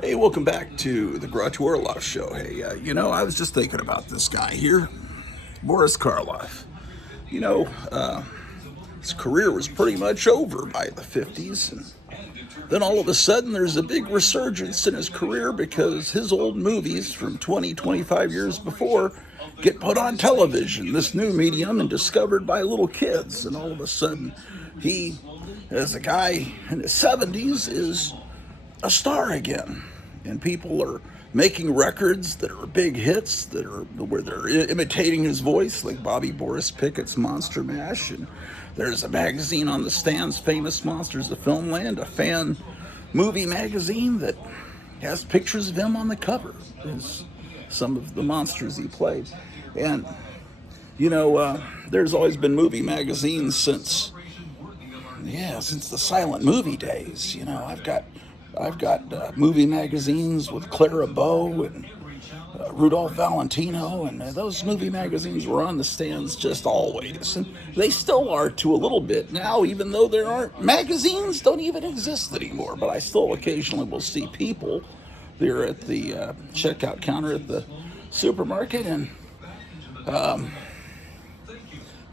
Hey, welcome back to the Grottu Orloff show. Hey, I was just thinking about this guy here, Boris Karloff. You know, uh, his career was pretty much over by the 50s, and then all of a sudden there's a big resurgence in his career because his old movies from 20, 25 years before get put on television, this new medium, and discovered by little kids. And all of a sudden, he, as a guy in his 70s, is a star again, and people are making records that are big hits that are where they're imitating his voice, like Bobby Boris Pickett's Monster Mash. And there's a magazine on the stands, Famous Monsters of Filmland, a fan movie magazine that has pictures of him on the cover as some of the monsters he played. And there's always been movie magazines since the silent movie days. I've got movie magazines with Clara Bow and Rudolph Valentino, and those movie magazines were on the stands just always, and they still are to a little bit now, even though there aren't magazines don't even exist anymore. But I still occasionally will see people there at the checkout counter at the supermarket, and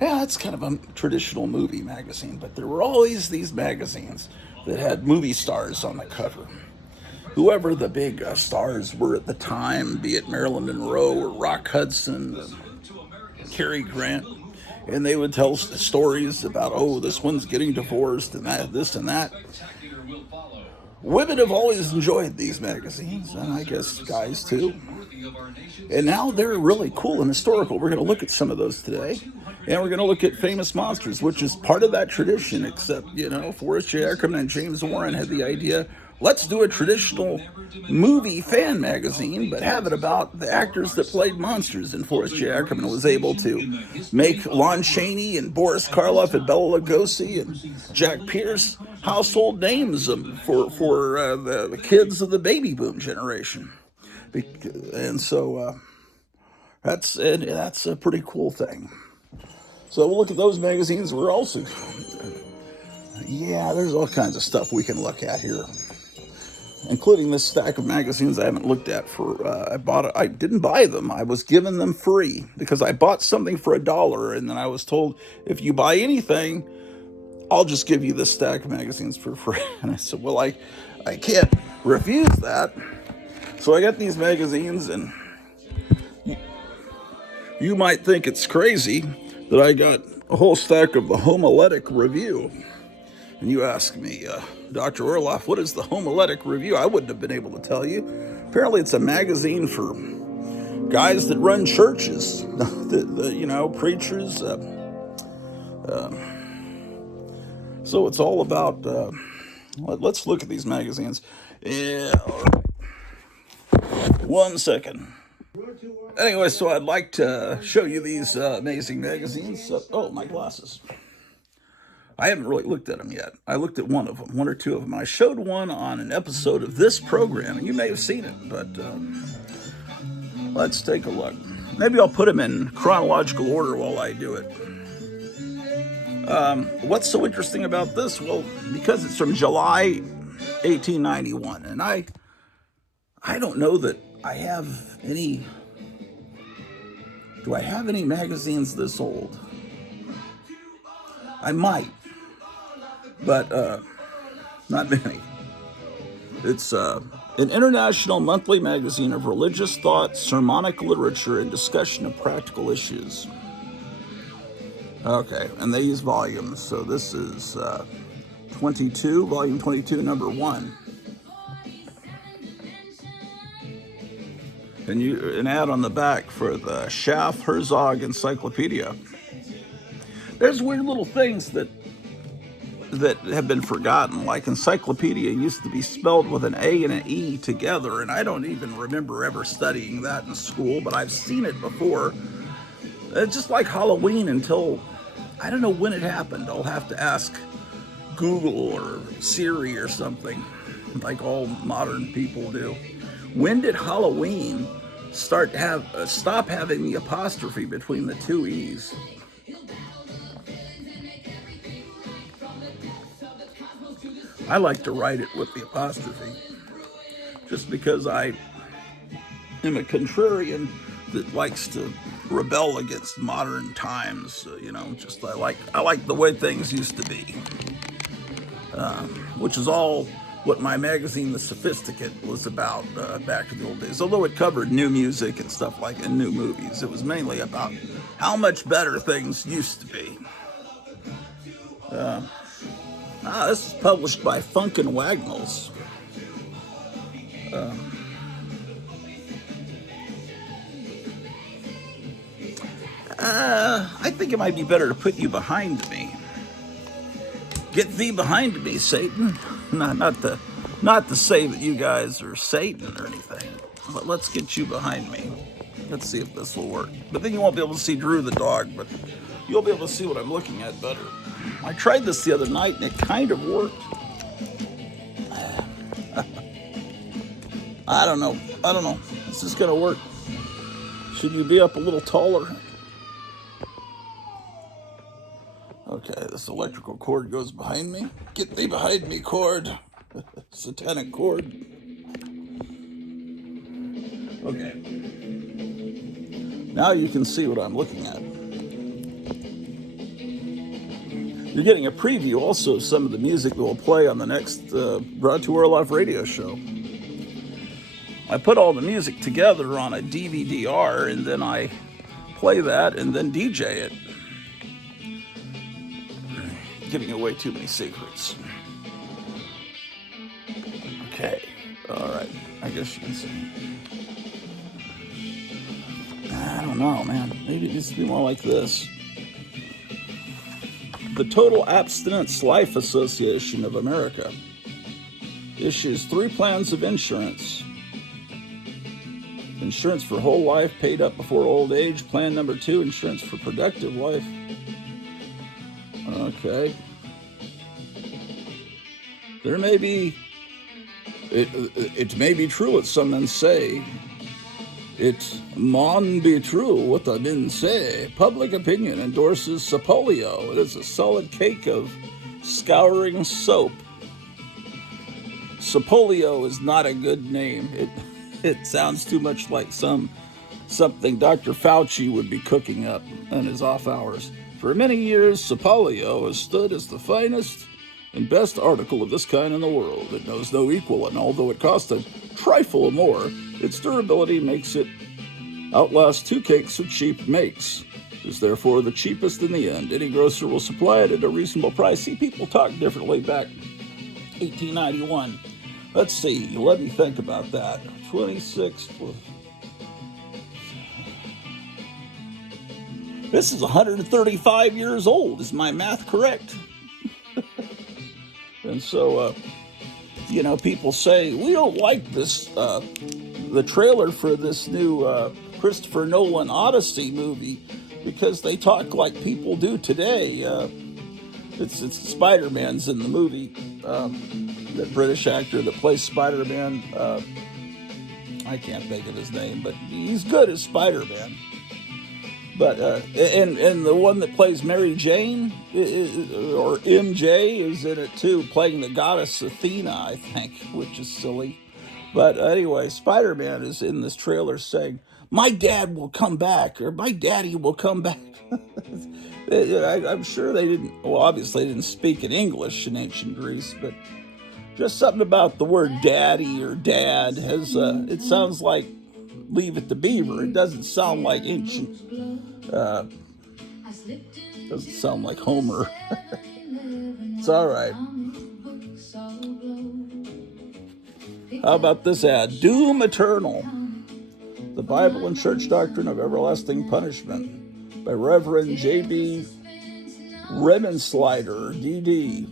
yeah, it's kind of a traditional movie magazine, but there were always these magazines that had movie stars on the cover. Whoever the big stars were at the time, be it Marilyn Monroe or Rock Hudson, or Cary Grant, and they would tell stories about, oh, this one's getting divorced and that, this and that. Women have always enjoyed these magazines, and I guess guys too. And now they're really cool and historical. We're going to look at some of those today. And we're going to look at Famous Monsters, which is part of that tradition, except, Forrest J. Ackerman and James Warren had the idea, let's do a traditional movie fan magazine, but have it about the actors that played monsters. And Forrest J. Ackerman was able to make Lon Chaney and Boris Karloff and Bela Lugosi and Jack Pierce household names for the kids of the baby boom generation. And so that's a pretty cool thing. So we'll look at those magazines. We're also, there's all kinds of stuff we can look at here, including this stack of magazines I haven't looked at for. I didn't buy them. I was given them free because I bought something for $1, and then I was told, if you buy anything, I'll just give you this stack of magazines for free. And I said, well, I can't refuse that. So I got these magazines, and you might think it's crazy that I got a whole stack of the Homiletic Review. And you ask me, Dr. Orloff, what is the Homiletic Review? I wouldn't have been able to tell you. Apparently it's a magazine for guys that run churches, preachers. So it's all about, let's look at these magazines. Yeah, all right. 1 second. Anyway, so I'd like to show you these amazing magazines. Oh, my glasses. I haven't really looked at them yet. I looked at one or two of them. I showed one on an episode of this program, and you may have seen it, but let's take a look. Maybe I'll put them in chronological order while I do it. What's so interesting about this? Well, because it's from July 1891, and I don't know that I have any. Do I have any magazines this old? I might, but not many. It's an international monthly magazine of religious thought, sermonic literature, and discussion of practical issues. Okay, and they use volumes, so this is volume 22, number 1. And an ad on the back for the Schaff Herzog Encyclopedia. There's weird little things that have been forgotten, like encyclopedia used to be spelled with an A and an E together, and I don't even remember ever studying that in school, but I've seen it before. It's just like Halloween until, I don't know when it happened. I'll have to ask Google or Siri or something, like all modern people do. When did Halloween stop having the apostrophe between the two E's? I like to write it with the apostrophe. just because I am a contrarian that likes to rebel against modern times. Just I like the way things used to be, which is all what my magazine, The Sophisticate, was about back in the old days. Although it covered new music and stuff like and new movies, it was mainly about how much better things used to be. This is published by Funkin' Wagnalls. I think it might be better to put you behind me. Get thee behind me, Satan. Not to say that you guys are Satan or anything, but let's get you behind me. Let's see if this will work. But then you won't be able to see Drew the dog, but you'll be able to see what I'm looking at better. I tried this the other night and it kind of worked. I don't know. Is this gonna work? Should you be up a little taller? Okay, this electrical cord goes behind me. Get thee behind me, cord. Satanic cord. Okay. Now you can see what I'm looking at. You're getting a preview also of some of the music that will play on the next Grottu Orloff radio show. I put all the music together on a DVD-R and then I play that and then DJ it. Giving away too many secrets. Okay, all right, I guess you can see. I don't know, man, maybe it needs to be more like this. The Total Abstinence Life Association of America issues 3 plans of insurance. Insurance for whole life, paid up before old age. Plan number 2, insurance for productive life. Okay. There may be, it may be true what some men say. It maun be true what the men say. Public opinion endorses Sapolio. It is a solid cake of scouring soap. Sapolio is not a good name. It sounds too much like something Dr. Fauci would be cooking up in his off hours. For many years, Sapolio has stood as the finest and best article of this kind in the world. It knows no equal, and although it costs a trifle more, its durability makes it outlast 2 cakes of cheap makes. It is therefore the cheapest in the end. Any grocer will supply it at a reasonable price. See, people talk differently back 1891. Let's see, let me think about that. 26 plus... This is 135 years old. Is my math correct? And so, people say, we don't like this, the trailer for this new Christopher Nolan Odyssey movie because they talk like people do today. It's Spider-Man's in the movie. The British actor that plays Spider-Man, I can't think of his name, but he's good as Spider-Man. But and the one that plays Mary Jane or MJ is in it too, playing the goddess Athena, I think, which is silly. But anyway, Spider-Man is in this trailer saying, "My dad will come back," or "My daddy will come back." I'm sure they didn't. Well, obviously, they didn't speak in English in ancient Greece, but just something about the word "daddy" or "dad" has. It sounds like Leave It to Beaver. It doesn't sound like ancient. Doesn't sound like Homer. It's all right. How about this ad? Doom Eternal. The Bible and Church Doctrine of Everlasting Punishment by Reverend J.B. Remenslider, D.D.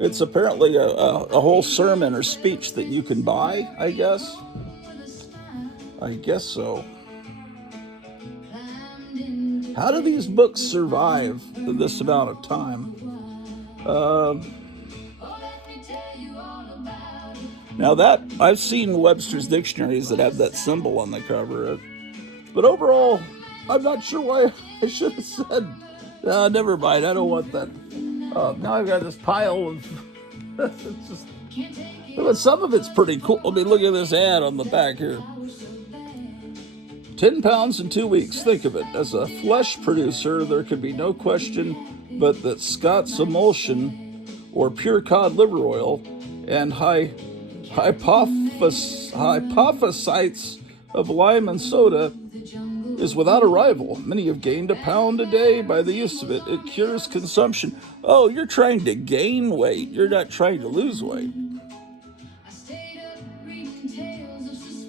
It's apparently a whole sermon or speech that you can buy, I guess. I guess so. How do these books survive this amount of time? Now that, I've seen Webster's dictionaries that have that symbol on the cover. But overall, I'm not sure why I should have said, never mind, I don't want that. Now I've got this pile of, it's just But some of it's pretty cool. I mean, look at this ad on the back here. 10 pounds in 2 weeks. Think of it. As a flesh producer, there could be no question but that Scott's emulsion or pure cod liver oil and hypophysites of lime and soda is without a rival. Many have gained a pound a day by the use of it. It cures consumption. Oh, you're trying to gain weight. You're not trying to lose weight.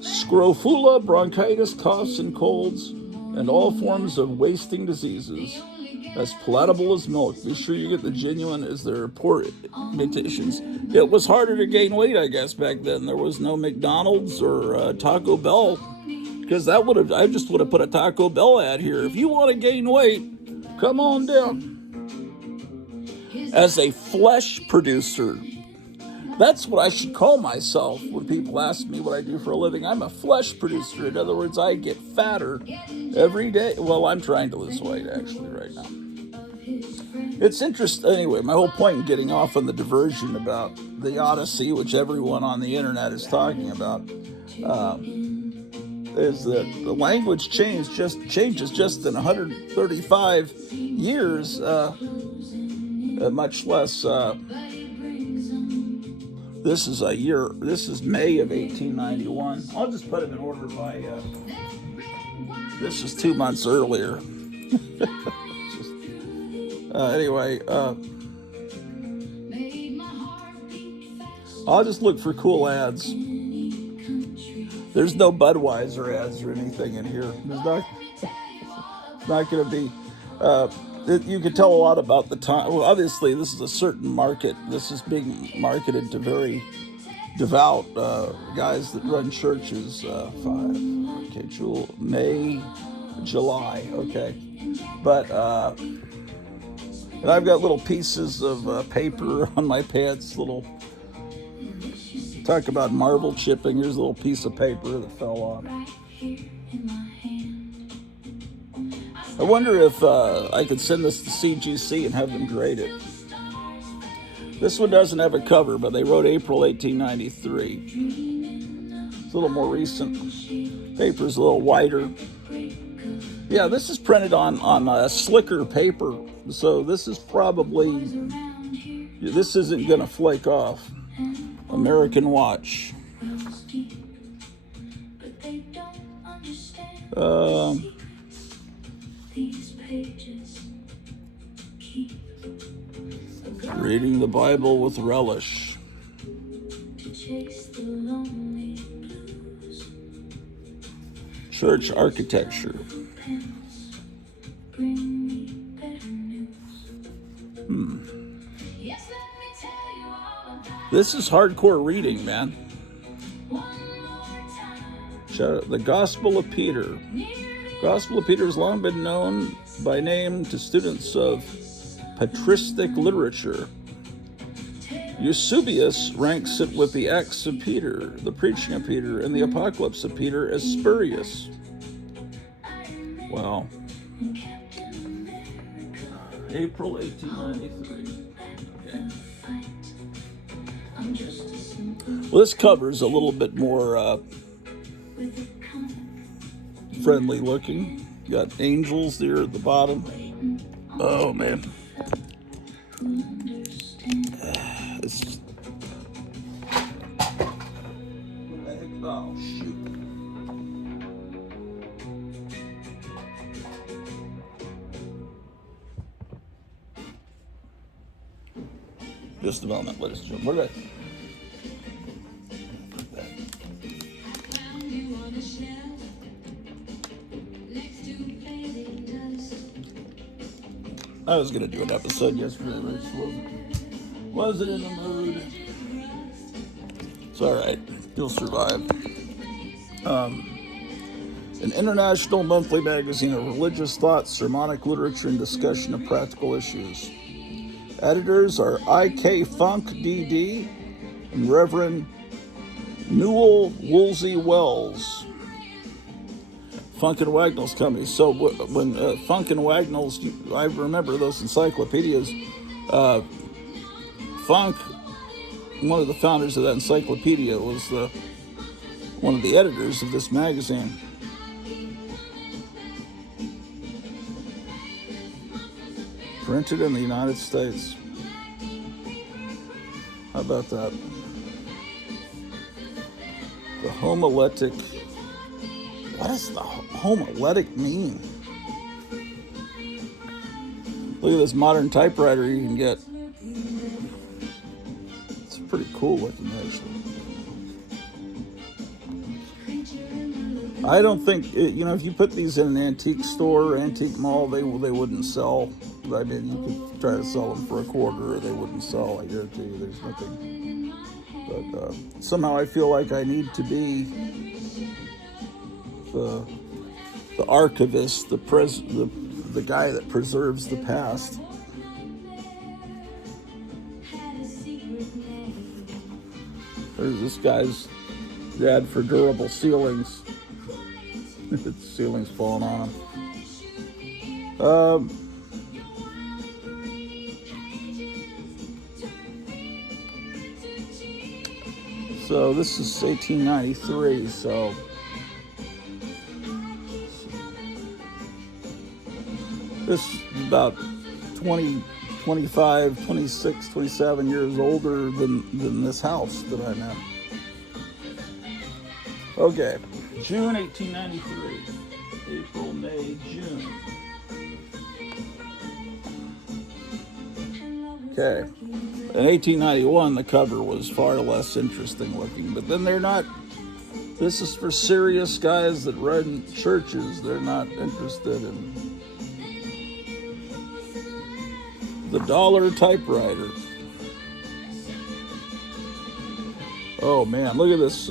Scrofula, bronchitis, coughs, and colds, and all forms of wasting diseases. As palatable as milk. Be sure you get the genuine, as there are poor imitations. It was harder to gain weight, I guess, back then. There was no McDonald's or Taco Bell, because I just would have put a Taco Bell ad here. If you want to gain weight, come on down. As a flesh producer, that's what I should call myself when people ask me what I do for a living. I'm a flesh producer. In other words, I get fatter every day. Well, I'm trying to lose weight, actually, right now. It's interesting. Anyway, my whole point in getting off on the diversion about the Odyssey, which everyone on the internet is talking about, is that the language changes just in 135 years, much less. This is May of 1891. I'll just put them in order by, this is 2 months earlier. Anyway, I'll just look for cool ads. There's no Budweiser ads or anything in here. There's not going to be. You can tell a lot about the time. Well, obviously, this is a certain market. This is being marketed to very devout guys that run churches. 5. Okay, July. Okay, but. And I've got little pieces of paper on my pants, talk about marble chipping. Here's a little piece of paper that fell off. I wonder if I could send this to CGC and have them grade it. This one doesn't have a cover, but they wrote April 1893. It's a little more recent. Paper's a little whiter. Yeah, this is printed on slicker paper, so this isn't going to flake off. American Watch. Reading the Bible with relish. Church architecture. This is hardcore reading, man. The Gospel of Peter. Gospel of Peter has long been known by name to students of patristic literature. Eusebius ranks it with the Acts of Peter, the preaching of Peter, and the Apocalypse of Peter as spurious. Wow. April 1893. Okay. Well, this cover's a little bit more friendly looking. Got angels there at the bottom. Oh, man. Oh, shoot. Just a moment, ladies and gentlemen. Where did I was going to do an episode yesterday, but I just wasn't in the mood. It's all right. You'll survive. An international monthly magazine of religious thought, sermonic literature, and discussion of practical issues. Editors are I.K. Funk, D.D., and Reverend Newell Woolsey Wells. Funk and Wagnall's company. So when Funk and Wagnall's, I remember those encyclopedias. Funk one of the founders of that encyclopedia was one of the editors of this magazine. Printed in the United States. How about that? The homiletic. What does the homiletic mean? Look at this modern typewriter you can get. It's pretty cool looking, actually. I don't think, if you put these in an antique store, antique mall, they wouldn't sell. I mean, you could try to sell them for $0.25, or they wouldn't sell. I guarantee you, there's nothing. But somehow I feel like I need to be the archivist, the guy that preserves the past. There's this guy's ad for durable ceilings. The ceiling's falling on him. So this is 1893, so this is about 20, 25, 26, 27 years older than this house that I'm in. Okay, June 1893, April, May, June. Okay. In 1891, the cover was far less interesting looking, but then they're not. This is for serious guys that run churches. They're not interested in the dollar typewriter. Oh man, look at this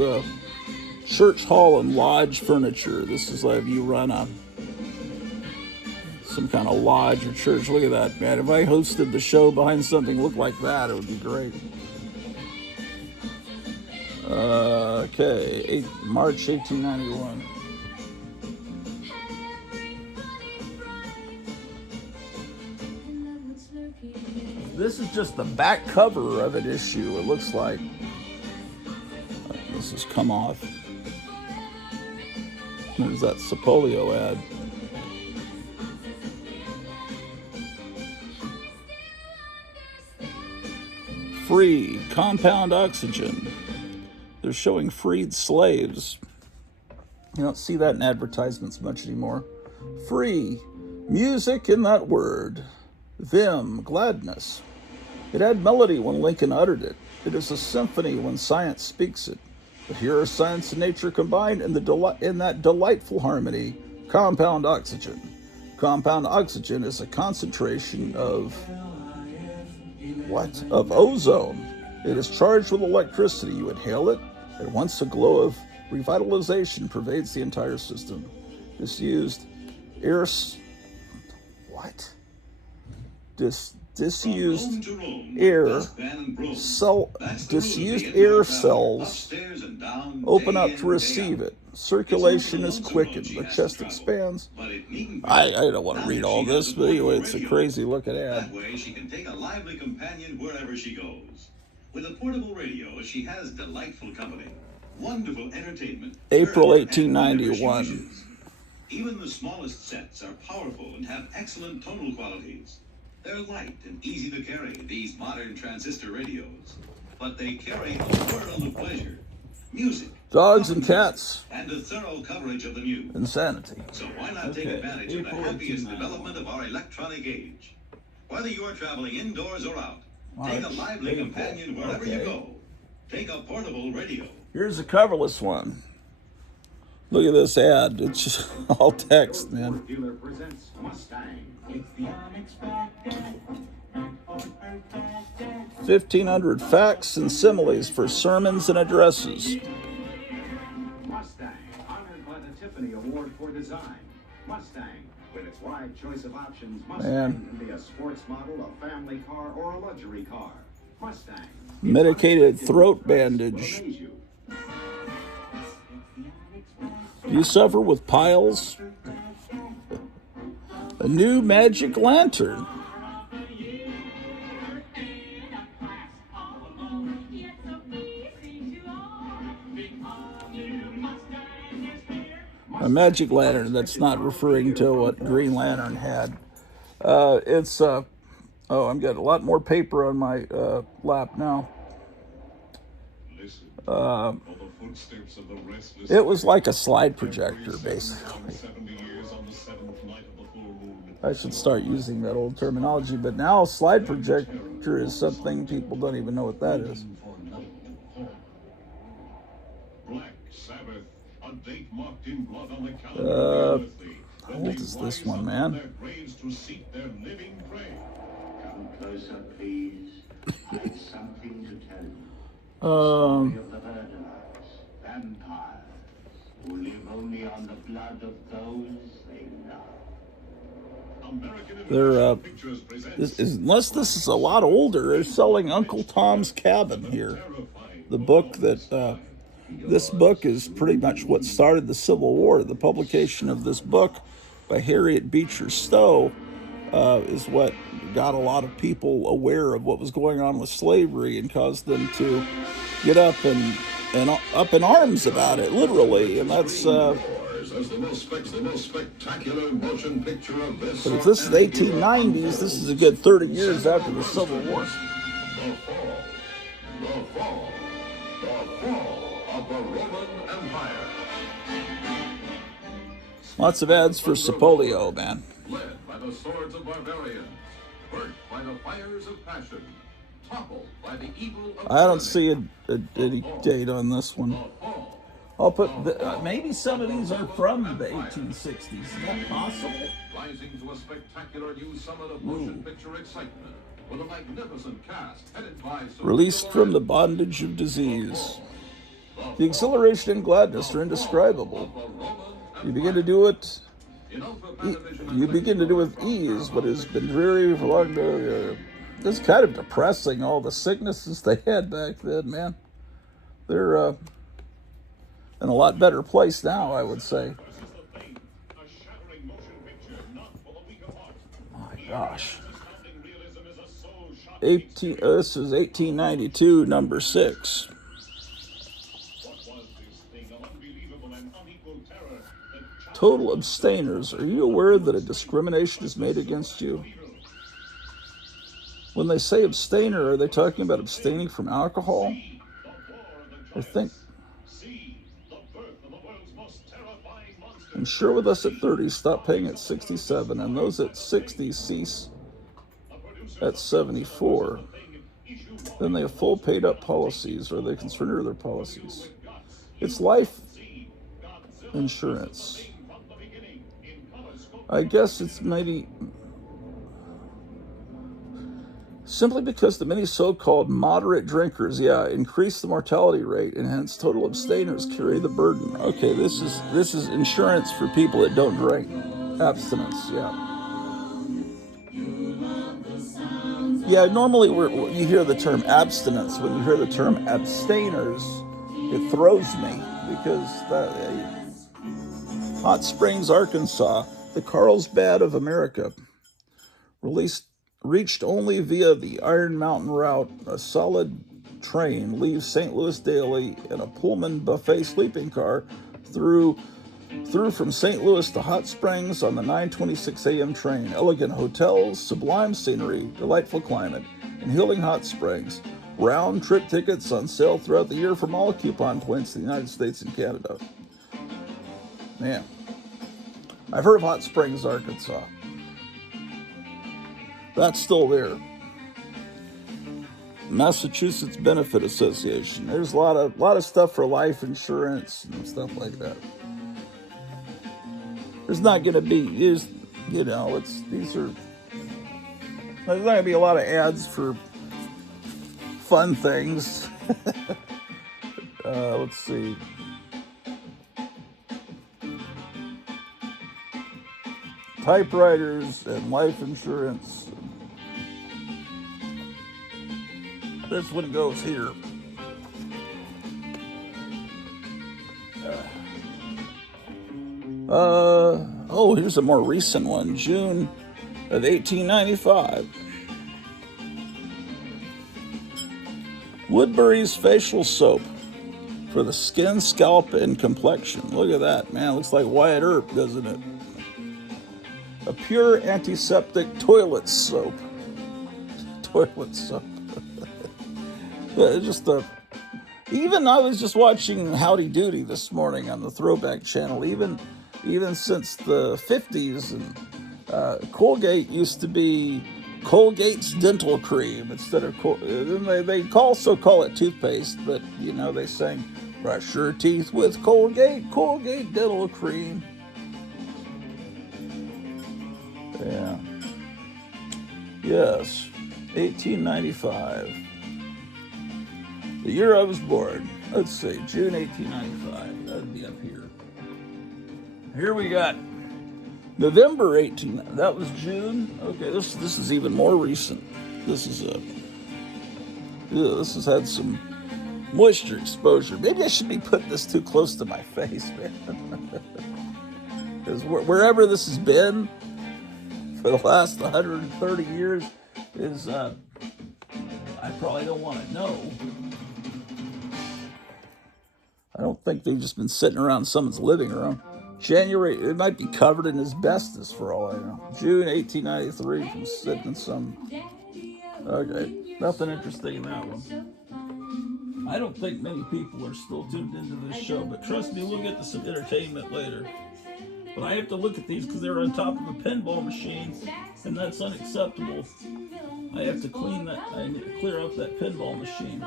church hall and lodge furniture. This is like if you run some kind of lodge or church. Look at that, man. If I hosted the show behind something looked like that, it would be great. Okay, March 1891. This is just the back cover of an issue, it looks like. This has come off. There's that Sapolio ad. Free compound oxygen. They're showing freed slaves. You don't see that in advertisements much anymore. Free music in that word. Vim, gladness. It had melody when Lincoln uttered it. It is a symphony when science speaks it. But here are science and nature combined in that delightful harmony. Compound oxygen. Compound oxygen is a concentration of Of ozone. It is charged with electricity. You inhale it. At once a glow of revitalization pervades the entire system. Disused air cells open up to receive it. Circulation is quickened. The chest expands. I don't want to read all this, but anyway, it's a crazy looking ad. That way she can take a lively companion wherever she goes. With a portable radio, she has delightful company. Wonderful entertainment. April 1891. Even the smallest sets are powerful and have excellent tonal qualities. They're light and easy to carry, these modern transistor radios. But they carry a world of pleasure. Music, dogs and cats, and a thorough coverage of the news. Insanity. So why not take advantage of the happiest development of our electronic age? Whether you are traveling indoors or out, take a lively companion wherever you go. Take a portable radio. Here's a coverless one. Look at this ad. It's just all text, man. Dealer presents Mustang. It's the unexpected. 1,500 facts and similes for sermons and addresses. Mustang, honored by the Tiffany Award for Design. Mustang, with its wide choice of options, Mustang can be a sports model, a family car, or a luxury car. Mustang. Medicated throat bandage. Do you suffer with piles? A new magic lantern. A magic lantern that's not referring to what Green Lantern had. Oh, I've got a lot more paper on my lap now. It was like a slide projector, basically. I should start using that old terminology, but now a slide projector is something people don't even know what that is. How old is this one, man? Come closer, please. I've something to tell you. Um, Story of the murderers, vampires, who live only on the blood of those they love. unless this is a lot older, they're selling Uncle Tom's Cabin here. The book that this book is pretty much what started the Civil War. The publication of this book by Harriet Beecher Stowe is what got a lot of people aware of what was going on with slavery and caused them to get up and up in arms about it, literally. And that's as the most spectacular motion picture of this. But if this is 1890s, this is a good 30 years after the Civil War. The fall of the Roman Empire. Lots of ads for Sapolio, man. Led by the swords of barbarians, burnt by the fires of passion, toppled by the evil of I don't see any date on this one. I'll put maybe some of these are from the 1860s. Is that possible? Rising to a spectacular new summit of motion picture excitement with a magnificent cast headed by Released from the bondage of disease. The exhilaration and gladness are indescribable. You begin to do it. You begin to do with ease what has been dreary for long. It's kind of depressing. All the sicknesses they had back then, man. They're in a lot better place now, I would say. My gosh. This is 1892, number 6. Total abstainers. Are you aware that a discrimination is made against you? When they say abstainer, are they talking about abstaining from alcohol? I think. Insure with us at 30, stop paying at 67, and those at 60 cease at 74. Then they have full paid up policies, or they can surrender their policies. It's life insurance. I guess it's maybe simply because the many so-called moderate drinkers, increase the mortality rate, and hence total abstainers carry the burden. Okay, this is insurance for people that don't drink. Abstinence, Yeah, normally you hear the term abstinence. When you hear the term abstainers, it throws me because Hot Springs, Arkansas, the Carlsbad of America, reached only via the Iron Mountain route. A solid train leaves St. Louis daily in a Pullman buffet sleeping car through from St. Louis to Hot Springs on the 9:26 a.m. train. Elegant hotels, sublime scenery, delightful climate, and healing hot springs. Round-trip tickets on sale throughout the year from all coupon points in the United States and Canada. Man, I've heard of Hot Springs, Arkansas. That's still there. Massachusetts Benefit Association. There's a lot of stuff for life insurance and stuff like that. There's not going to be, there's not going to be a lot of ads for fun things. Let's see. Typewriters and life insurance. This one goes here. Here's a more recent one, June of 1895. Woodbury's facial soap for the skin, scalp, and complexion. Look at that, man. Looks like Wyatt Earp, doesn't it? A pure antiseptic toilet soap. Toilet soap. Just a. Even I was just watching Howdy Doody this morning on the Throwback Channel. Even since the 50s, and Colgate used to be Colgate's dental cream instead of they also call it toothpaste, but they sang brush your teeth with Colgate dental cream. Yeah. Yes. 1895. The year I was born. Let's see, June 1895. That'd be up here. Here we got November 18. That was June. Okay, this is even more recent. This has had some moisture exposure. Maybe I should be putting this too close to my face, man. Because wherever this has been for the last 130 years is, I probably don't want to know. I don't think they've just been sitting around someone's living room. January, it might be covered in asbestos for all I know. June 1893 from sitting in some. Okay, nothing interesting in that one. I don't think many people are still tuned into this show, but trust me, we'll get to some entertainment later. But I have to look at these because they're on top of a pinball machine, and that's unacceptable. I have to I need to clear up that pinball machine.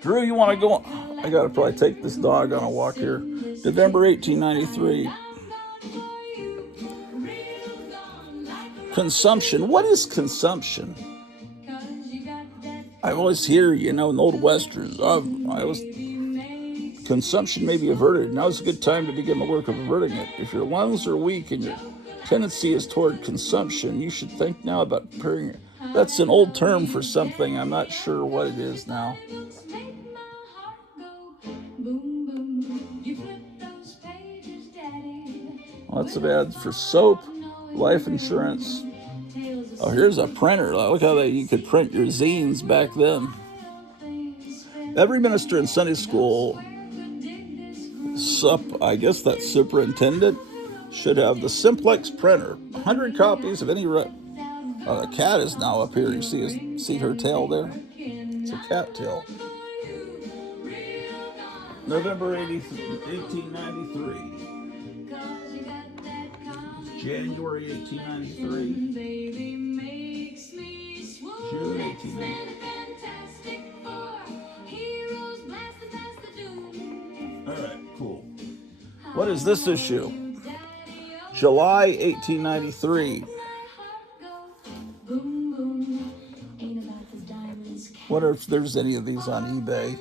Drew, you want to go on? I gotta probably take this dog on a walk here. November 1893. Consumption. What is consumption? I always hear, in old westerns, consumption may be averted. Now is a good time to begin the work of averting it. If your lungs are weak and your tendency is toward consumption, you should think now about preparing it. That's an old term for something. I'm not sure what it is now. Lots of ads for soap, life insurance. Oh, here's a printer. Look how you could print your zines back then. Every minister in Sunday school, I guess that's superintendent, should have the Simplex printer. 100 copies of any. The cat is now up here. You see her tail there? It's a cat tail. November 1893. January 1893. June 1893. All right, cool. What is this issue? July 1893. Wonder if there's any of these on eBay.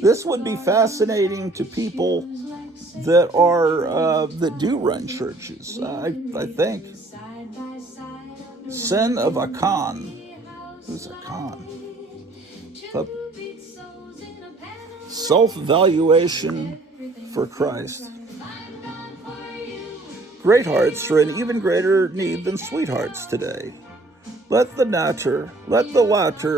This would be fascinating to people that do run churches. I think. Sin of Achan. Who's Achan? Self-valuation for Christ. Great hearts are in even greater need than sweethearts today. Let the latter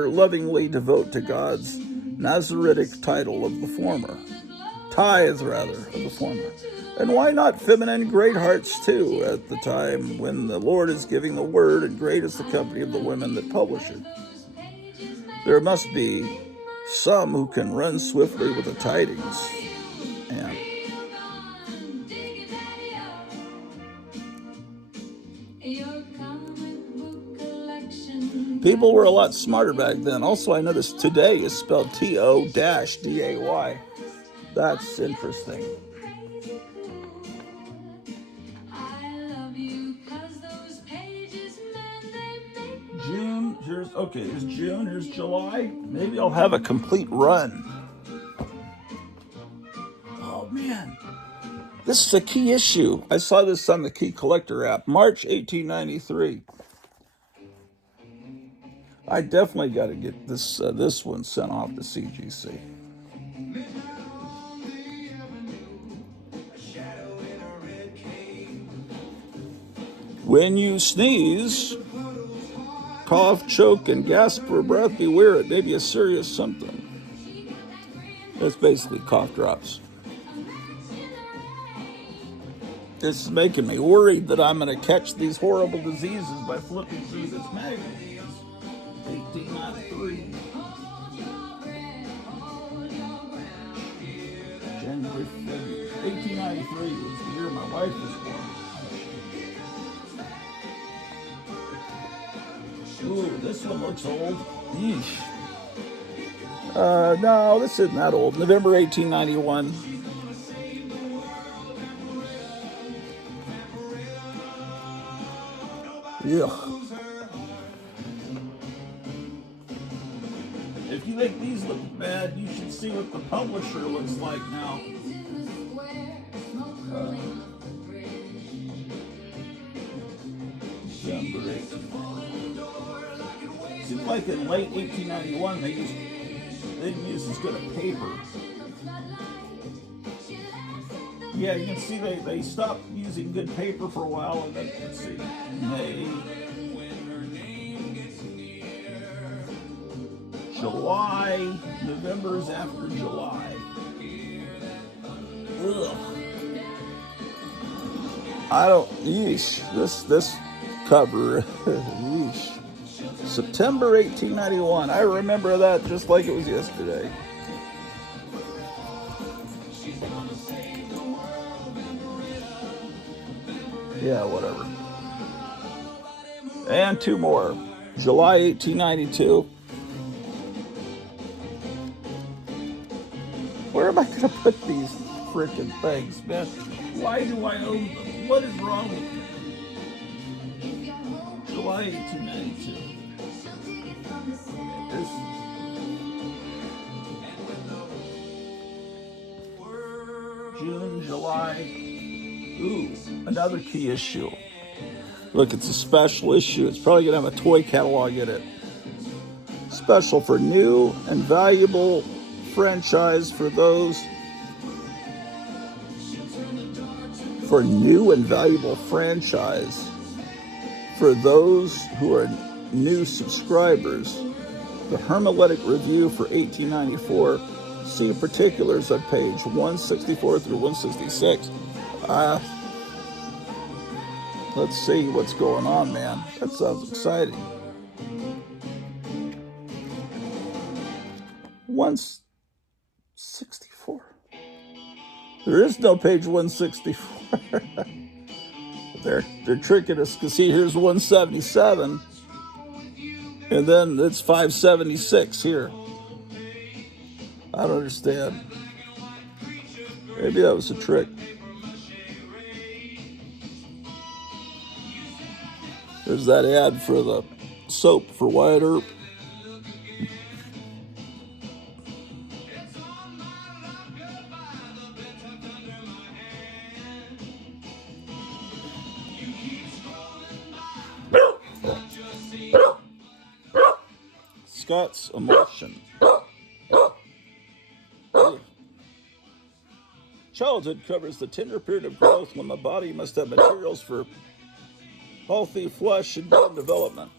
lovingly devote to God's Nazaritic title of the former. Tithe, rather, of the former. And why not feminine great hearts, too, at the time when the Lord is giving the word, and great is the company of the women that publish it. There must be some who can run swiftly with the tidings. And people were a lot smarter back then. Also, I noticed today is spelled T-O-D-A-Y. That's interesting. June, here's June, here's July. Maybe I'll have a complete run. Oh man, this is a key issue. I saw this on the Key Collector app, March 1893. I definitely got to get this one sent off to CGC. When you sneeze, cough, choke, and gasp for breath, beware, it may be a serious symptom. That's basically cough drops. This is making me worried that I'm going to catch these horrible diseases by flipping through this magazine. 1893. January, February. 1893 was the year my wife was born. Ooh, this one looks old. Yeesh. No, this isn't that old. November 1891. Yeah. If you think these look bad, you should see what the publisher looks like now. Seems like in late 1891 they didn't use as good a paper. Yeah, you can see they stopped using good paper for a while, and then let's see, May, July, November's after July. Ugh. Yeesh, this cover, yeesh. September 1891, I remember that just like it was yesterday. Yeah, whatever. And two more. July 1892. Where am I going to put these frickin' things, man? Why do I own them? What is wrong with me? July 1892. June, July. Ooh, another key issue. Look, it's a special issue. It's probably going to have a toy catalog in it. Special for new and valuable franchise for those. For new and valuable franchise for those who are new subscribers. The Hermetic Review for 1894. See particulars on page 164 through 166. Let's see what's going on, man. That sounds exciting. 164. There is no page 164. They're tricking us because see, here's 177, and then it's 576 here. I don't understand. Maybe that was a trick. There's that ad for the soap for Wyatt Earp. Scott's Emotion. Childhood covers the tender period of growth when the body must have materials for healthy flesh and bone development.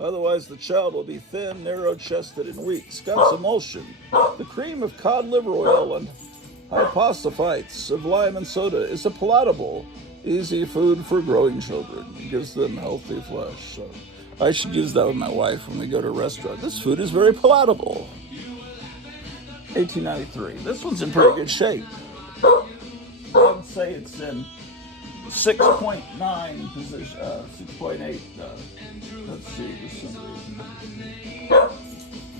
Otherwise, the child will be thin, narrow-chested, and weak. Scott's Emulsion, the cream of cod liver oil and hypophosphites of lime and soda, is a palatable, easy food for growing children. It gives them healthy flesh. So I should use that with my wife when we go to a restaurant. This food is very palatable. 1893. This one's in pretty good shape. I would say it's in 6.9 position, 6.8. Let's see, for some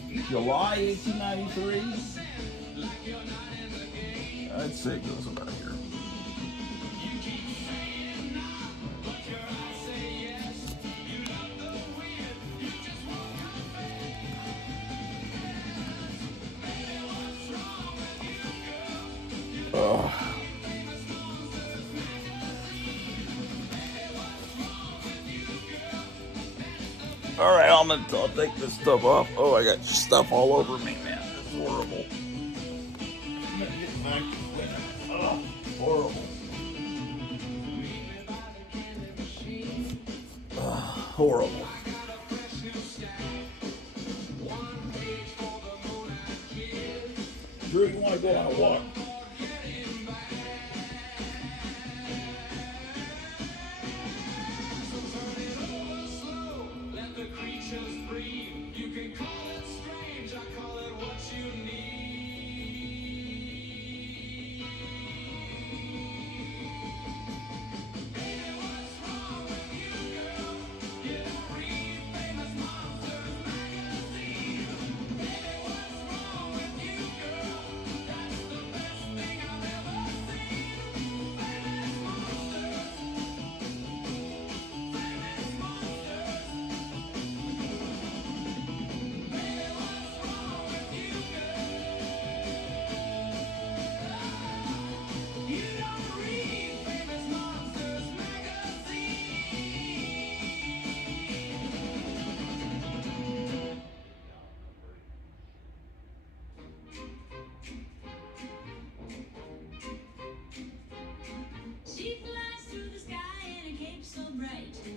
reason. July 1893. I'd say it goes about here. All right, I'll take this stuff off. Oh, I got stuff all over me, man. It's horrible. I'm gonna get back to it. Oh, horrible. Horrible. Drew, you want to go on a walk?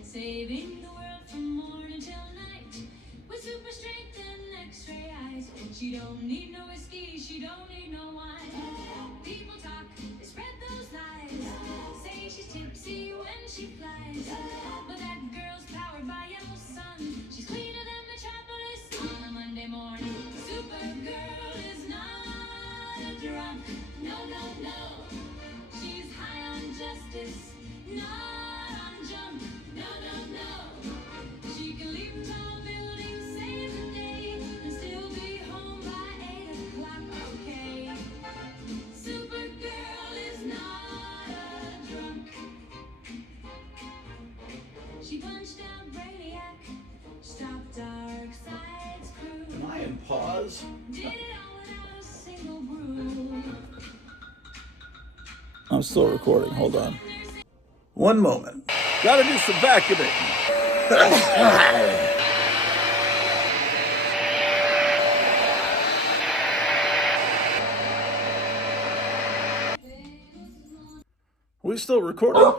Saving the world from morning till night with super strength and X-ray eyes. She don't need no whiskey, she don't need no wine. People talk, they spread those lies. Say she's tipsy when she flies, but that girl's powered by yellow sun. She's cleaner than Metropolis on a Monday morning. Supergirl is not a drunk, no, no, no. She's high on justice, not on junk. No, no, no. She can leap tall buildings, save the day, and still be home by 8 o'clock, okay. Supergirl is not a drunk. She punched out Brainiac, stopped Darkseid's crew. Am I in pause? Did it all without a single brew. I'm still recording, hold on. One moment. Gotta do some vacuuming. We still recording?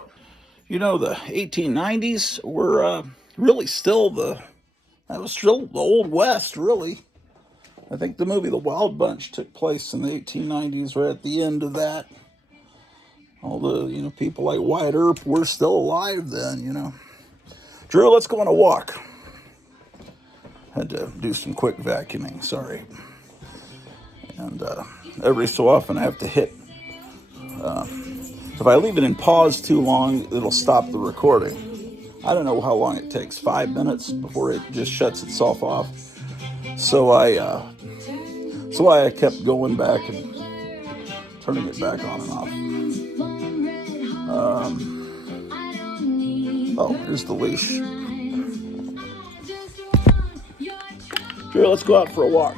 You know, the 1890s were really still that was still the Old West, really. I think the movie The Wild Bunch took place in the 1890s, right at the end of that. All the, people like Wyatt Earp were still alive then, Drew, let's go on a walk. Had to do some quick vacuuming, sorry. And every so often I have to hit. If I leave it in pause too long, it'll stop the recording. I don't know how long it takes, 5 minutes before it just shuts itself off. So I kept going back and turning it back on and off. Here's the leash. Drew, let's go out for a walk.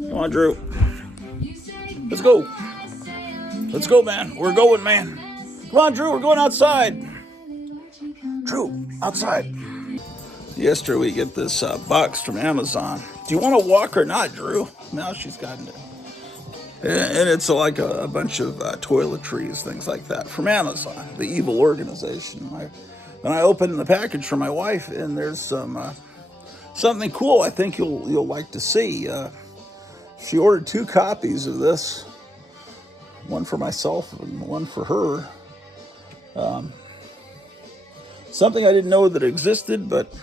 Come on, Drew. Let's go. Let's go, man. We're going, man. Come on, Drew. We're going outside. Drew, outside. Yesterday we get this box from Amazon. Do you want to walk or not, Drew? Now she's gotten it. And it's like a bunch of toiletries, things like that, from Amazon, the evil organization. And I opened the package for my wife, and there's something cool I think you'll like to see. She ordered 2 copies of this, one for myself and one for her. Something I didn't know that existed, but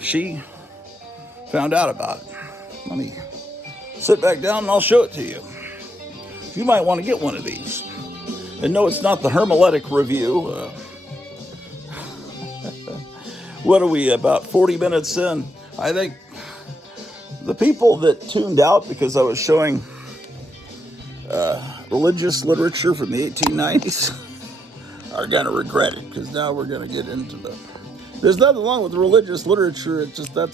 she found out about it. Let me sit back down and I'll show it to you. You might want to get one of these. And no, it's not the Hermeletic review. What are we, about 40 minutes in? I think the people that tuned out because I was showing religious literature from the 1890s are going to regret it, because now we're going to get into there's nothing wrong with religious literature. It's just that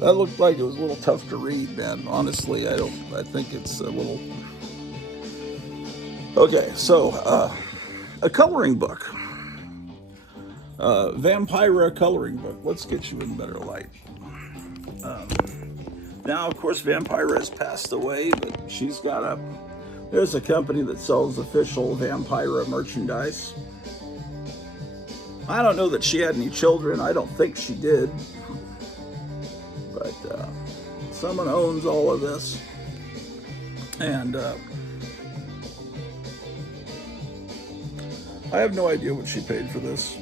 looked like it was a little tough to read, man. Honestly, I think it's a little... Okay, so, a coloring book. Vampira coloring book. Let's get you in better light. Now, of course, Vampira has passed away, but she's got there's a company that sells official Vampira merchandise. I don't know that she had any children. I don't think she did. But someone owns all of this. And I have no idea what she paid for this.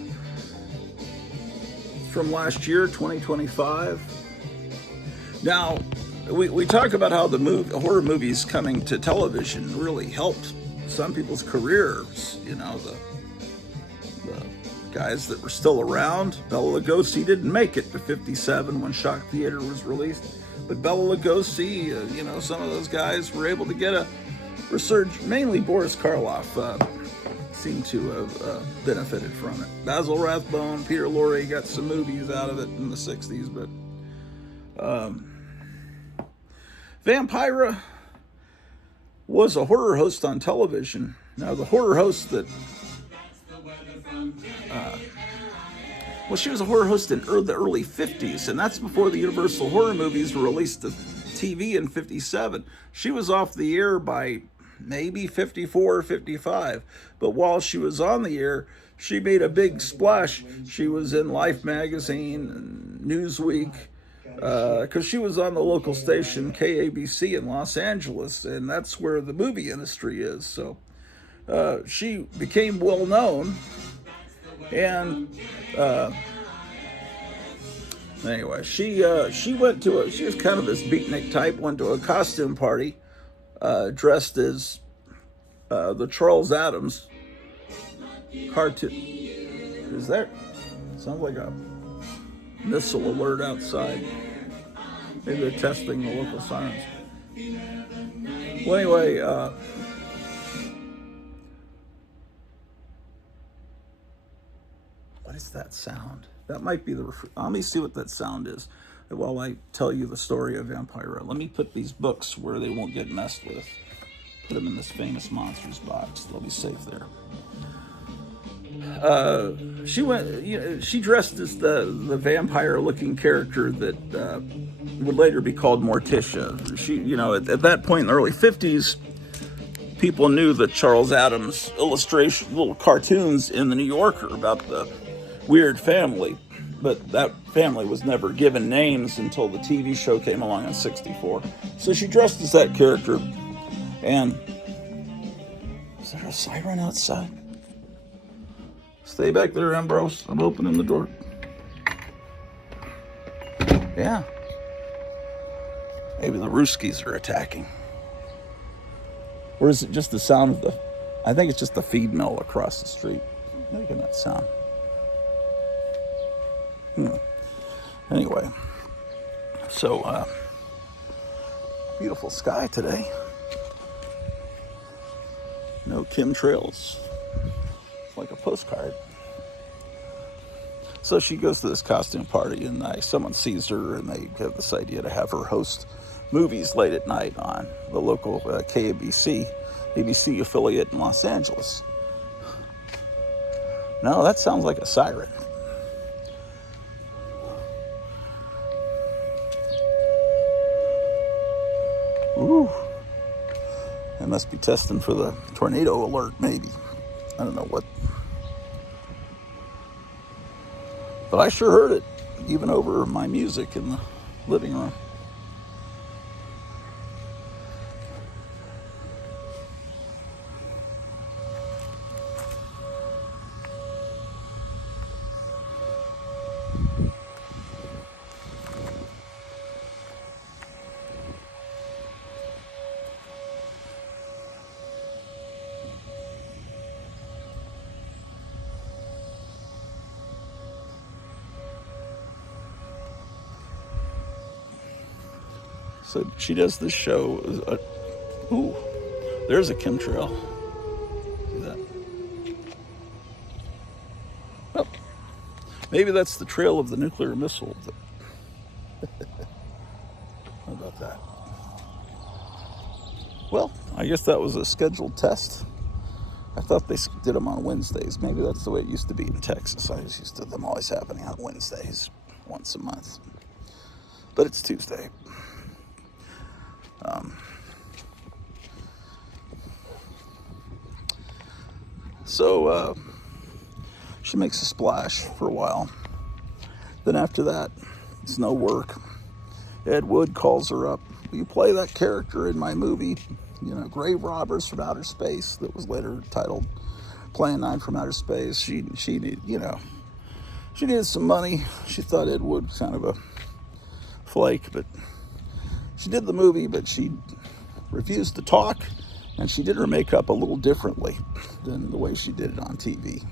It's from last year, 2025. Now, we talk about how the horror movies coming to television really helped some people's careers. You know, the guys that were still around. Bela Lugosi didn't make it to 57 when Shock Theater was released. But Bela Lugosi, you know, some of those guys were able to get a resurgence. Mainly Boris Karloff seemed to have benefited from it. Basil Rathbone, Peter Lorre got some movies out of it in the 60s. But Vampira was a horror host on television. Now, the horror host that well, she was a horror host in the early 50s, and that's before the Universal horror movies were released to TV in 57. She was off the air by maybe 54 or 55, but while she was on the air, she made a big splash. She was in Life magazine and Newsweek, because she was on the local station KABC in Los Angeles, and that's where the movie industry is. So she became well known. And anyway, she went to she was kind of this beatnik type, went to a costume party, dressed as the Charles Addams cartoon. Is there? Sounds like a missile alert outside. Maybe they're testing the local sirens. Well, anyway, what is that sound? That might be the... Let me see what that sound is while I tell you the story of Vampira. Let me put these books where they won't get messed with. Put them in this famous monsters box. They'll be safe there. She dressed as the vampire-looking character that would later be called Morticia. She, you know, at that point in the early 50s, people knew that Charles Addams illustration, little cartoons in the New Yorker about the weird family, but that family was never given names until the TV show came along in 64. So she dressed as that character. And is there a siren outside? Stay back there, Ambrose. I'm opening the door. Yeah. Maybe the Ruskies are attacking. Or is it just the sound of I think it's just the feed mill across the street making that sound. Anyway. So, beautiful sky today. No chemtrails. It's like a postcard. So she goes to this costume party, and someone sees her, and they have this idea to have her host movies late at night on the local KABC, ABC affiliate in Los Angeles. No, that sounds like a siren. Ooh. They must be testing for the tornado alert, maybe. I don't know what. But I sure heard it, even over my music in the living room. So she does this show. Ooh, there's a chemtrail. See that? Well, maybe that's the trail of the nuclear missile. How about that? Well, I guess that was a scheduled test. I thought they did them on Wednesdays. Maybe that's the way it used to be in Texas. I was used to them always happening on Wednesdays, once a month. But it's Tuesday. She makes a splash for a while. Then after that, it's no work. Ed Wood calls her up. Will you play that character in my movie, Grave Robbers from Outer Space, that was later titled Plan 9 from Outer Space? She needed, she needed some money. She thought Ed Wood was kind of a flake, but she did the movie, but she refused to talk, and she did her makeup a little differently than the way she did it on TV.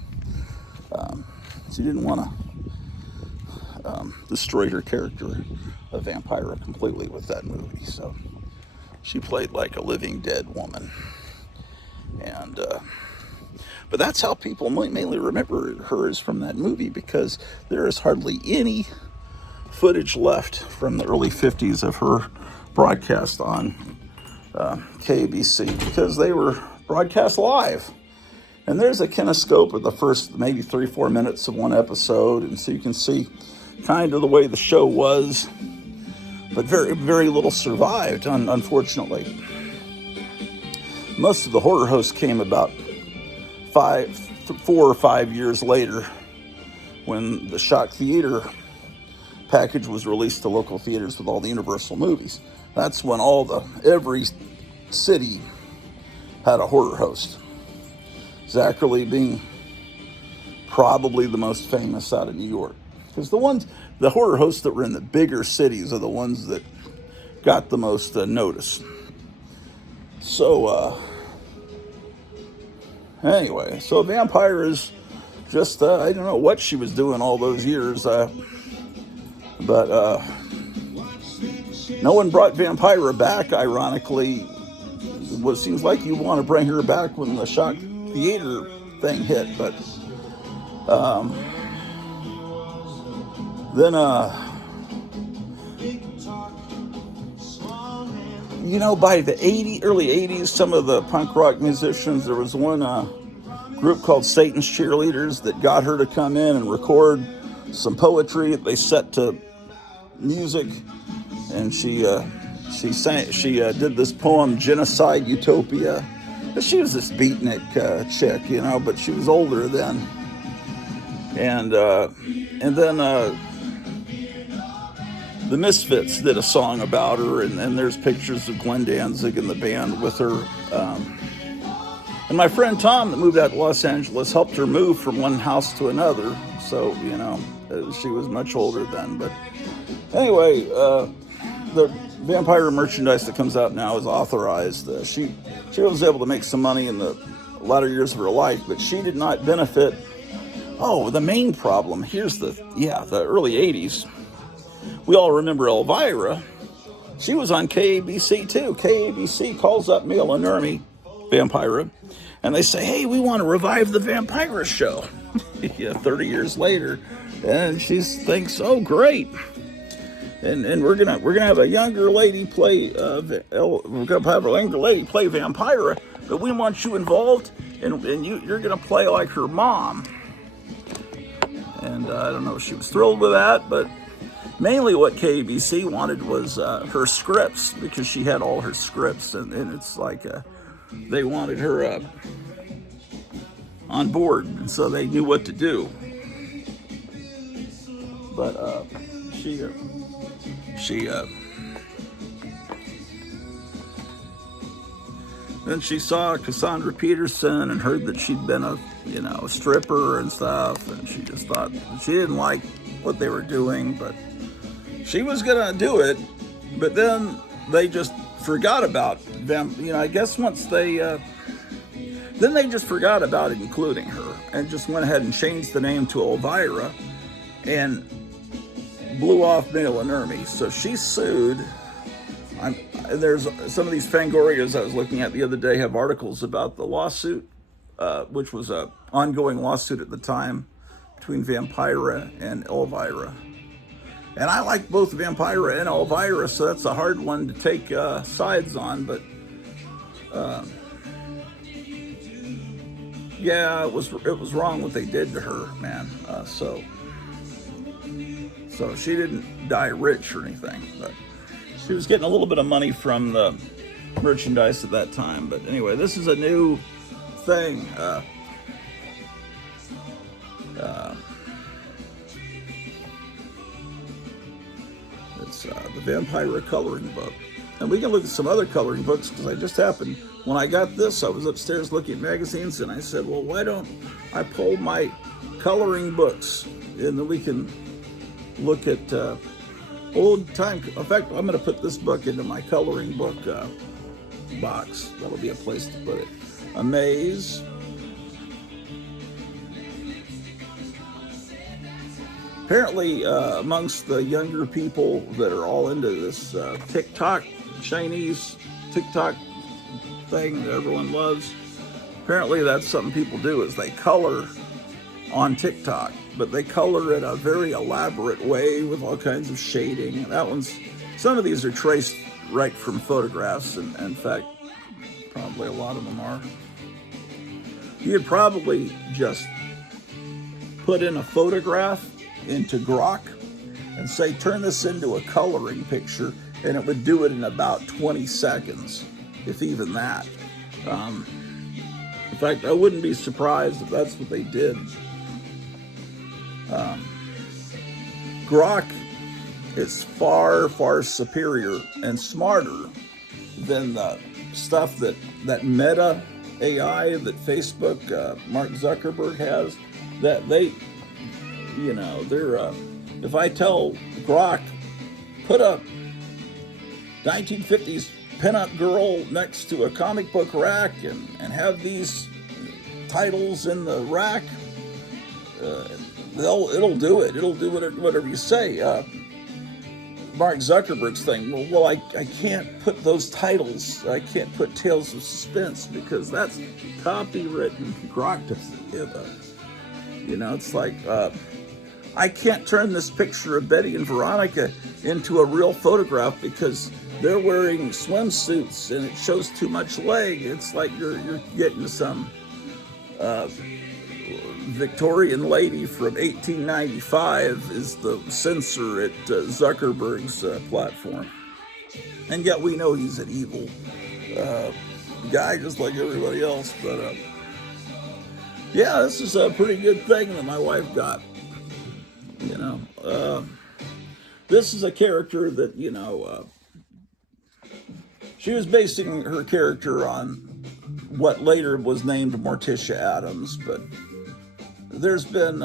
She didn't want to destroy her character of Vampira completely with that movie, so she played like a living dead woman. And but that's how people mainly remember her, is from that movie, because there is hardly any footage left from the early 50s of her broadcast on KABC, because they were broadcast live. And there's a kinescope of the first maybe 3-4 minutes of one episode, and so you can see kind of the way the show was, but very, very little survived, unfortunately. Most of the horror hosts came about 4 or 5 years later, when the Shock Theater package was released to local theaters with all the Universal movies. That's when every city had a horror host. Zachary being probably the most famous out of New York, because the horror hosts that were in the bigger cities are the ones that got the most notice. So anyway, so Vampire is just I don't know what she was doing all those years, but no one brought Vampira back. Ironically, it seems like you want to bring her back when the Shock Theater thing hit, but then by the early 80s, some of the punk rock musicians, there was one group called Satan's Cheerleaders that got her to come in and record some poetry. They set to music, and she did this poem, Genocide Utopia. She was this beatnik chick, but she was older then. And then the Misfits did a song about her, and there's pictures of Glenn Danzig and the band with her. And my friend Tom, that moved out to Los Angeles, helped her move from one house to another. So, she was much older then. But anyway, the Vampire merchandise that comes out now is authorized. She was able to make some money in the latter years of her life, but she did not benefit. Oh, the main problem, here's the early 80s. We all remember Elvira. She was on KABC too. KABC calls up Mila Nurmi, Vampira, and they say, hey, we want to revive the Vampira show. 30 years later. And she thinks, oh, great. And we're gonna have a younger lady play Vampira, but we want you involved, and you're gonna play like her mom. And I don't know if she was thrilled with that, but mainly what KABC wanted was her scripts, because she had all her scripts, and it's like they wanted her on board, and so they knew what to do. But she then she saw Cassandra Peterson and heard that she'd been a stripper and stuff, and she just thought she didn't like what they were doing, but she was gonna do it. But then they just forgot about them. I guess once then they just forgot about including her and just went ahead and changed the name to Elvira and blew off Mila Nurmi. So she sued. There's some of these Fangorias I was looking at the other day have articles about the lawsuit, which was an ongoing lawsuit at the time between Vampira and Elvira. And I like both Vampira and Elvira, so that's a hard one to take sides on. But yeah, it was wrong what they did to her, man. So she didn't die rich or anything, but she was getting a little bit of money from the merchandise at that time. But anyway, this is a new thing. the Vampire coloring book. And we can look at some other coloring books, because I just happened, when I got this, I was upstairs looking at magazines, and I said, well, why don't I pull my coloring books, and then we can look at old time. In fact, I'm going to put this book into my coloring book box. That'll be a place to put it. A maze. Apparently, amongst the younger people that are all into this TikTok, Chinese TikTok thing that everyone loves, apparently that's something people do, is they color on TikTok, but they color it a very elaborate way with all kinds of shading. Some of these are traced right from photographs, and in fact, probably a lot of them are. You could probably just put in a photograph into Grok and say, turn this into a coloring picture, and it would do it in about 20 seconds, if even that. In fact, I wouldn't be surprised if that's what they did. Grok is far, far superior and smarter than the stuff that Meta AI that Facebook, Mark Zuckerberg has. That they're, if I tell Grok, put a 1950s pinup girl next to a comic book rack and have these titles in the rack, it'll do it. It'll do whatever you say. Mark Zuckerberg's thing, well, I can't put those titles, I can't put Tales of Suspense because that's copywritten. Grok doesn't give a, it's like, I can't turn this picture of Betty and Veronica into a real photograph because they're wearing swimsuits and it shows too much leg. It's like you're getting some Victorian lady from 1895 is the censor at Zuckerberg's platform. And yet we know he's an evil guy just like everybody else. But yeah, this is a pretty good thing that my wife got. This is a character that, she was basing her character on what later was named Morticia Addams, but there's been,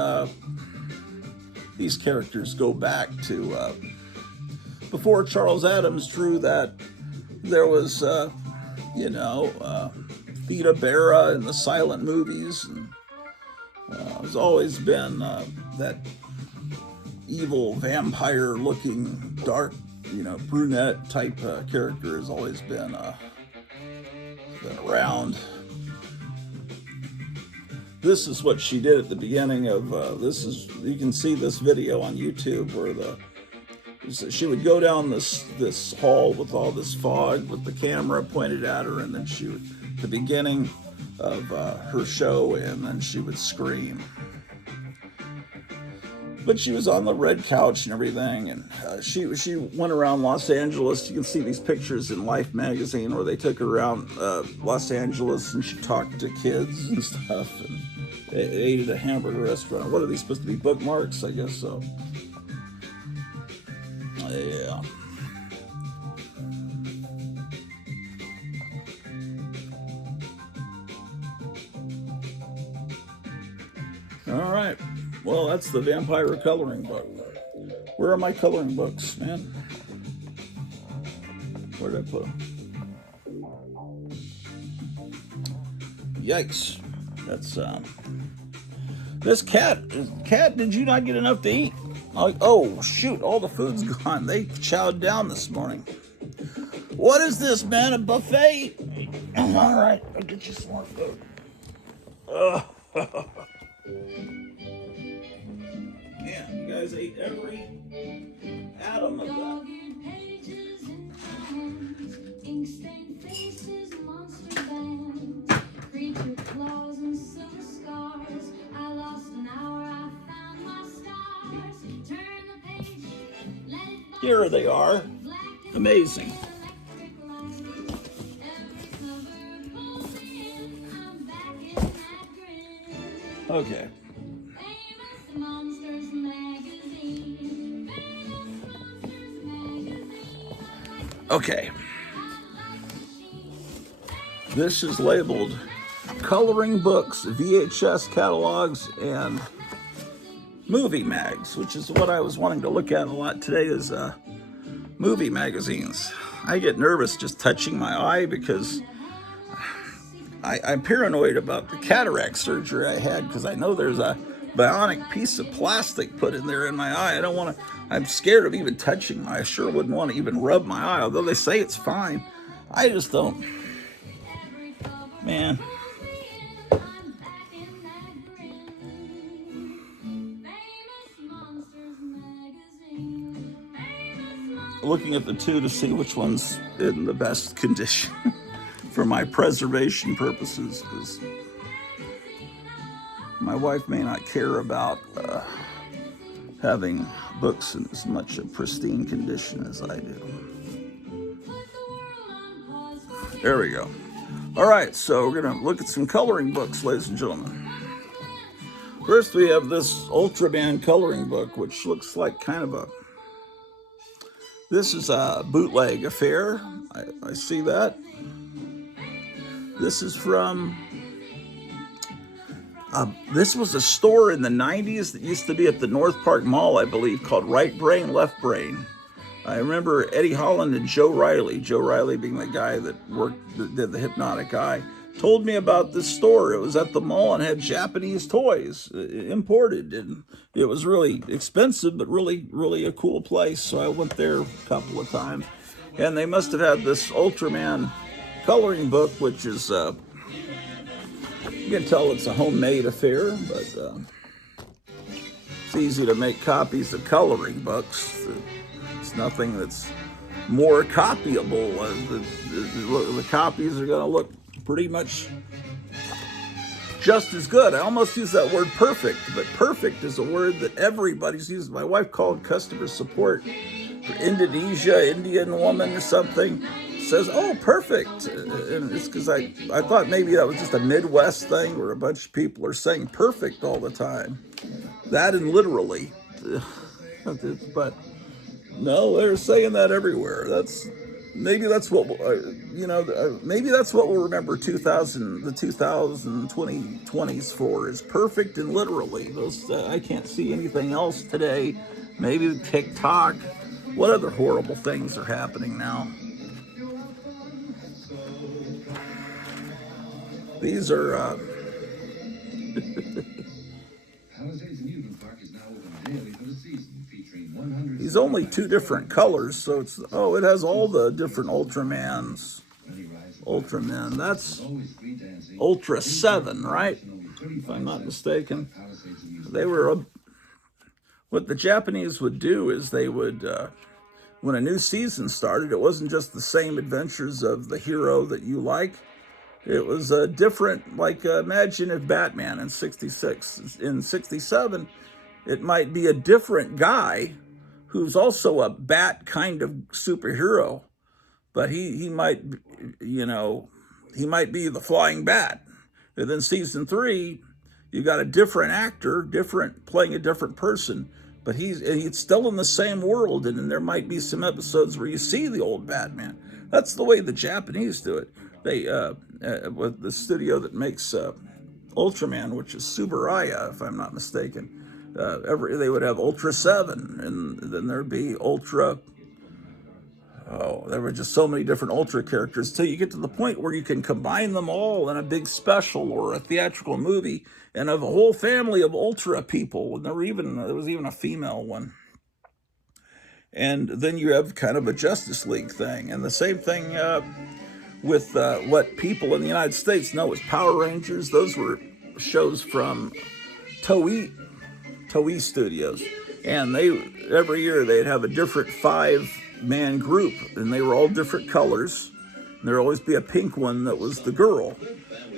these characters go back to, before Charles Addams drew that, there was, Theda Bara in the silent movies, and there's always been that evil vampire-looking, dark, brunette type character has always been around. This is what she did at the beginning of you can see this video on YouTube where she would go down this hall with all this fog with the camera pointed at her, and then she would, the beginning of her show, and then she would scream. But she was on the red couch and everything, and she went around Los Angeles. You can see these pictures in Life magazine where they took her around Los Angeles, and she talked to kids and stuff, and ate at a hamburger restaurant. What are these supposed to be, bookmarks? I guess so. Yeah. All right. Well, that's the Vampire coloring book. Where are my coloring books, man? Where did I put them? Yikes. That's, this cat, did you not get enough to eat? Oh, shoot, all the food's gone. They chowed down this morning. What is this, man, a buffet? All right, I'll get you some more food. Yeah, you guys ate every atom of that. Here they are. Amazing. Okay. Okay. This is labeled coloring books, VHS catalogs, and movie mags, which is what I was wanting to look at a lot today, is movie magazines. I get nervous just touching my eye because I'm paranoid about the cataract surgery I had, because I know there's a bionic piece of plastic put in there in my eye. I don't want to, I'm scared of even touching my, I sure wouldn't want to even rub my eye, although they say it's fine. I just don't, man. Looking at the two to see which one's in the best condition for my preservation purposes, because my wife may not care about having books in as much a pristine condition as I do. There we go. All right, so we're going to look at some coloring books, ladies and gentlemen. First, we have this Ultraman coloring book, which looks like kind of a, this is a bootleg affair. I see that. This is from, this was a store in the 90s that used to be at the North Park Mall, I believe, called Right Brain, Left Brain. I remember Eddie Holland and Joe Riley being the guy that did the Hypnotic Eye, told me about this store. It was at the mall and had Japanese toys imported, and it was really expensive, but really, really a cool place. So I went there a couple of times, and they must have had this Ultraman coloring book, which is, you can tell it's a homemade affair, but it's easy to make copies of coloring books. It's nothing that's more copyable. The copies are going to look pretty much just as good. I almost use that word perfect, but perfect is a word that everybody's using. My wife called customer support for Indonesia, Indian woman or something, says, oh, perfect. And it's because I thought maybe that was just a Midwest thing where a bunch of people are saying perfect all the time. That and literally. But no, they're saying that everywhere. Maybe that's what maybe that's what we'll remember the 2020s for, is perfect and literally. Those I can't see anything else today. Maybe TikTok. What other horrible things are happening now? These are these only two different colors, so it's, oh, it has all the different Ultraman. That's Ultra 7, right? If I'm not mistaken. They were, what the Japanese would do is they would, when a new season started, it wasn't just the same adventures of the hero that you like. It was a different, like, imagine if Batman in 66, in 67, it might be a different guy who's also a bat kind of superhero, but he might, he might be the flying bat. And then season 3, you got a different actor, playing a different person, but he's still in the same world, and then there might be some episodes where you see the old Batman. That's the way the Japanese do it. They, with the studio that makes Ultraman, which is Subaraya, if I'm not mistaken, they would have Ultra 7, and then there'd be Ultra, there were just so many different Ultra characters till you get to the point where you can combine them all in a big special or a theatrical movie and have a whole family of Ultra people. And there was even a female one. And then you have kind of a Justice League thing. And the same thing with what people in the United States know as Power Rangers. Those were shows from Toei Studios. And every year they'd have a different 5-man group, and they were all different colors. And there'd always be a pink one that was the girl.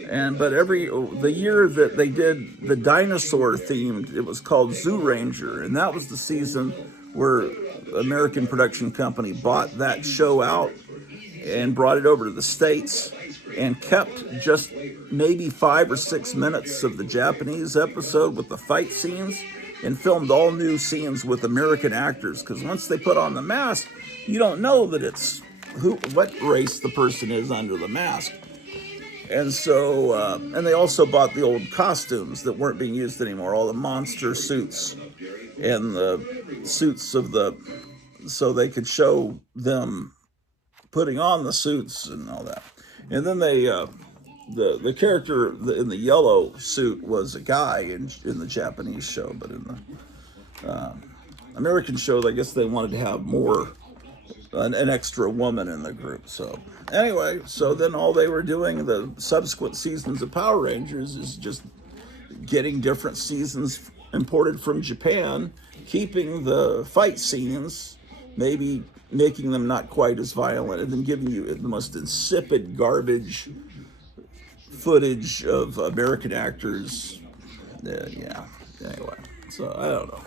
But the year that they did the dinosaur themed, it was called Zoo Ranger, and that was the season where American production company bought that show out and brought it over to the States and kept just maybe 5 or 6 minutes of the Japanese episode with the fight scenes and filmed all new scenes with American actors, because once they put on the mask, you don't know that it's what race the person is under the mask. And so, and they also bought the old costumes that weren't being used anymore, all the monster suits and the suits of so they could show them putting on the suits and all that. And then the character in the yellow suit was a guy in the Japanese show, but in the American show, I guess they wanted to have an extra woman in the group. So anyway, so then all they were doing the subsequent seasons of Power Rangers is just getting different seasons imported from Japan, keeping the fight scenes, maybe making them not quite as violent, and then giving you the most insipid garbage footage of American actors. Yeah, anyway, so I don't know.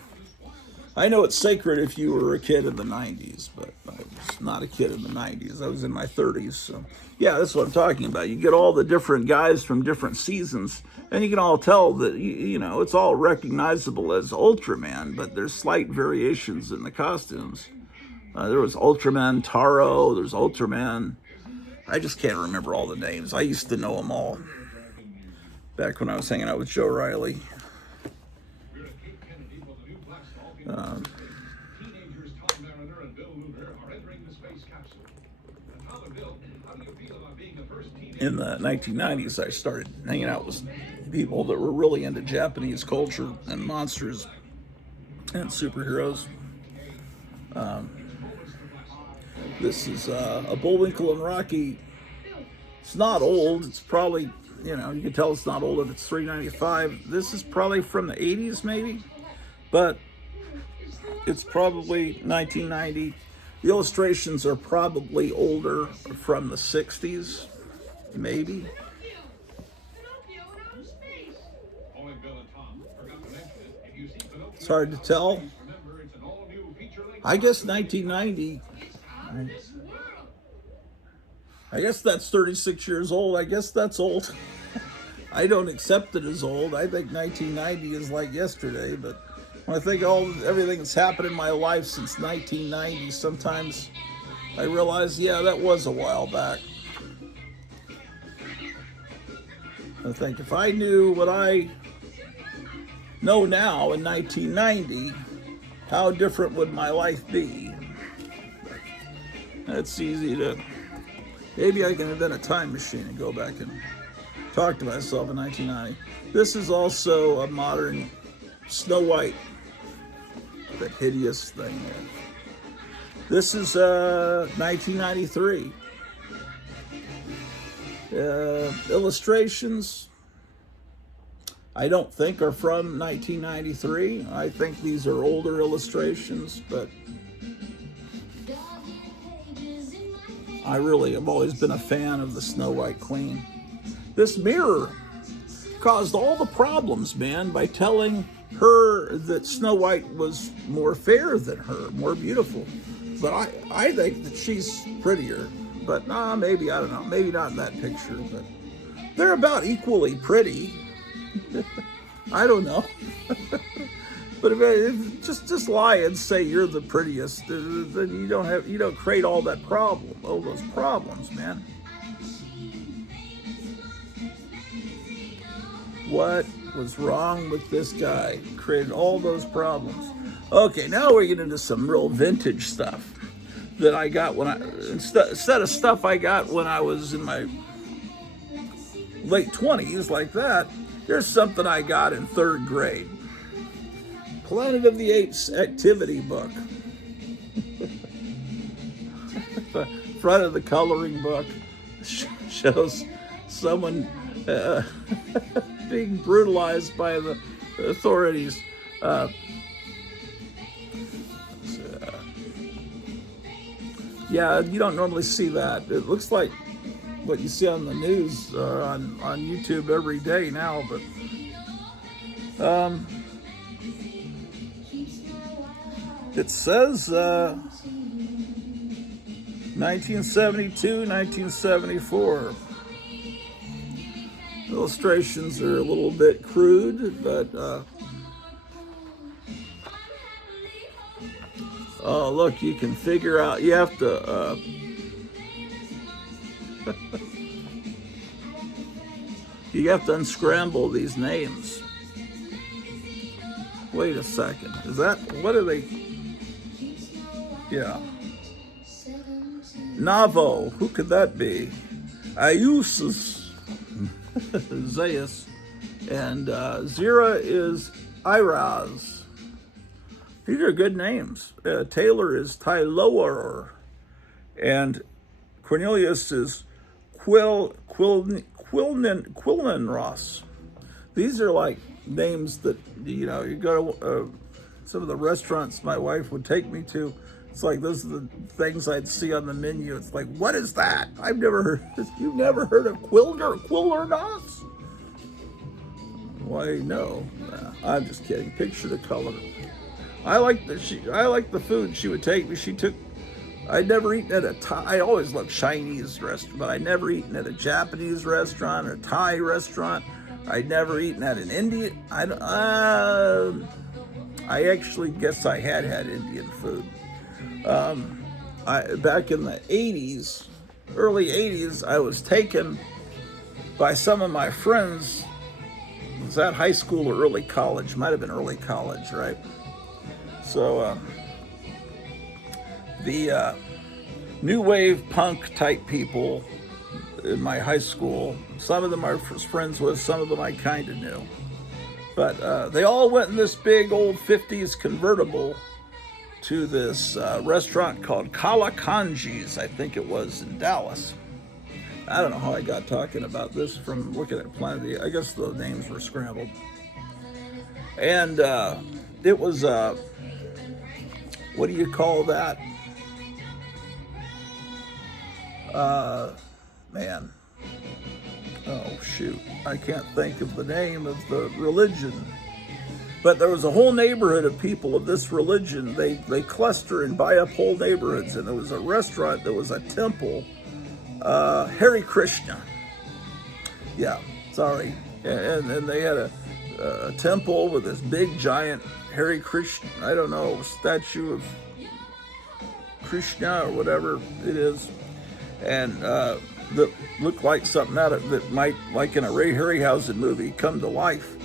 I know it's sacred if you were a kid in the 90s, but I was not a kid in the 90s. I was in my 30s, so yeah, that's what I'm talking about. You get all the different guys from different seasons, and you can all tell that, you know, it's all recognizable as Ultraman, but there's slight variations in the costumes. There was Ultraman Taro, there's Ultraman. I just can't remember all the names. I used to know them all back when I was hanging out with Joe Riley. In the 1990s, I started hanging out with people that were really into Japanese culture and monsters and superheroes. This is a Bullwinkle and Rocky. It's not old. It's probably, you know, you can tell it's not old if it's $3.95. This is probably from the 80s, maybe, but it's probably 1990. The illustrations are probably older, from the 60s, maybe. It's hard to tell. I guess 1990. I guess that's 36 years old. I guess that's old. I don't accept it as old. I think 1990 is like yesterday, but when I think of everything that's happened in my life since 1990, sometimes I realize, yeah, that was a while back. I think if I knew what I know now in 1990, how different would my life be? It's easy to... Maybe I can invent a time machine and go back and talk to myself in 1990. This is also a modern Snow White, that hideous thing there. This is 1993. Illustrations, I don't think are from 1993. I think these are older illustrations, but I really have always been a fan of the Snow White Queen. This mirror caused all the problems, man, by telling her that Snow White was more fair than her, more beautiful. But I think that she's prettier. But maybe, I don't know, maybe not in that picture, but they're about equally pretty. I don't know. But if just lie and say you're the prettiest, then you don't create all those problems, man. What was wrong with this guy? Created all those problems. Okay, now we're getting into some real vintage stuff that I got instead of stuff I got when I was in my late 20s like that. Here's something I got in 3rd grade. Planet of the Apes activity book. The front of the coloring book shows someone being brutalized by the authorities. Yeah, you don't normally see that. It looks like what you see on the news on YouTube every day now, but it says 1972, 1974. Illustrations are a little bit crude, but oh, look, you can figure out, you have to You have to unscramble these names. Wait a second. Is that, what are they? Yeah. Navo. Who could that be? Ayusus. Zayas. And Zira is Iraz. These are good names. Taylor is Tylower. And Cornelius is Quilnenross. These are like names that, you know, you go to some of the restaurants my wife would take me to. It's like those are the things I'd see on the menu. It's like, what is that? I've never heard this. You've never heard of Quilnernoss? Why, no. I'm just kidding. Picture the color. I like the food she would take me. I'd never eaten at a Thai. I always loved Chinese restaurant, but I'd never eaten at a Japanese restaurant or Thai restaurant. I'd never eaten at an Indian. I actually guess I had Indian food. Back in the 80s, early 80s, I was taken by some of my friends. Was that high school or early college? Might have been early college, right? So the new wave punk type people in my high school, some of them I was friends with, some of them I kind of knew. But they all went in this big old 50s convertible to this restaurant called Kalakanji's, I think it was, in Dallas. I don't know how I got talking about this from looking at Planet. I guess the names were scrambled. And it was, what do you call that? Man. Oh, shoot. I can't think of the name of the religion. But there was a whole neighborhood of people of this religion. They cluster and buy up whole neighborhoods. And there was a restaurant, there was a temple, Hare Krishna. Yeah, sorry. And they had a temple with this big giant Hare Krishna, I don't know, statue of Krishna or whatever it is. And that looked like something out of that might, like in a Ray Harryhausen movie, come to life.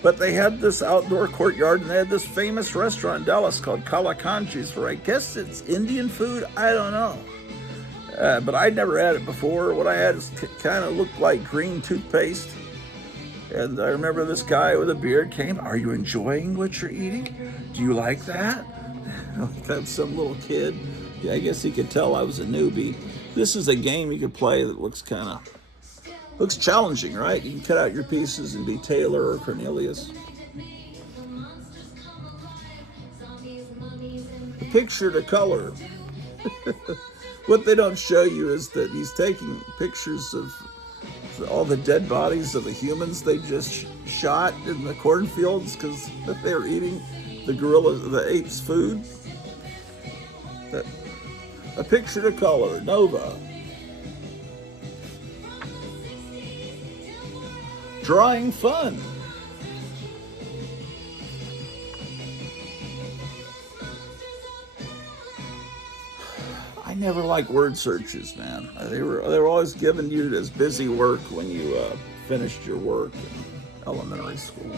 But they had this outdoor courtyard, and they had this famous restaurant in Dallas called Kalakanji's, where I guess it's Indian food. I don't know. But I'd never had it before. What I had is kind of looked like green toothpaste. And I remember this guy with a beard came, "Are you enjoying what you're eating? Do you like that?" That's some little kid. Yeah, I guess he could tell I was a newbie. This is a game you could play that looks challenging, right? You can cut out your pieces and be Taylor or Cornelius. The picture to color. What they don't show you is that he's taking pictures of all the dead bodies of the humans they just shot in the cornfields because they were eating the apes' food. A picture to color, Nova. Drawing fun. I never liked word searches, man. They were always giving you this busy work when you finished your work in elementary school.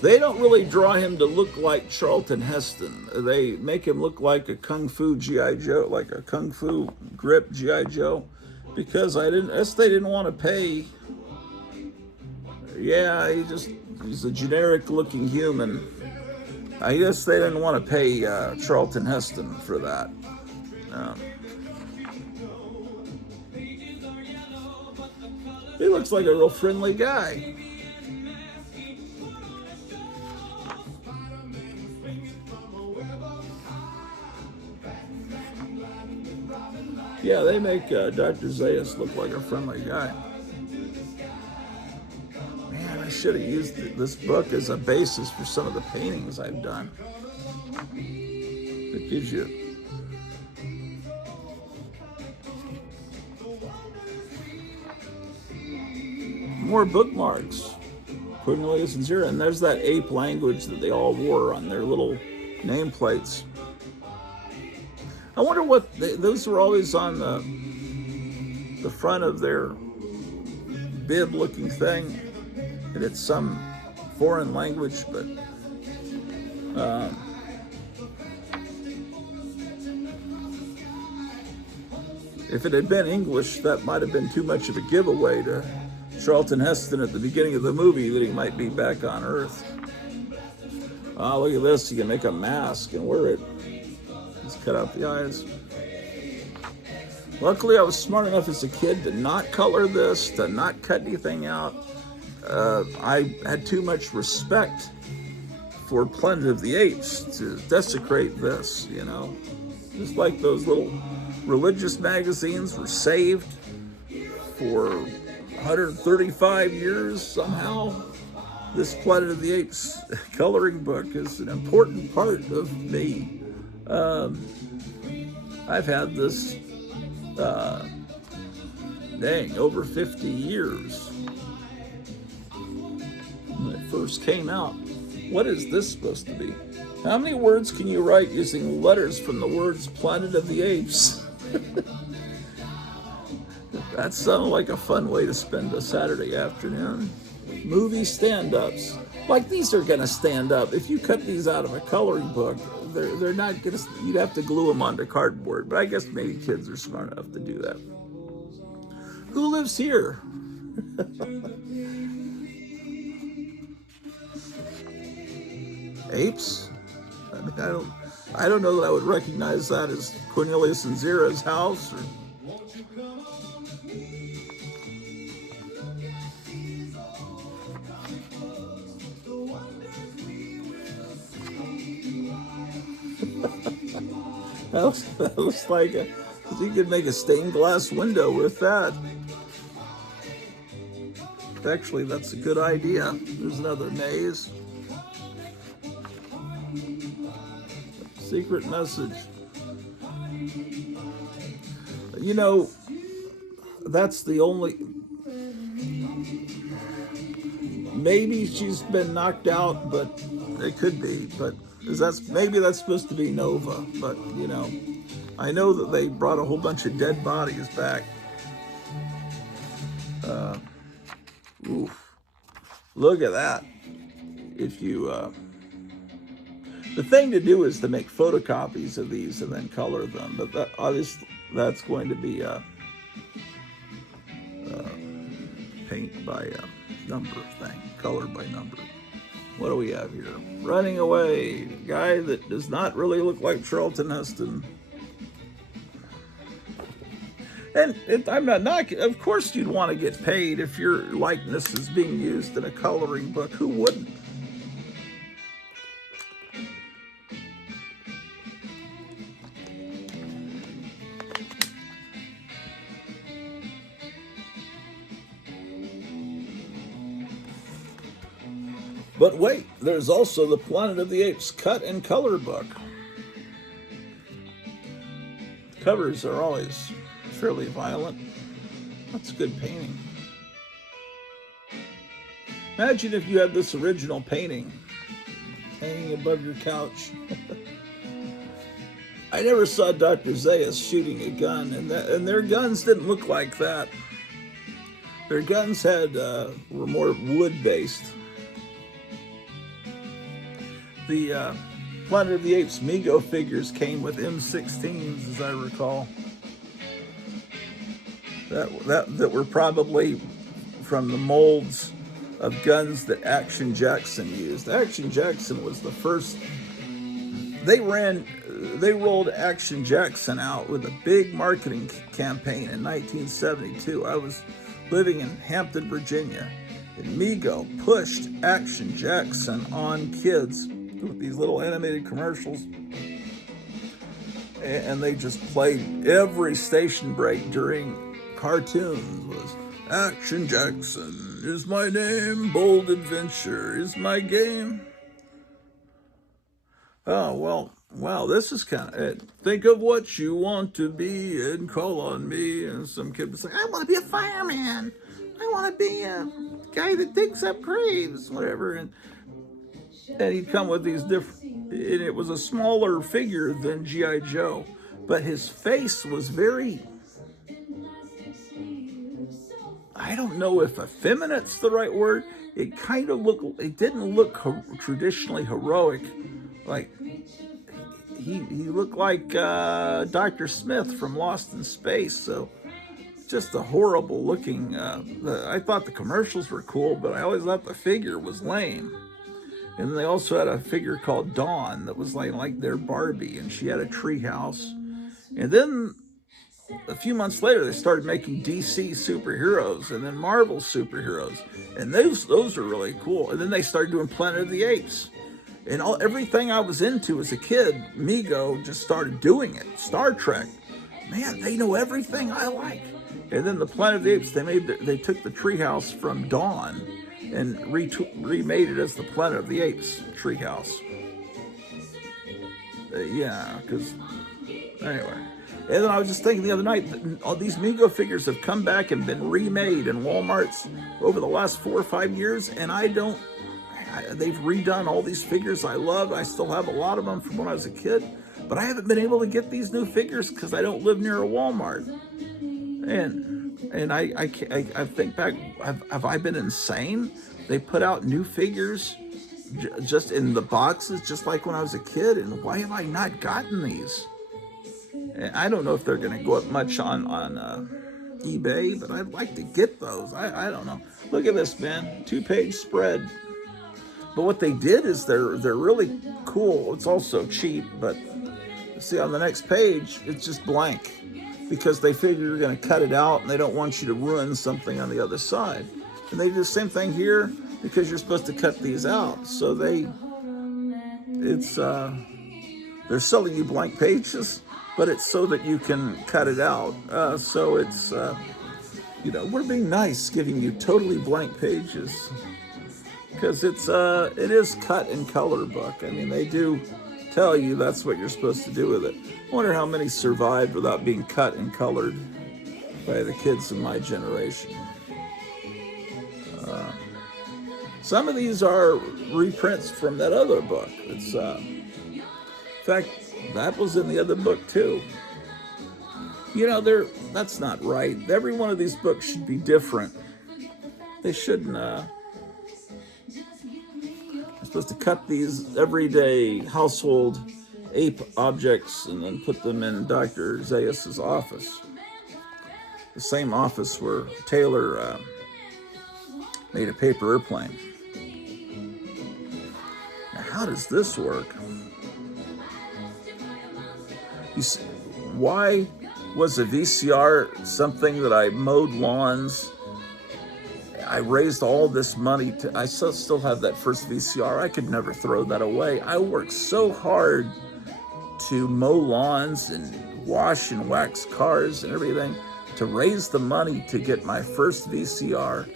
They don't really draw him to look like Charlton Heston. They make him look like a Kung Fu G.I. Joe, like a Kung Fu grip G.I. Joe, because I guess they didn't want to pay. Yeah, he's a generic looking human. I guess they didn't want to pay Charlton Heston for that. He looks like a real friendly guy. Yeah, they make Dr. Zayas look like a friendly guy. Man, I should have used this book as a basis for some of the paintings I've done. It gives you more bookmarks. Cornelius and Zira, and there's that ape language that they all wore on their little nameplates. I wonder what those were always on the the front of their bib-looking thing, and it's some foreign language, but if it had been English, that might have been too much of a giveaway to Charlton Heston at the beginning of the movie that he might be back on Earth. Oh, look at this. You can make a mask and wear it. Just cut out the eyes. Luckily, I was smart enough as a kid to not color this, to not cut anything out. I had too much respect for Planet of the Apes to desecrate this, you know. Just like those little religious magazines were saved for 135 years somehow. This Planet of the Apes coloring book is an important part of me. I've had this, over 50 years. When it first came out. What is this supposed to be? How many words can you write using letters from the words Planet of the Apes? That sounded like a fun way to spend a Saturday afternoon. Movie stand-ups. Like, these are going to stand up. If you cut these out of a coloring book, they're not going to... You'd have to glue them onto cardboard. But I guess maybe kids are smart enough to do that. Who lives here? Apes? I mean, I don't know that I would recognize that as Cornelius and Zira's house. Or... that looks like you could make a stained glass window with that. Actually, that's a good idea. There's another maze. Secret message. You know, that's the only... Maybe she's been knocked out, but it could be. But maybe that's supposed to be Nova. But, you know, I know that they brought a whole bunch of dead bodies back. Oof. Look at that. If you... The thing to do is to make photocopies of these and then color them. But that, obviously, that's going to be paint by number thing, color by number. What do we have here? Running away. A guy that does not really look like Charlton Heston. And I'm not knocking. Of course you'd want to get paid if your likeness is being used in a coloring book. Who wouldn't? But wait, there's also the Planet of the Apes cut and color book. Covers are always fairly violent. That's good painting. Imagine if you had this original painting hanging above your couch. I never saw Dr. Zayas shooting a gun, and their guns didn't look like that. Their guns were more wood-based. The Planet of the Apes Mego figures came with M16s, as I recall. That were probably from the molds of guns that Action Jackson used. Action Jackson was the first. They rolled Action Jackson out with a big marketing campaign in 1972. I was living in Hampton, Virginia, and Mego pushed Action Jackson on kids with these little animated commercials, and they just played every station break during cartoons was Action Jackson is my name, bold adventure is my game. Oh, well, wow, this is kind of it. Think of what you want to be and call on me. And some kid was like, I want to be a fireman. I want to be a guy that digs up graves, whatever. And he'd come with these different, and it was a smaller figure than G.I. Joe, but his face was very I don't know if effeminate's the right word. It kind of it didn't look traditionally heroic. Like, he looked like Dr. Smith from Lost in Space. So just a horrible looking. I thought the commercials were cool, but I always thought the figure was lame. And then they also had a figure called Dawn that was like their Barbie, and she had a tree house. And then a few months later, they started making DC superheroes and then Marvel superheroes, and those are really cool. And then they started doing Planet of the Apes, and everything I was into as a kid, Mego just started doing it. Star Trek, man, they know everything I like. And then the Planet of the Apes, they took the treehouse from Dawn and remade it as the Planet of the Apes treehouse. Yeah, because anyway. And then I was just thinking the other night, all these Mego figures have come back and been remade in Walmarts over the last 4 or 5 years, and they've redone all these figures I love. I still have a lot of them from when I was a kid, but I haven't been able to get these new figures because I don't live near a Walmart. And I think back, have I been insane? They put out new figures just in the boxes, just like when I was a kid, and why have I not gotten these? I don't know if they're going to go up much on eBay, but I'd like to get those. I don't know. Look at this, man. 2-page spread. But what they did is they're really cool. It's also cheap, but see on the next page, it's just blank because they figure you're going to cut it out and they don't want you to ruin something on the other side. And they do the same thing here because you're supposed to cut these out. So they're selling you blank pages, but it's so that you can cut it out. So it's, we're being nice, giving you totally blank pages because it is cut and color book. I mean, they do tell you that's what you're supposed to do with it. I wonder how many survived without being cut and colored by the kids of my generation. Some of these are reprints from that other book. It's, in fact, that was in the other book too. That's not right. Every one of these books should be different. They shouldn't. They're supposed to cut these everyday household ape objects and then put them in Dr. Zaius's office. The same office where Taylor made a paper airplane. Now, how does this work? Why was a VCR something that I mowed lawns? I raised all this money I still have that first VCR. I could never throw that away. I worked so hard to mow lawns and wash and wax cars and everything to raise the money to get my first VCR,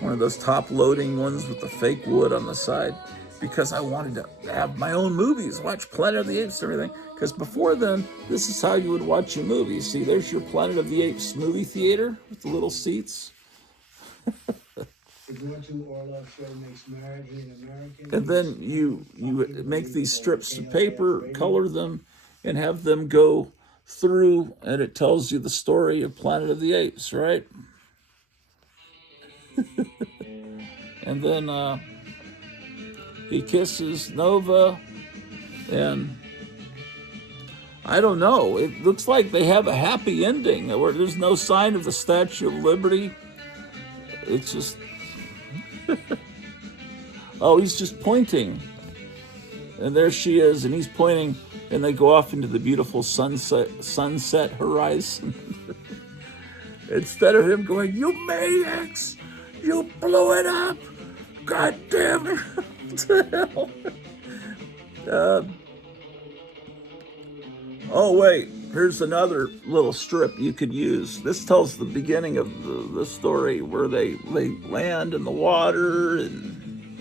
one of those top loading ones with the fake wood on the side, because I wanted to have my own movies, watch Planet of the Apes and everything. Because before then, this is how you would watch your movies. See, there's your Planet of the Apes movie theater with the little seats. The Grottu Orloff show makes Married American. And then you make these strips of paper, color them, and have them go through, and it tells you the story of Planet of the Apes, right? And then he kisses Nova, and I don't know. It looks like they have a happy ending where there's no sign of the Statue of Liberty. It's just... Oh, he's just pointing. And there she is, and he's pointing, and they go off into the beautiful sunset horizon. Instead of him going, "You maniacs! You blew it up! God damn it!" What the hell? Oh, wait. Here's another little strip you could use. This tells the beginning of the story where they land in the water. And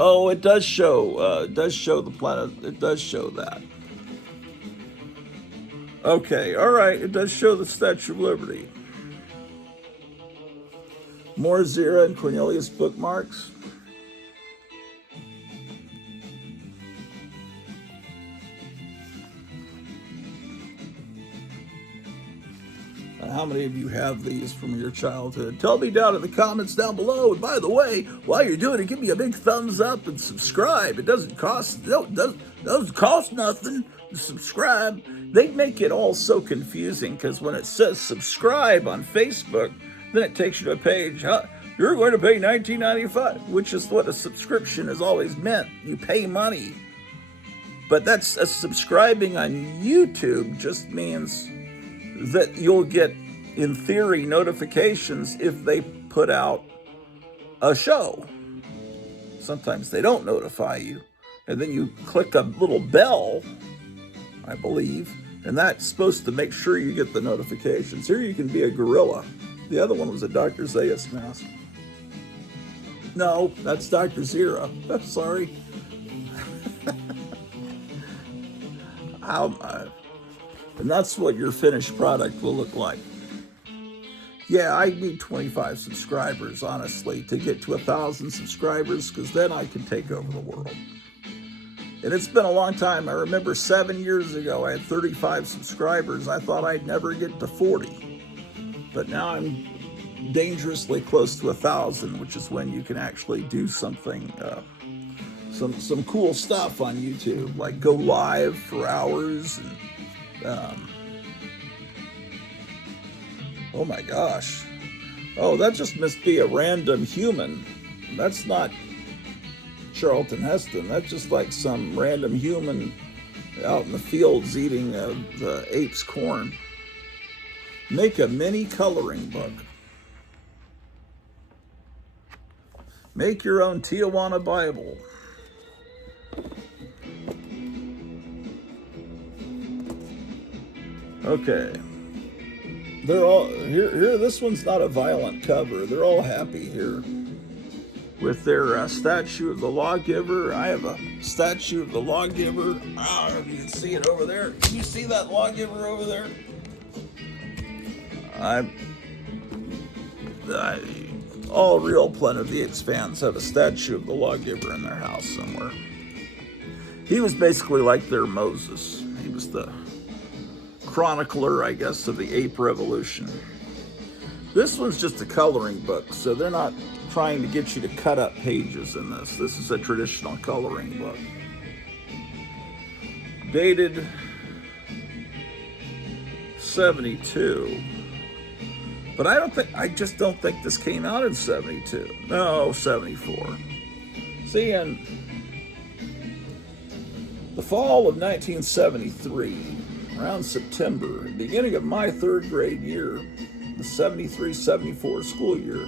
oh, it does show the planet. It does show that. Okay, all right. It does show the Statue of Liberty. More Zira and Cornelius bookmarks. how many of you have these from your childhood? Tell me down in the comments down below. And by the way, while you're doing it, give me a big thumbs up and subscribe. It doesn't cost nothing to subscribe. They make it all so confusing because when it says subscribe on Facebook, then it takes you to a page. You're going to pay $19.95, which is what a subscription has always meant. You pay money. But that's subscribing on YouTube just means that you'll get, in theory, notifications if they put out a show. Sometimes they don't notify you. And then you click a little bell, I believe, and that's supposed to make sure you get the notifications. Here you can be a gorilla. The other one was a Dr. Zayas mask. No, that's Dr. Zero. I'm sorry. And that's what your finished product will look like. Yeah, I need 25 subscribers, honestly, to get to 1,000 subscribers, because then I can take over the world. And it's been a long time. I remember 7 years ago, I had 35 subscribers. I thought I'd never get to 40. But now I'm dangerously close to 1,000, which is when you can actually do something, some cool stuff on YouTube, like go live for hours. And, oh my gosh. Oh, that just must be a random human. That's not Charlton Heston. That's just like some random human out in the fields eating the ape's corn. Make a mini coloring book. Make your own Tijuana Bible. Okay. They're all here. This one's not a violent cover. They're all happy here with their statue of the lawgiver. I have a statue of the lawgiver. I don't know if you can see it over there. Can you see that lawgiver over there? All real Planet of the Apes fans have a statue of the lawgiver in their house somewhere. He was basically like their Moses. He was the chronicler, I guess, of the ape revolution. This one's just a coloring book, so they're not trying to get you to cut up pages in this. This is a traditional coloring book. Dated 72. But I just don't think this came out in 72. No, 74. See, in the fall of 1973, around September, beginning of my third grade year, the 73-74 school year,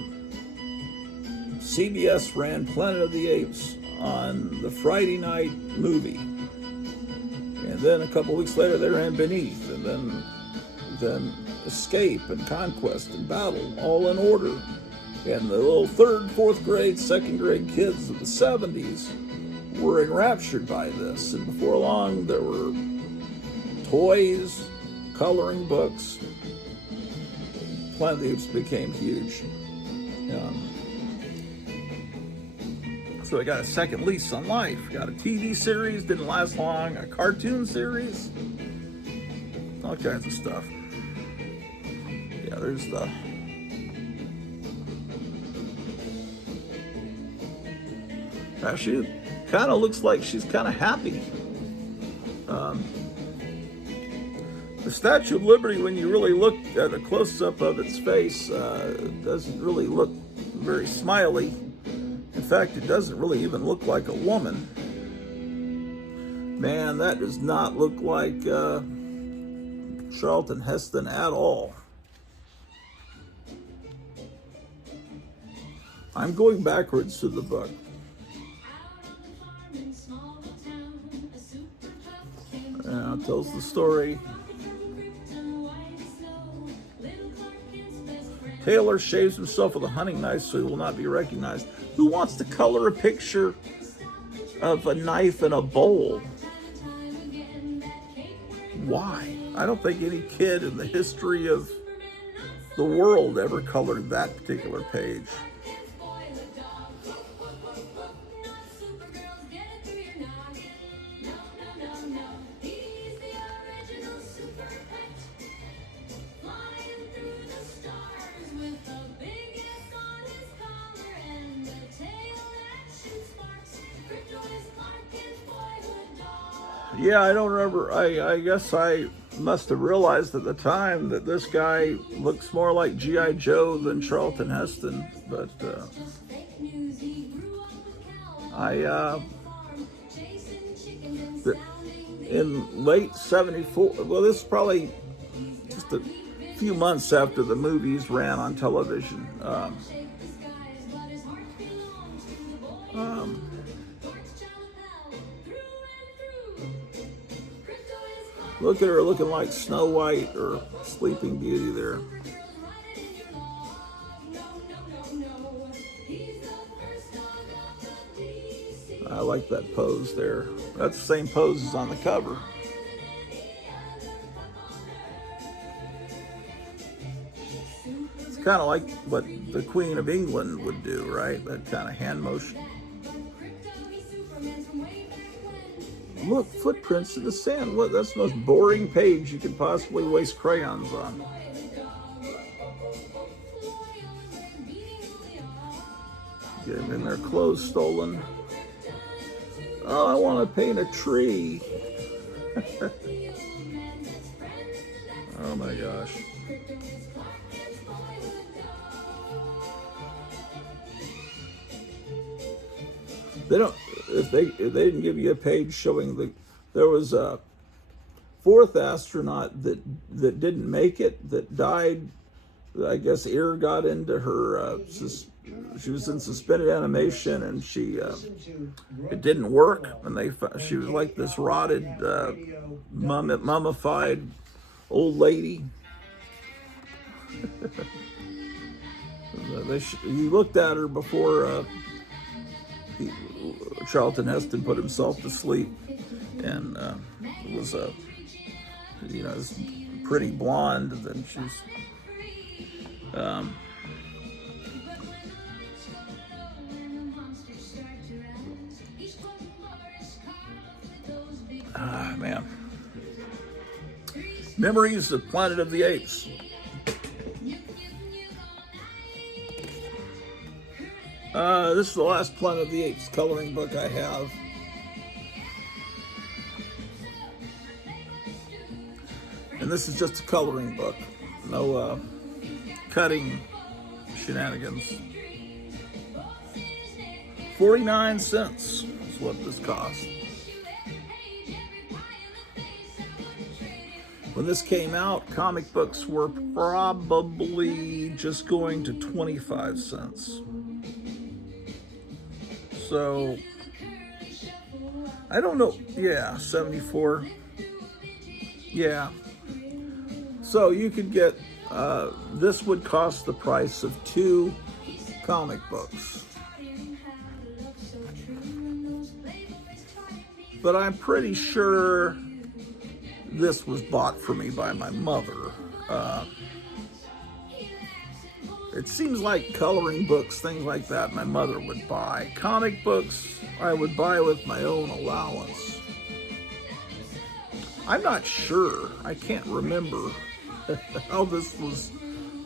CBS ran Planet of the Apes on the Friday night movie. And then a couple weeks later, they ran Beneath, and then Escape and Conquest and Battle, all in order. And the little third, fourth grade, second grade kids of the 70s were enraptured by this. And before long, there were toys, coloring books. Planet of the Apes became huge. So I got a second lease on life. Got a TV series, didn't last long. A cartoon series, all kinds of stuff. Yeah, there's the she kind of looks like she's kind of happy. The Statue of Liberty, when you really look at a close-up of its face, doesn't really look very smiley. In fact, it doesn't really even look like a woman. Man, that does not look like Charlton Heston at all. I'm going backwards to the book. It tells the story. Taylor shaves himself with a hunting knife so he will not be recognized. Who wants to color a picture of a knife in a bowl? Why? I don't think any kid in the history of the world ever colored that particular page. Yeah, I don't remember. I guess I must have realized at the time that this guy looks more like G.I. Joe than Charlton Heston. But in late '74, well, this is probably just a few months after the movies ran on television. Look at her looking like Snow White or Sleeping Beauty there. I like that pose there. That's the same pose as on the cover. It's kind of like what the Queen of England would do, right? That kind of hand motion. Look, footprints in the sand. What? That's the most boring page you could possibly waste crayons on. Getting their clothes stolen. Oh, I want to paint a tree. Oh my gosh. They don't. If they didn't give you a page showing there was a fourth astronaut that didn't make it, that died. I guess air got into her. She was in suspended animation, and it didn't work. And she was like this rotted, mummified old lady. You looked at her before Charlton Heston put himself to sleep, and it was this pretty blonde, and then she's man. Memories of Planet of the Apes. This is the last Planet of the Apes coloring book I have. And this is just a coloring book. No cutting shenanigans. 49 cents is what this cost. When this came out, comic books were probably just going to 25 cents. So, I don't know. Yeah, 74. Yeah. So you could get, this would cost the price of 2 comic books. But I'm pretty sure this was bought for me by my mother. It seems like coloring books, things like that, my mother would buy. Comic books, I would buy with my own allowance. I'm not sure. I can't remember how this was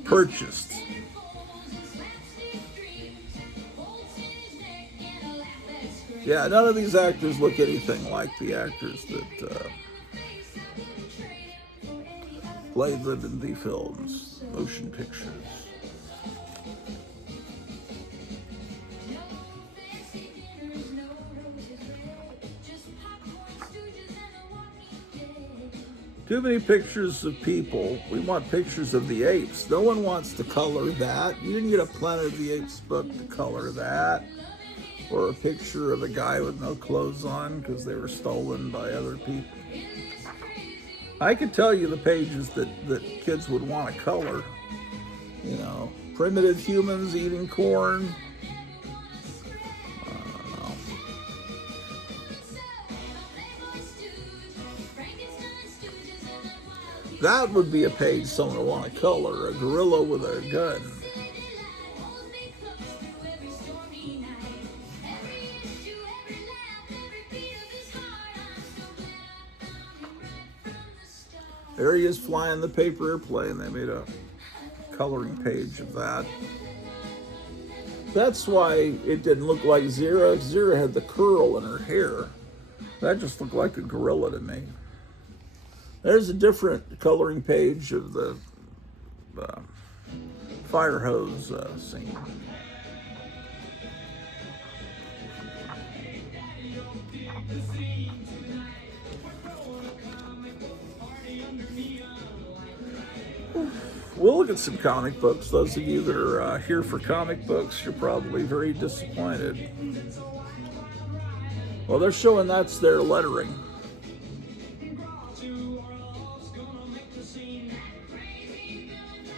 purchased. Yeah, none of these actors look anything like the actors that played them in the films, motion pictures. Too many pictures of people. We want pictures of the apes. No one wants to color that. You didn't get a Planet of the Apes book to color that. Or a picture of a guy with no clothes on because they were stolen by other people. I could tell you the pages that kids would want to color. You know, primitive humans eating corn. That would be a page someone would want to color. A gorilla with a gun. There he is flying the paper airplane. They made a coloring page of that. That's why it didn't look like Zira. Zira had the curl in her hair. That just looked like a gorilla to me. There's a different coloring page of the fire hose scene. We'll look at some comic books. Those of you that are here for comic books, you're probably very disappointed. Well, they're showing that's their lettering.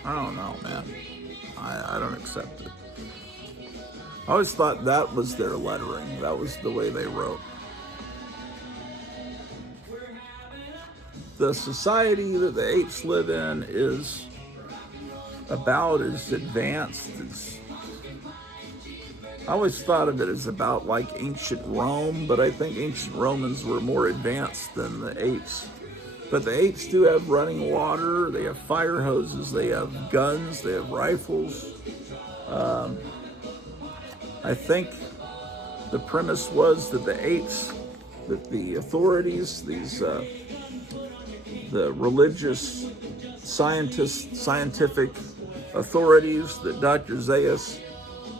I don't know, man. I don't accept it. I always thought that was their lettering. That was the way they wrote. The society that the apes live in is about as advanced as... I always thought of it as about like ancient Rome, but I think ancient Romans were more advanced than the apes. But the apes do have running water, they have fire hoses, they have guns, they have rifles. I think the premise was that the apes, that the authorities, these the religious scientists, scientific authorities that Dr. Zaius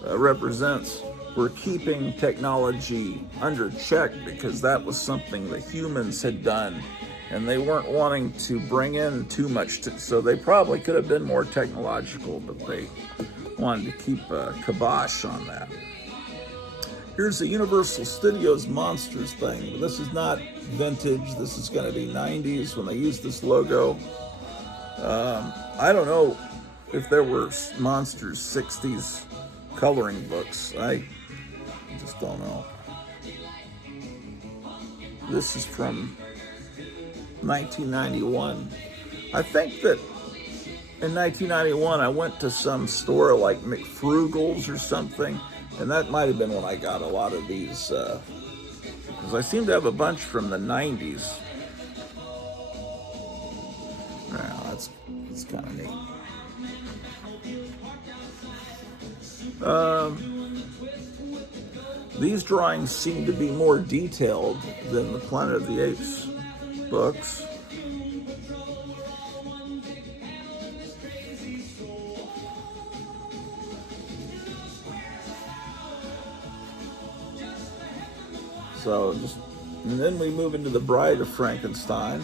represents, were keeping technology under check because that was something the humans had done, and they weren't wanting to bring in too much. So they probably could have been more technological, but they wanted to keep a kibosh on that. Here's the Universal Studios Monsters thing. But this is not vintage. This is going to be 90s when they used this logo. I don't know if there were Monsters 60s coloring books. I just don't know. This is from 1991. I think that in 1991 I went to some store like McFrugal's or something, and that might have been when I got a lot of these, because I seem to have a bunch from the 90s. Yeah, that's kind of neat. These drawings seem to be more detailed than the Planet of the Apes books. So and then we move into the Bride of Frankenstein.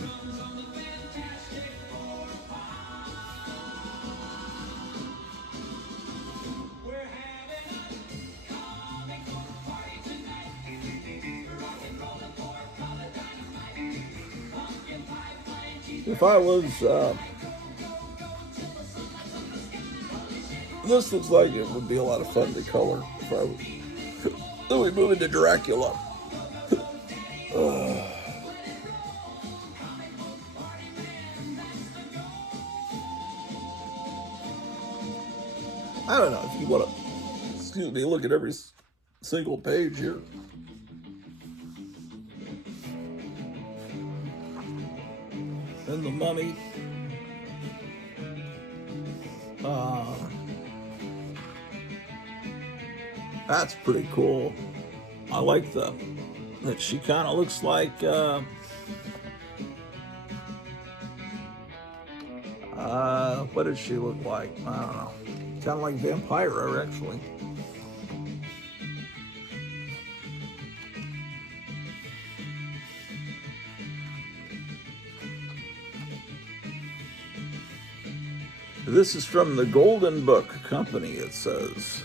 If I was, this looks like it would be a lot of fun to color if I was. Then we move into Dracula. I don't know if you want to, look at every single page here. And the Mummy. That's pretty cool. I like that she kind of looks like what does she look like? I don't know. Kind of like Vampira, actually. This is from the Golden Book Company, it says.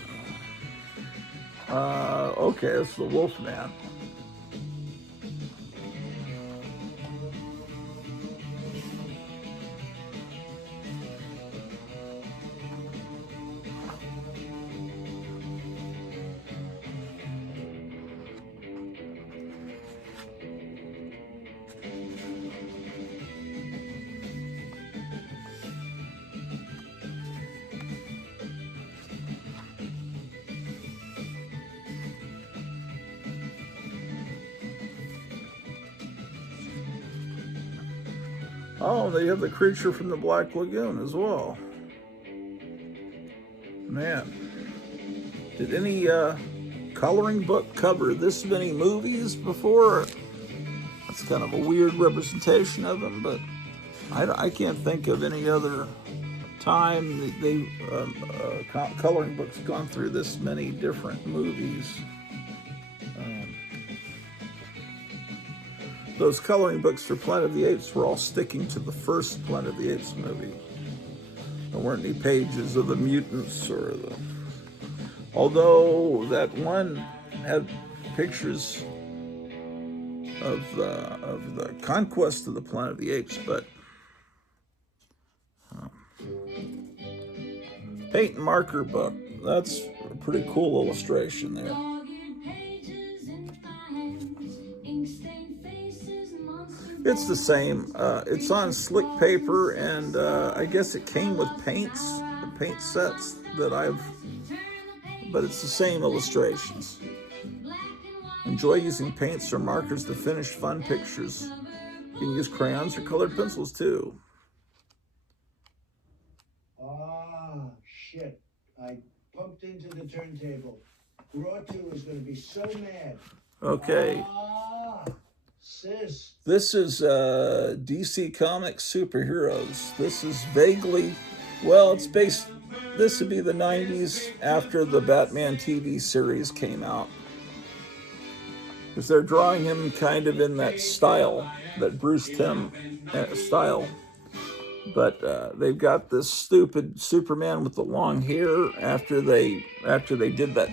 Okay, it's the Wolfman. Oh, they have the creature from the Black Lagoon as well. Man, did any coloring book cover this many movies before? It's kind of a weird representation of him, but I can't think of any other time they coloring books gone through this many different movies. Those coloring books for Planet of the Apes were all sticking to the first Planet of the Apes movie. There weren't any pages of the mutants or the... Although that one had pictures of the conquest of the Planet of the Apes, but paint and marker book. That's a pretty cool illustration there. It's the same. It's on slick paper, and I guess it came with paints, the paint sets that but it's the same illustrations. Enjoy using paints or markers to finish fun pictures. You can use crayons or colored pencils too. Ah, shit. I pumped into the turntable. Grottu is going to be so mad. Okay. Ah, sis. This is DC Comics Superheroes. This is vaguely, well, it's based, this would be the 90s after the Batman TV series came out. Because they're drawing him kind of in that style, that Bruce Timm style. But they've got this stupid Superman with the long hair after they did that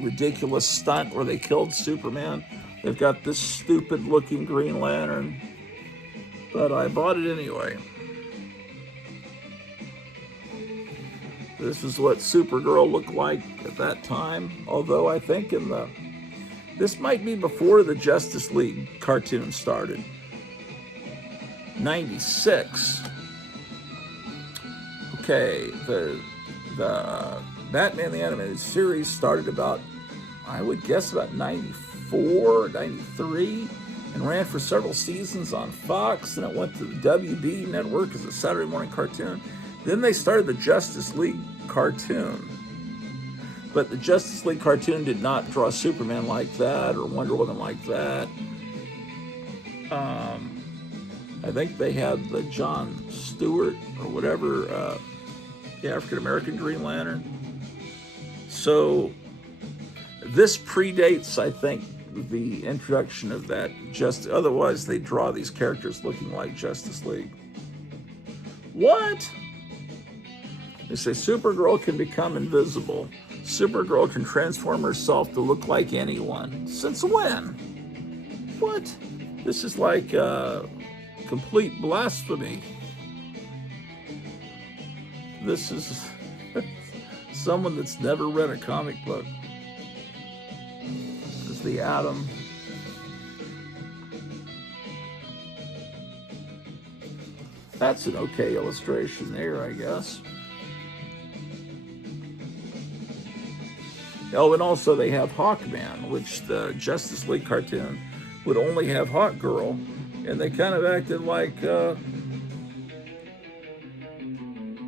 ridiculous stunt where they killed Superman. They've got this stupid looking Green Lantern. But I bought it anyway. This is what Supergirl looked like at that time. Although I think this might be before the Justice League cartoon started. 96. Okay, the Batman the Animated Series started about, I would guess about 94, 93, and ran for several seasons on Fox, and it went to the WB network as a Saturday morning cartoon. Then they started the Justice League cartoon. But the Justice League cartoon did not draw Superman like that or Wonder Woman like that. I think they had the John Stewart or whatever, the African-American Green Lantern. So this predates, I think, the introduction of that. Otherwise, they draw these characters looking like Justice League. What? They say Supergirl can become invisible. Supergirl can transform herself to look like anyone. Since when? What? This is like complete blasphemy. This is someone that's never read a comic book. This is the Atom. That's an okay illustration there, I guess. Oh, and also they have Hawkman, which the Justice League cartoon would only have Hawkgirl, and they kind of acted like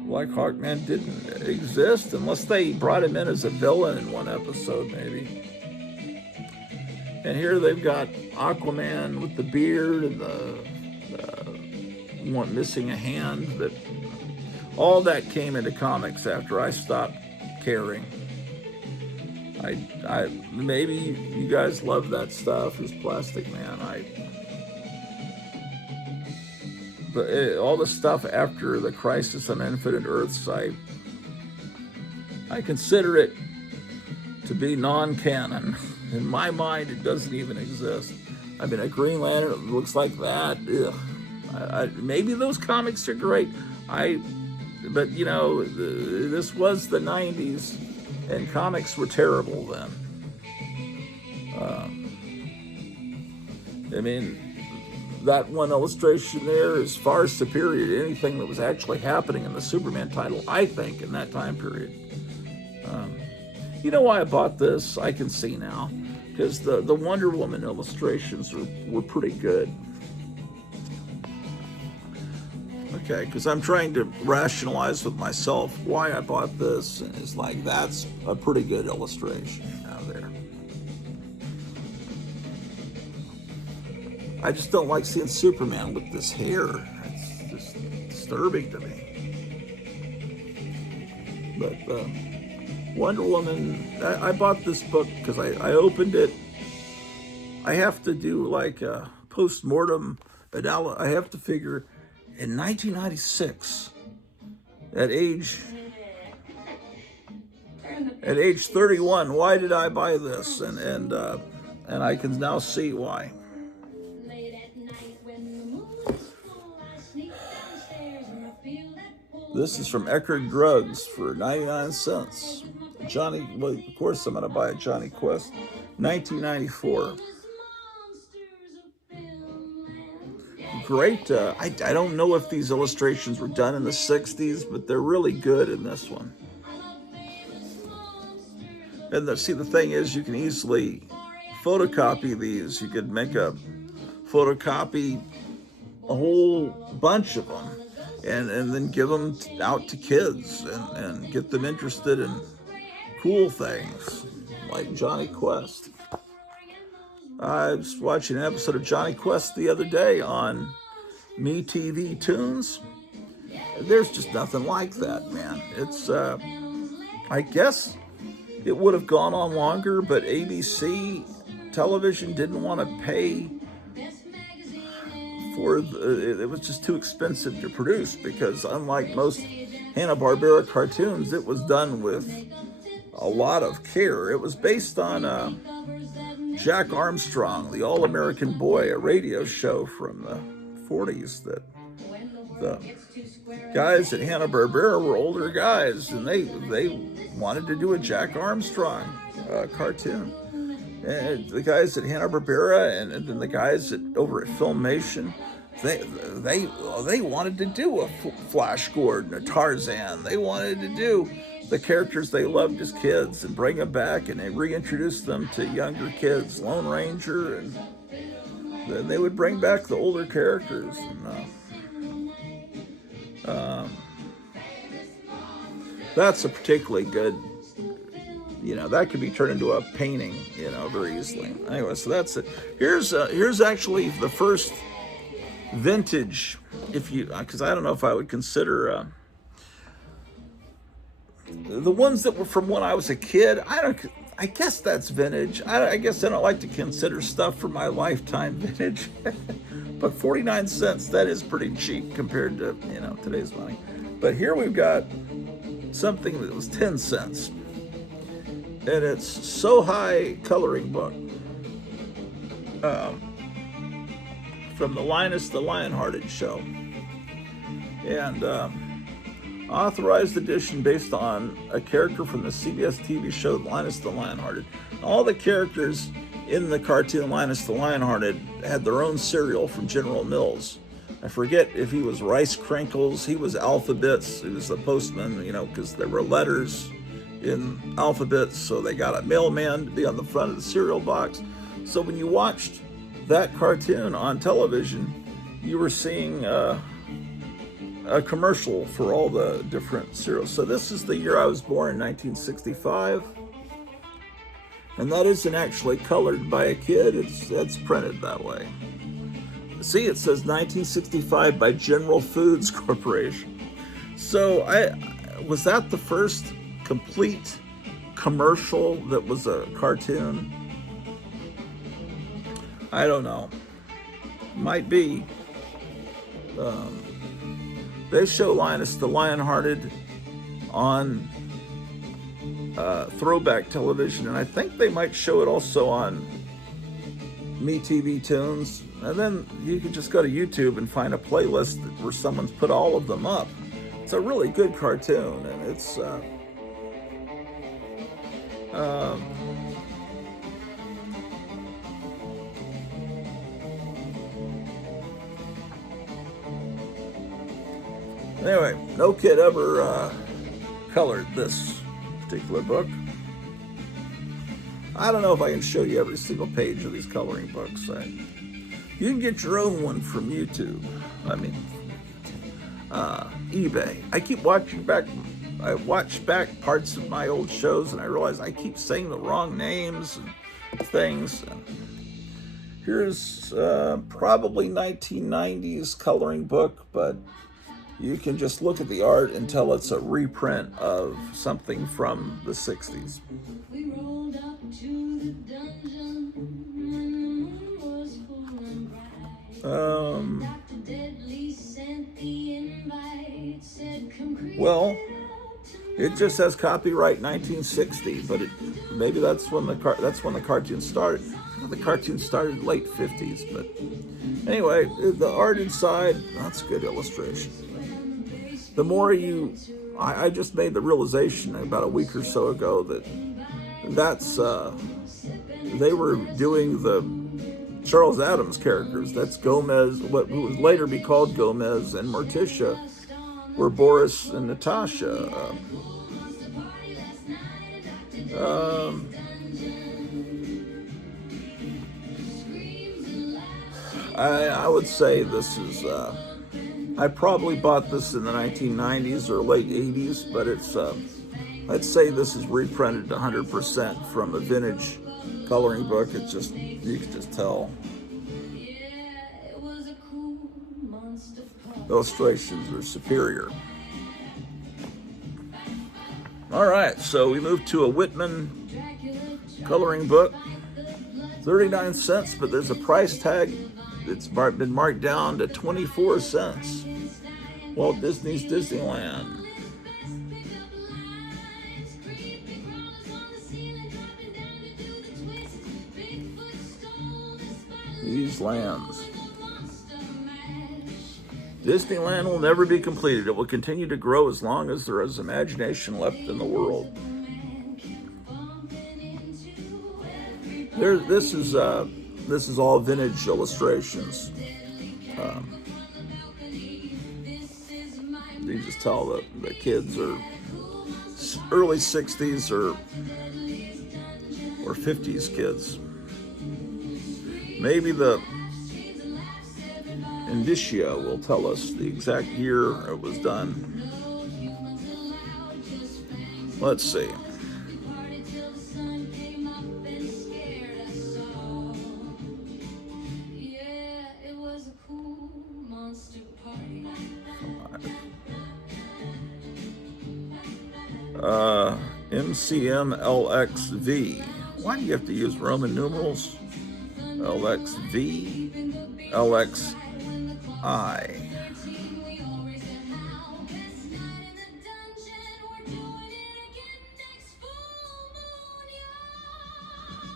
Hawkman didn't exist, unless they brought him in as a villain in one episode, maybe. And here they've got Aquaman with the beard and the one missing a hand. That all that came into comics after I stopped caring. I maybe you guys love that stuff as Plastic Man. But all the stuff after the Crisis on Infinite Earths, I consider it to be non-canon. In my mind, it doesn't even exist. I mean, a Green Lantern that looks like that. Ugh. Maybe those comics are great. But you know, this was the 90s, and comics were terrible then. I mean, that one illustration there is far superior to anything that was actually happening in the Superman title, I think, in that time period. You know why I bought this? I can see now. Because the Wonder Woman illustrations were pretty good. Okay, because I'm trying to rationalize with myself why I bought this, and it's like, that's a pretty good illustration out there. I just don't like seeing Superman with this hair. It's just disturbing to me. But Wonder Woman, I bought this book because I opened it. I have to do like a post-mortem analysis. I have to figure in 1996, at age 31, why did I buy this? And I can now see why. Late at night when the moon is full, I sneak downstairs and I feel that pull. This is from Eckerd Drugs for 99 cents. Johnny, well, of course I'm going to buy a Johnny Quest, 1994. Great. I don't know if these illustrations were done in the 60s, but they're really good in this one. And the thing is, you can easily photocopy these. You could make a photocopy a whole bunch of them and then give them out to kids and get them interested in cool things like Johnny Quest. I was watching an episode of Johnny Quest the other day on MeTV Tunes. There's just nothing like that, man. It's, I guess it would have gone on longer, but ABC television didn't want to pay for it was just too expensive to produce, because unlike most Hanna-Barbera cartoons, it was done with a lot of care. It was based on Jack Armstrong, the All-American Boy, a radio show from the 40s that the guys at Hanna-Barbera were older guys, and they wanted to do a Jack Armstrong cartoon. And the guys at Hanna-Barbera and then the guys over at Filmation, they wanted to do a Flash Gordon, a Tarzan. They wanted to do the characters they loved as kids and bring them back, and they reintroduce them to younger kids, Lone Ranger, and then they would bring back the older characters. And that's a particularly good, that could be turned into a painting, very easily. Anyway, so that's it. Here's actually the first vintage, because I don't know if I would consider the ones that were from when I was a kid. I guess that's vintage. I guess I don't like to consider stuff from my lifetime vintage. But 49 cents, that is pretty cheap compared to, today's money. But here we've got something that was 10 cents. And it's So High coloring book. From the Linus the Lionhearted show. And authorized edition based on a character from the CBS TV show Linus the Lionhearted. All the characters in the cartoon Linus the Lionhearted had their own cereal from General Mills. I forget if he was Rice Crinkles, he was Alphabets, he was the postman, because there were letters in alphabets, so they got a mailman to be on the front of the cereal box. So when you watched that cartoon on television, you were seeing a commercial for all the different cereals. So this is the year I was born, in 1965. And that isn't actually colored by a kid, it's printed that way. See, it says 1965 by General Foods Corporation. So was that the first complete commercial that was a cartoon? I don't know. Might be. They show Linus the Lionhearted on throwback television, and I think they might show it also on MeTV Tunes. And then you can just go to YouTube and find a playlist where someone's put all of them up. It's a really good cartoon, and it's anyway, no kid ever colored this particular book. I don't know if I can show you every single page of these coloring books. You can get your own one from YouTube. eBay. I keep watching back. I watch back parts of my old shows, and I realize I keep saying the wrong names and things. Here's probably 1990s coloring book, but you can just look at the art and tell it's a reprint of something from the 60s. We rolled up to the dungeon when the moon was full and bright. Dr. Deadly sent the invite, said come creep Well, it up it just says copyright 1960, but maybe that's when the cartoon started. The cartoon started late 50s, but anyway, the art inside, that's good illustration. The more I just made the realization about a week or so ago that's they were doing the Charles Addams characters. That's Gomez, what would later be called Gomez, and Morticia were Boris and Natasha. I would say this is, I probably bought this in the 1990s or late 80s, but it's, I'd say this is reprinted 100% from a vintage coloring book. It's just, you can just tell. Illustrations are superior. All right, so we moved to a Whitman coloring book. 39 cents, but there's a price tag. It's been marked down to 24 cents. Walt Disney's Disneyland. These lands. Disneyland will never be completed. It will continue to grow as long as there is imagination left in the world. This is all vintage illustrations. You just tell that the kids are early 60s or 50s kids. Maybe the indicia will tell us the exact year it was done. Let's see. MCMLXV. Why do you have to use Roman numerals? LXV, LXI.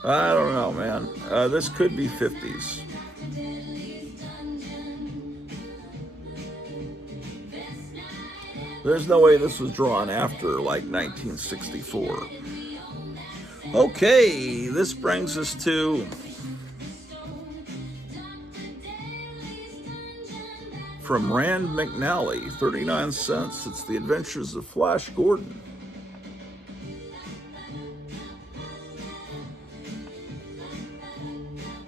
I don't know, man. This could be 50s. There's no way this was drawn after like 1964. Okay, this brings us to from Rand McNally, 39 cents. It's The Adventures of Flash Gordon.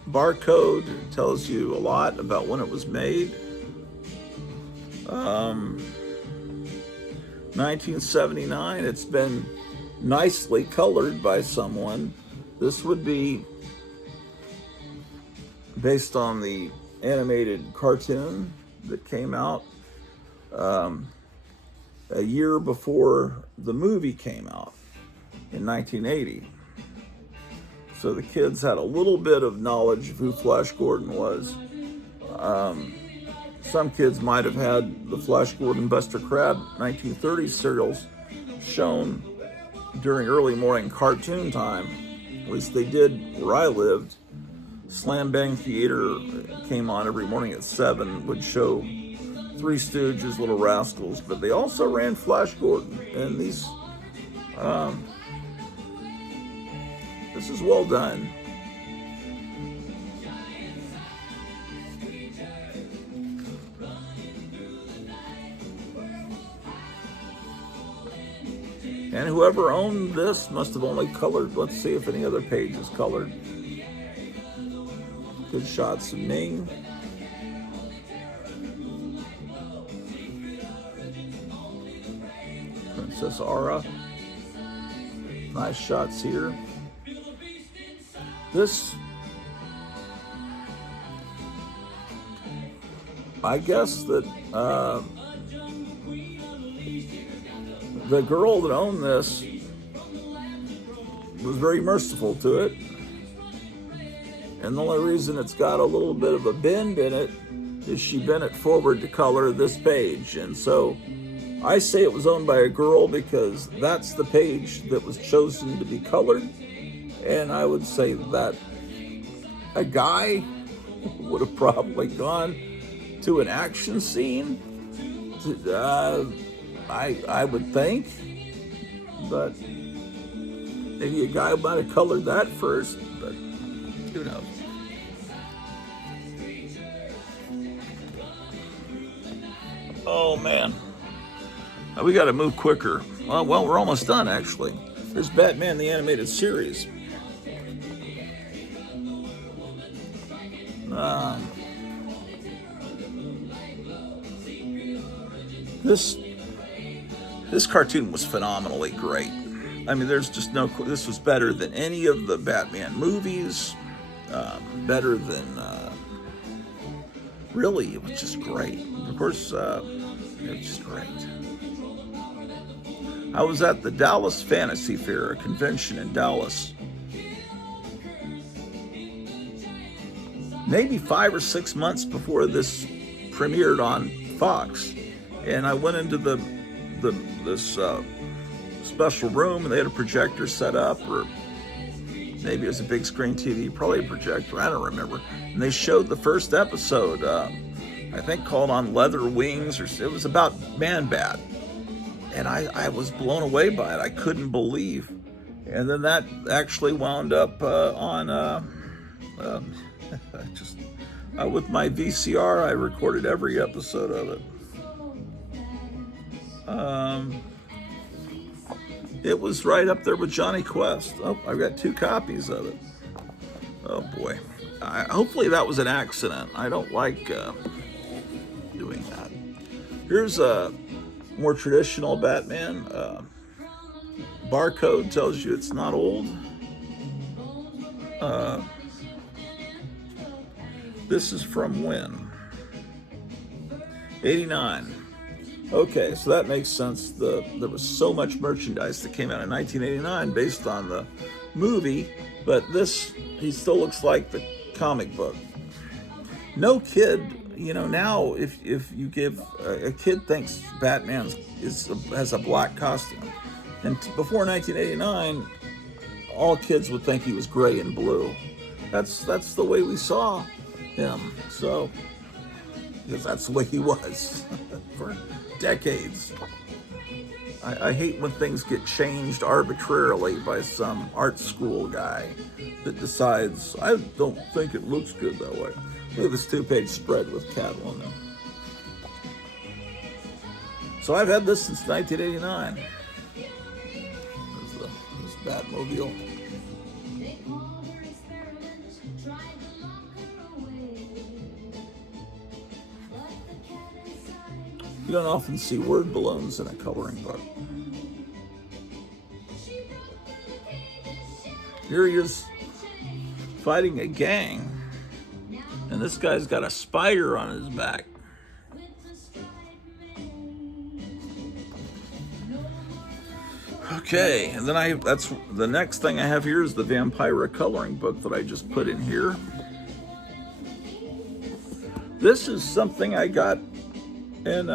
Barcode tells you a lot about when it was made. 1979. It's been nicely colored by someone. This would be based on the animated cartoon that came out a year before the movie came out in 1980. So the kids had a little bit of knowledge of who Flash Gordon was. Some kids might have had the Flash Gordon Buster Crabbe 1930s serials shown during early morning cartoon time. At least they did where I lived. Slam Bang Theater came on every morning at 7, would show Three Stooges, Little Rascals, but they also ran Flash Gordon. And these, this is well done. And whoever owned this must have only colored. Let's see if any other page is colored. Good shots of Ming. Princess Aura. Nice shots here. This I guess that the girl that owned this was very merciful to it. And the only reason it's got a little bit of a bend in it is she bent it forward to color this page. And so I say it was owned by a girl because that's the page that was chosen to be colored. And I would say that a guy would have probably gone to an action scene. I would think. But maybe a guy might have colored that first. But who knows? Oh man, we got to move quicker. Well, we're almost done actually. There's Batman the Animated Series. This cartoon was phenomenally great. I mean, there's just no. This was better than any of the Batman movies. Better than really, it was just great. Of course, it was just great. I was at the Dallas Fantasy Fair, a convention in Dallas, maybe 5 or 6 months before this premiered on Fox, and I went into this special room, and they had a projector set up, or maybe it was a big screen TV, probably a projector, I don't remember. And they showed the first episode, I think called On Leather Wings, or it was about Man-Bat. And I was blown away by it. I couldn't believe. And then that actually wound up with my VCR, I recorded every episode of it. It was right up there with Johnny Quest. Oh, I've got 2 copies of it. Oh boy. Hopefully that was an accident. I don't like doing that. Here's a more traditional Batman. Barcode tells you it's not old. This is from when? 89. Okay, so that makes sense. There was so much merchandise that came out in 1989 based on the movie, but he still looks like the comic book. No kid, now if you give a kid thinks Batman has a black costume, and before 1989, all kids would think he was gray and blue. That's the way we saw him. So, because that's the way he was for decades. I hate when things get changed arbitrarily by some art school guy that decides, I don't think it looks good that way. Look at this 2-page spread with cattle in them. So I've had this since 1989. This Batmobile. You don't often see word balloons in a coloring book. Here he is fighting a gang, and this guy's got a spider on his back. Okay, and then that's the next thing I have here is the Vampira coloring book that I just put in here. This is something I got. And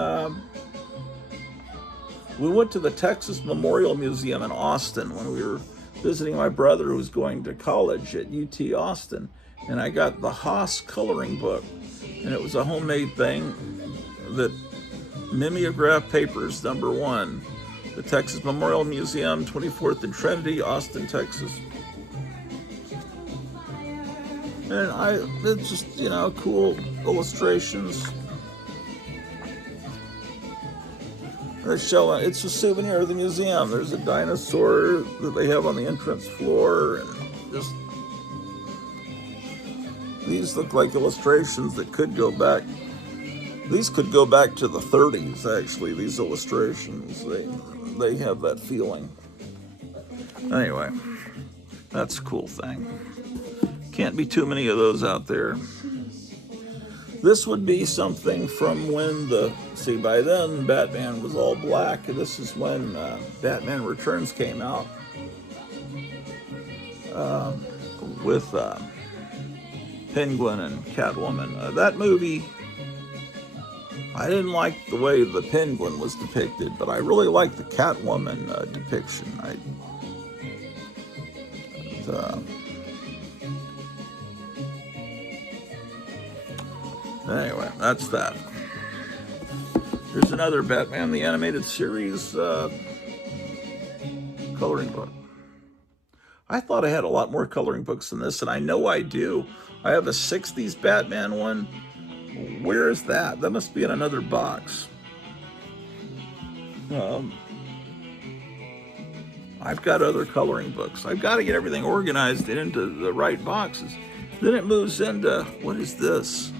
we went to the Texas Memorial Museum in Austin when we were visiting my brother who was going to college at UT Austin. And I got the Haas coloring book. And it was a homemade thing that mimeograph papers, #1. The Texas Memorial Museum, 24th and Trinity, Austin, Texas. And it's just, cool illustrations. It's a souvenir of the museum. There's a dinosaur that they have on the entrance floor, and these look like illustrations that could go back. These could go back to the 30s, actually. These illustrations, they have that feeling. Anyway, that's a cool thing. Can't be too many of those out there. This would be something from when see, by then Batman was all black. This is when Batman Returns came out with Penguin and Catwoman. That movie, I didn't like the way the Penguin was depicted, but I really liked the Catwoman depiction. Anyway, that's that. Here's another Batman the Animated Series coloring book. I thought I had a lot more coloring books than this, and I know I do. I have a 60s Batman one. Where is that? That must be in another box. I've got other coloring books. I've got to get everything organized and into the right boxes. Then it moves into, what is this?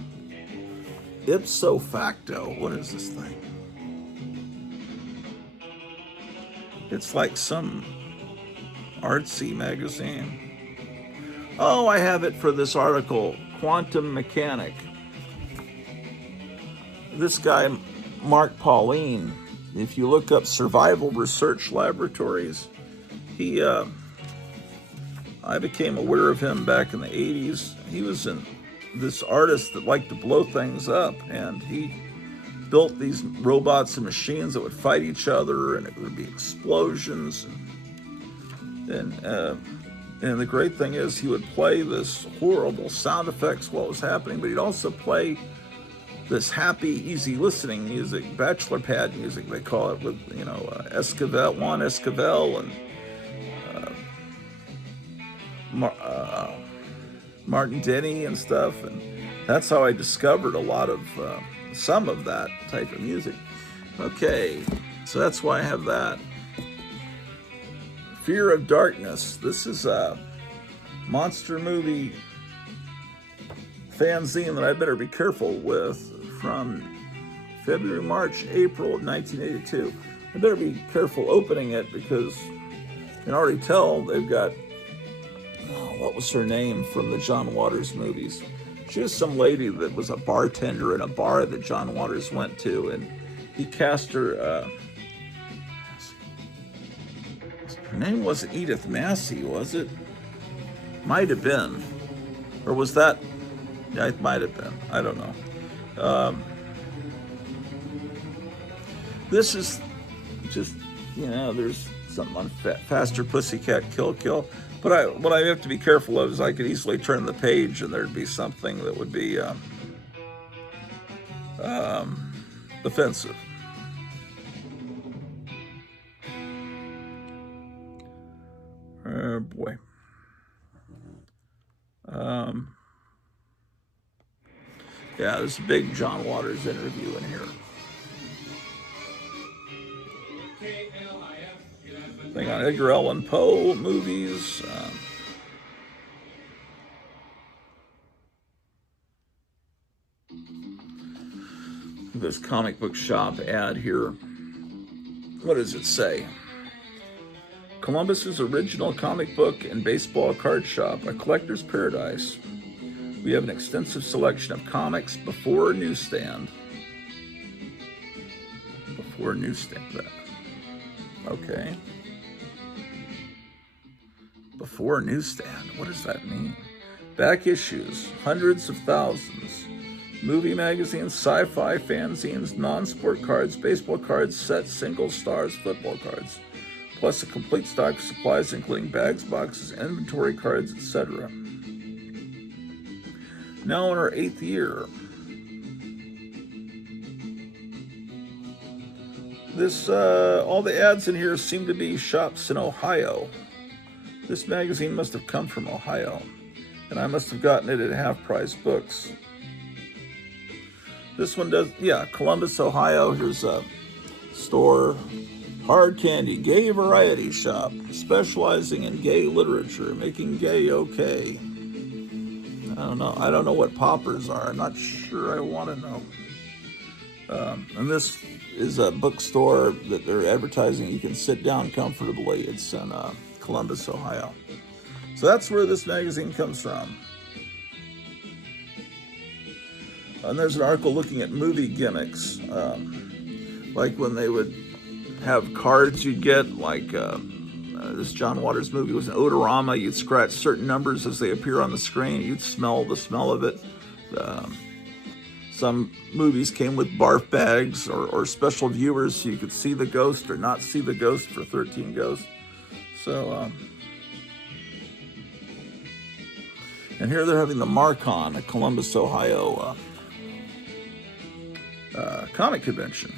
Ipso facto. What is this thing? It's like some artsy magazine. Oh, I have it for this article, Quantum Mechanic. This guy, Mark Pauline, if you look up Survival Research Laboratories, I became aware of him back in the 80s. He was this artist that liked to blow things up, and he built these robots and machines that would fight each other, and it would be explosions. And the great thing is he would play this horrible sound effects while it was happening, but he'd also play this happy, easy listening music, bachelor pad music, they call it, with, Esquivel, Juan Esquivel, and Martin Denny and stuff. And that's how I discovered a lot of, some of that type of music. Okay, so that's why I have that. Fear of Darkness. This is a monster movie fanzine that I better be careful with, from February, March, April of 1982. I better be careful opening it, because you can already tell they've got, what was her name from the John Waters movies? She was some lady that was a bartender in a bar that John Waters went to, and he cast her, her name wasn't Edith Massey, was it? Might have been. Or was that? Yeah, it might have been. I don't know. This is just, there's something on Faster Pussycat Kill. But what I have to be careful of is I could easily turn the page and there'd be something that would be offensive. Oh boy. Yeah, there's a big John Waters interview in here. Thing on Edgar Allan Poe movies. This comic book shop ad here. What does it say? Columbus's original comic book and baseball card shop, a collector's paradise. We have an extensive selection of comics before newsstand. Before newsstand. Okay. Before newsstand. What does that mean? Back issues, hundreds of thousands. Movie magazines, sci-fi fanzines, non-sport cards, baseball cards, sets, singles, stars, football cards. Plus a complete stock of supplies including bags, boxes, inventory cards, etc. Now in our 8th year. This, all the ads in here seem to be shops in Ohio. This magazine must have come from Ohio, and I must have gotten it at Half Price Books. This one does, Columbus, Ohio. Here's a store, Hard Candy, gay variety shop, specializing in gay literature, making gay okay. I don't know what poppers are. I'm not sure I want to know. And this is a bookstore that they're advertising. You can sit down comfortably. It's in Columbus, Ohio. So that's where this magazine comes from. And there's an article looking at movie gimmicks, like when they would have cards you'd get, like this John Waters movie was an odorama. You'd scratch certain numbers as they appear on the screen. You'd smell the smell of it. Some movies came with barf bags or special viewers so you could see the ghost or not see the ghost for 13 Ghosts. So, and here they're having the Marcon at Columbus, Ohio comic convention.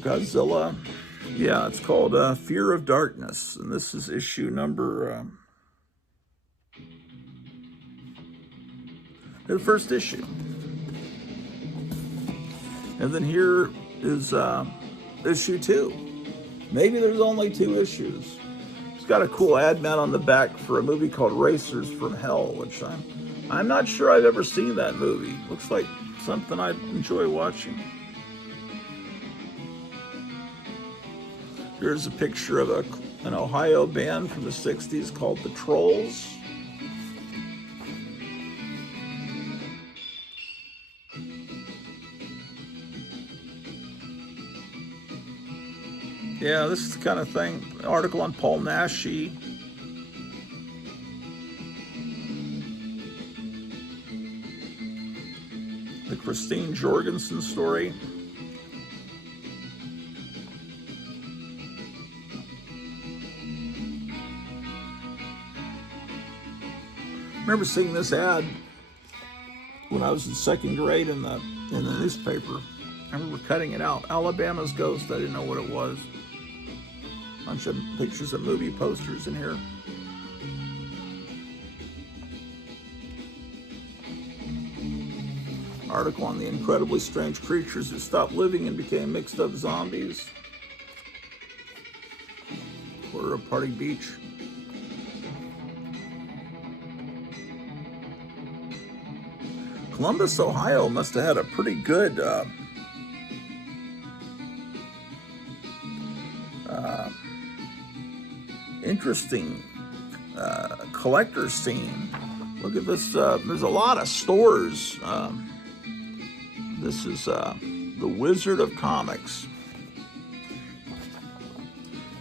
Godzilla. Yeah, it's called Fear of Darkness, and this is issue number the first issue. And then here is issue 2. Maybe there's only 2 issues. It's got a cool ad mat on the back for a movie called Racers from Hell, which I'm not sure I've ever seen that movie. Looks like something I'd enjoy watching. Here's a picture of an Ohio band from the 60s called the Trolls. Yeah, this is the kind of thing. Article on Paul Naschy. The Christine Jorgensen story. I remember seeing this ad when I was in 2nd grade in the newspaper. I remember cutting it out. Alabama's Ghost. I didn't know what it was. Bunch of pictures of movie posters in here. Article on the incredibly strange creatures who stopped living and became mixed up zombies. Quarter of Party Beach. Columbus, Ohio must have had a pretty good interesting collector scene. Look at this. There's a lot of stores. This is the Wizard of Comics.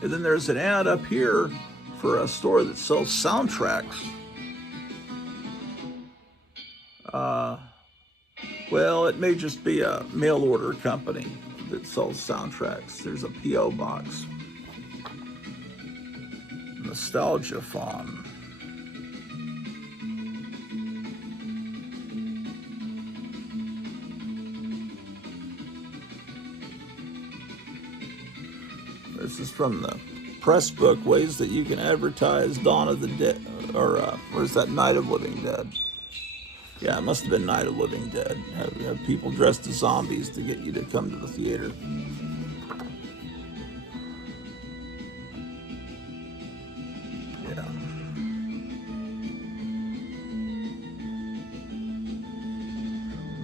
And then there's an ad up here for a store that sells soundtracks. Well, it may just be a mail order company that sells soundtracks. There's a P.O. box. Nostalgia Fawn. This is from the press book, Ways That You Can Advertise Dawn of the Dead, or where's that, Night of Living Dead. Yeah, it must have been Night of Living Dead. Have people dressed as zombies to get you to come to the theater. Yeah.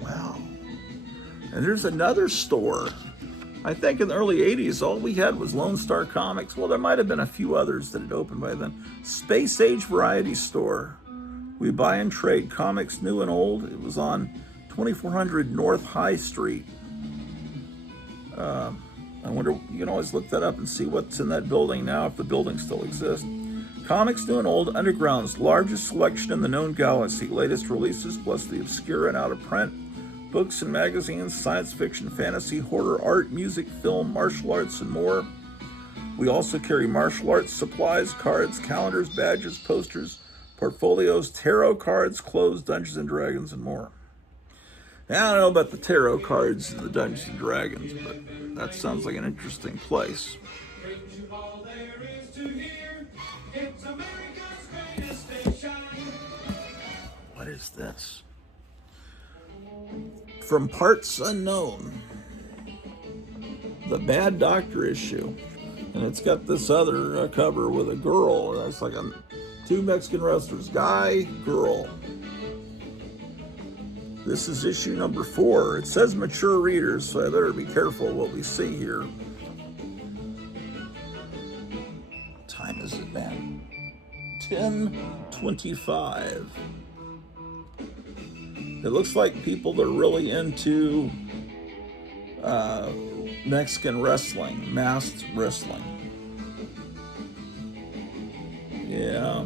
Wow. And there's another store. I think in the early 80s, all we had was Lone Star Comics. Well, there might have been a few others that had opened by then. Space Age Variety Store. We buy and trade comics new and old. It was on 2400 North High Street. I wonder, you can always look that up and see what's in that building now, if the building still exists. Comics new and old, Underground's largest selection in the known galaxy. Latest releases plus the obscure and out of print. Books and magazines, science fiction, fantasy, horror, art, music, film, martial arts, and more. We also carry martial arts supplies, cards, calendars, badges, posters, portfolios, tarot cards, clothes, Dungeons and Dragons, and more. Now, I don't know about the tarot cards and the Dungeons and Dragons, but that sounds like an interesting place. What is this? From Parts Unknown, the Bad Doctor issue. And it's got this other cover with a girl. It's like two Mexican wrestlers, guy, girl. This is issue number 4. It says mature readers, so I better be careful what we see here. What time is it, man? 10:25. It looks like people that are really into Mexican wrestling, masked wrestling. Yeah.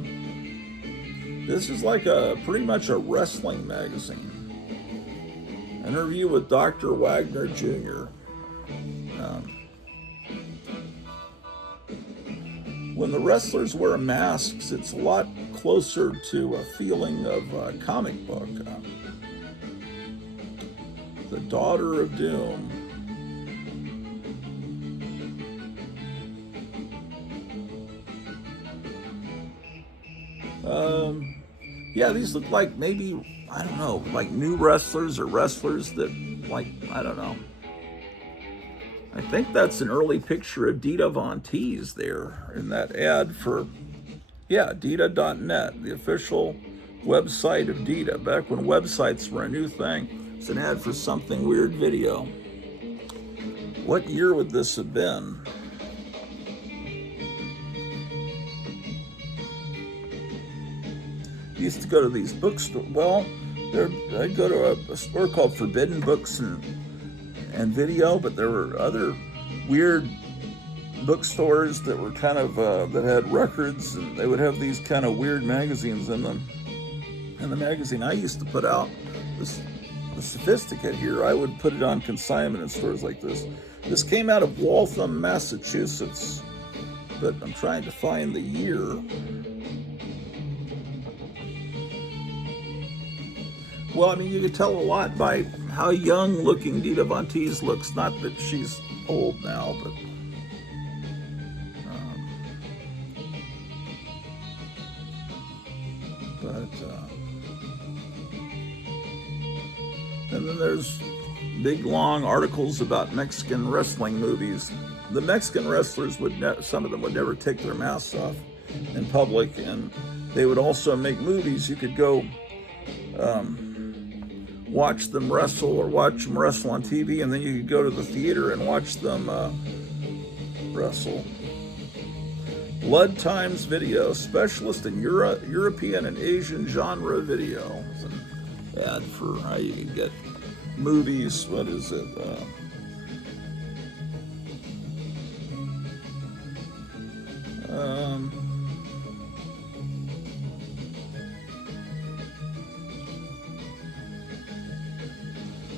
This is like pretty much a wrestling magazine. Interview with Dr. Wagner Jr. When the wrestlers wear masks, it's a lot closer to a feeling of a comic book. The Daughter of Doom. Yeah, these look like maybe, I don't know, like new wrestlers or wrestlers that, like, I don't know. I think that's an early picture of Dita Von Teese there in that ad for, yeah, Dita.net, the official website of Dita, back when websites were a new thing. It's an ad for Something Weird Video. What year would this have been? Used to go to these bookstores. Well, I'd go to a store called Forbidden Books and Video, but there were other weird bookstores that were kind of that had records, and they would have these kind of weird magazines in them. And the magazine I used to put out, the Sophisticate here, I would put it on consignment in stores like this. This came out of Waltham, Massachusetts, but I'm trying to find the year. Well, I mean, you can tell a lot by how young looking Dita Von Teese looks. Not that she's old now, but and then there's big long articles about Mexican wrestling movies. The Mexican wrestlers some of them would never take their masks off in public, and they would also make movies. You could go watch them wrestle or watch them wrestle on TV, and then you could go to the theater and watch them wrestle. Blood Times Video, specialist in European and Asian genre video. It's an ad for how you can get movies. What is it?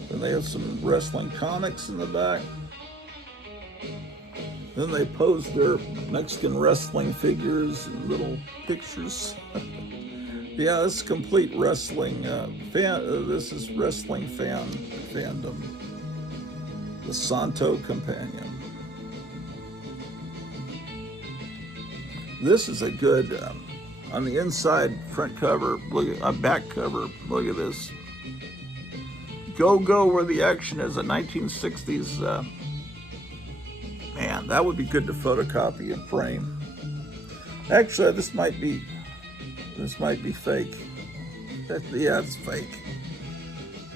Then they have some wrestling comics in the back. Then they pose their Mexican wrestling figures and little pictures. Yeah, this is complete wrestling this is wrestling fandom. The Santo Companion. This is a good on the inside front cover. Look at back cover. Look at this. Go where the action is, a 1960s. Man, that would be good to photocopy and frame. Actually, this might be fake. Yeah, it's fake.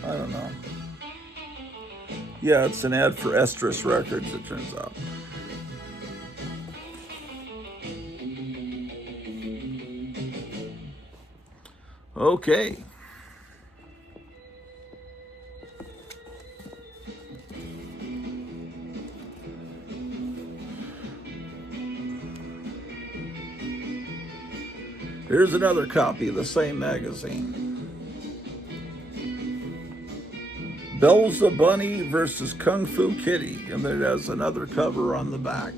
I don't know. Yeah, it's an ad for Estrus Records, it turns out. Okay. Here's another copy of the same magazine. Belza Bunny versus Kung Fu Kitty, and it has another cover on the back.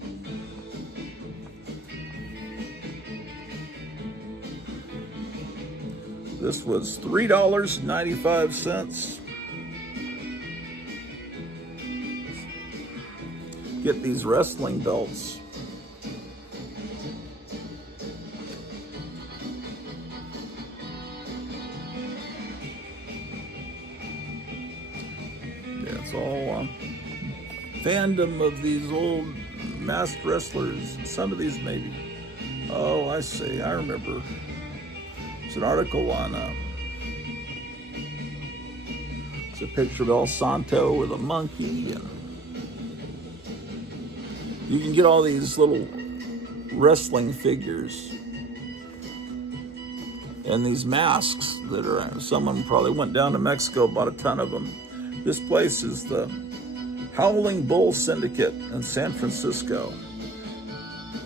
This was $3.95. Get these wrestling belts. It's all fandom of these old masked wrestlers. Some of these maybe. Oh, I see. I remember. It's an article on It's a picture of El Santo with a monkey, and you can get all these little wrestling figures and these masks that are, someone probably went down to Mexico, bought a ton of them. This place is the Howling Bull Syndicate in San Francisco.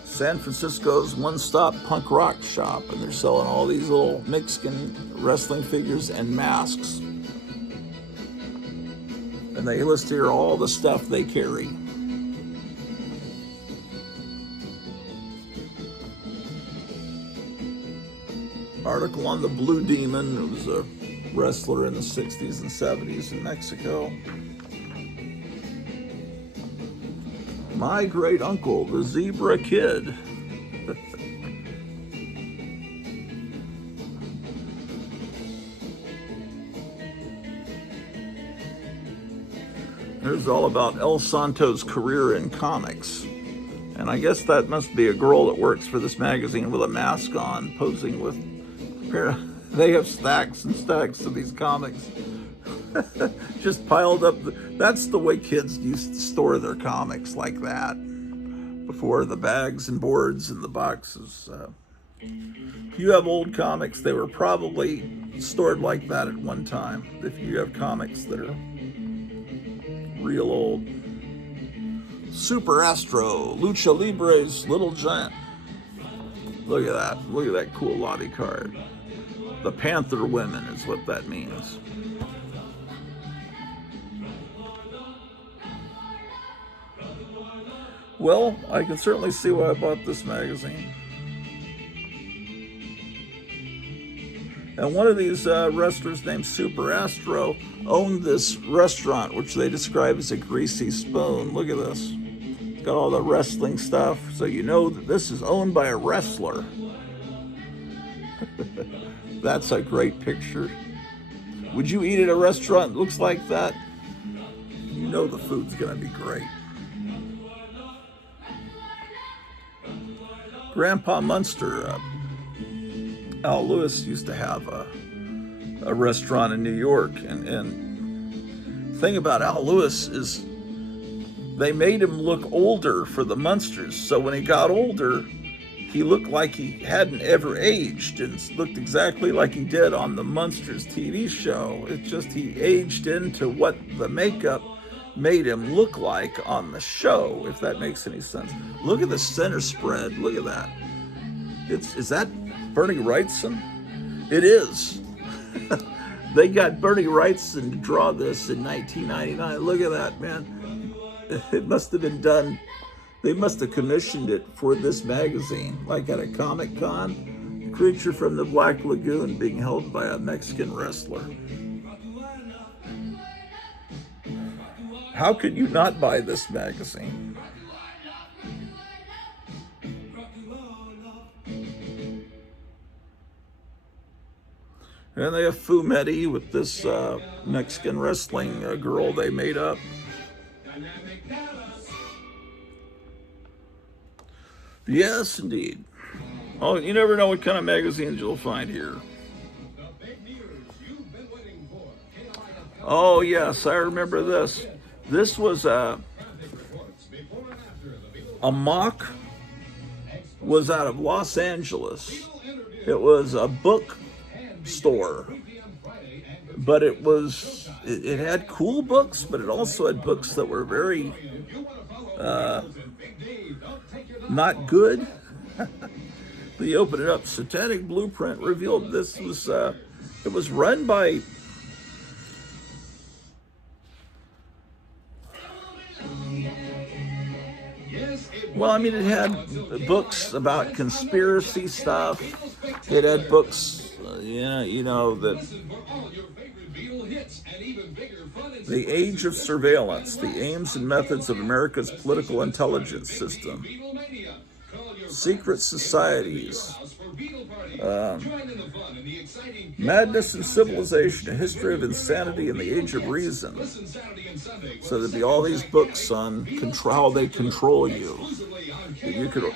San Francisco's one-stop punk rock shop, and they're selling all these little Mexican wrestling figures and masks. And they list here all the stuff they carry. Article on the Blue Demon, who was a wrestler in the 60s and 70s in Mexico. My great uncle, the Zebra Kid. Here's all about El Santo's career in comics. And I guess that must be a girl that works for this magazine with a mask on, posing with. They have stacks and stacks of these comics. Just piled up. That's the way kids used to store their comics, like that, before the bags and boards and the boxes. If you have old comics, they were probably stored like that at one time. If you have comics that are real old. Super Astro, Lucha Libre's Little Giant. Look at that. Look at that cool lobby card. The Panther Women is what that means. Well, I can certainly see why I bought this magazine. And one of these wrestlers named Super Astro owned this restaurant, which they describe as a greasy spoon. Look at this. It's got all the wrestling stuff, so you know that this is owned by a wrestler. That's a great picture. Would you eat at a restaurant that looks like that? You know the food's gonna be great. Grandpa Munster, Al Lewis used to have a restaurant in New York, and the thing about Al Lewis is they made him look older for the Munsters, so when he got older, he looked like he hadn't ever aged and looked exactly like he did on the Munsters TV show. It's just he aged into what the makeup made him look like on the show, if that makes any sense. Look at the center spread. Look at that. Is that Bernie Wrightson? It is. They got Bernie Wrightson to draw this in 1999. Look at that, man. It must have been done. They must have commissioned it for this magazine, like at a Comic Con. A creature from the Black Lagoon being held by a Mexican wrestler. How could you not buy this magazine? And they have Fumetti with this Mexican wrestling girl they made up. Yes, indeed. Oh, you never know what kind of magazines you'll find here. Oh, yes, I remember this. This was a mock, was out of Los Angeles. It was a book store, but it had cool books, but it also had books that were very not good. They opened it up. Satanic Blueprint revealed this was it was run by well, I mean, it had books about conspiracy stuff. It had books, you know that the age of surveillance, the aims and methods of America's political intelligence system, secret societies, madness and civilization, a history of insanity and the age of reason. So there'd be all these books on how they control you. You could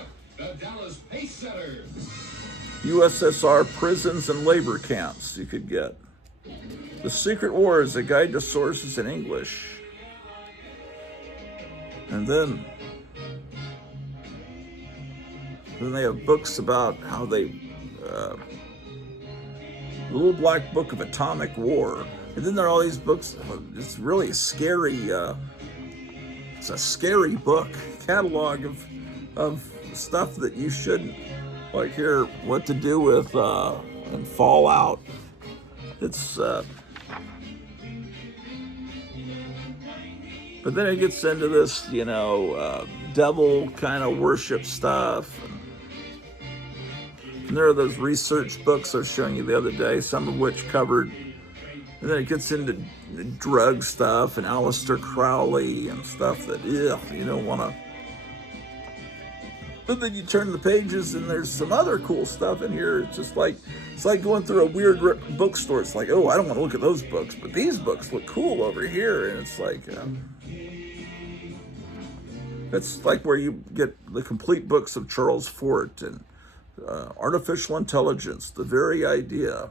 USSR prisons and labor camps you could get. The Secret Wars, a guide to sources in English. And then they have books about how they, the Little Black Book of Atomic War. And then there are all these books. It's really scary. It's a scary book, catalog of stuff that you shouldn't, like here, what to do with and Fallout. It's but then it gets into this, devil kind of worship stuff. And there are those research books I was showing you the other day, some of which covered, and then it gets into drug stuff and Aleister Crowley and stuff that, you don't want to. But then you turn the pages and there's some other cool stuff in here. It's just like, it's like going through a weird bookstore. It's like, oh, I don't want to look at those books, but these books look cool over here. And it's like, it's like where you get the complete books of Charles Fort and artificial intelligence, the very idea,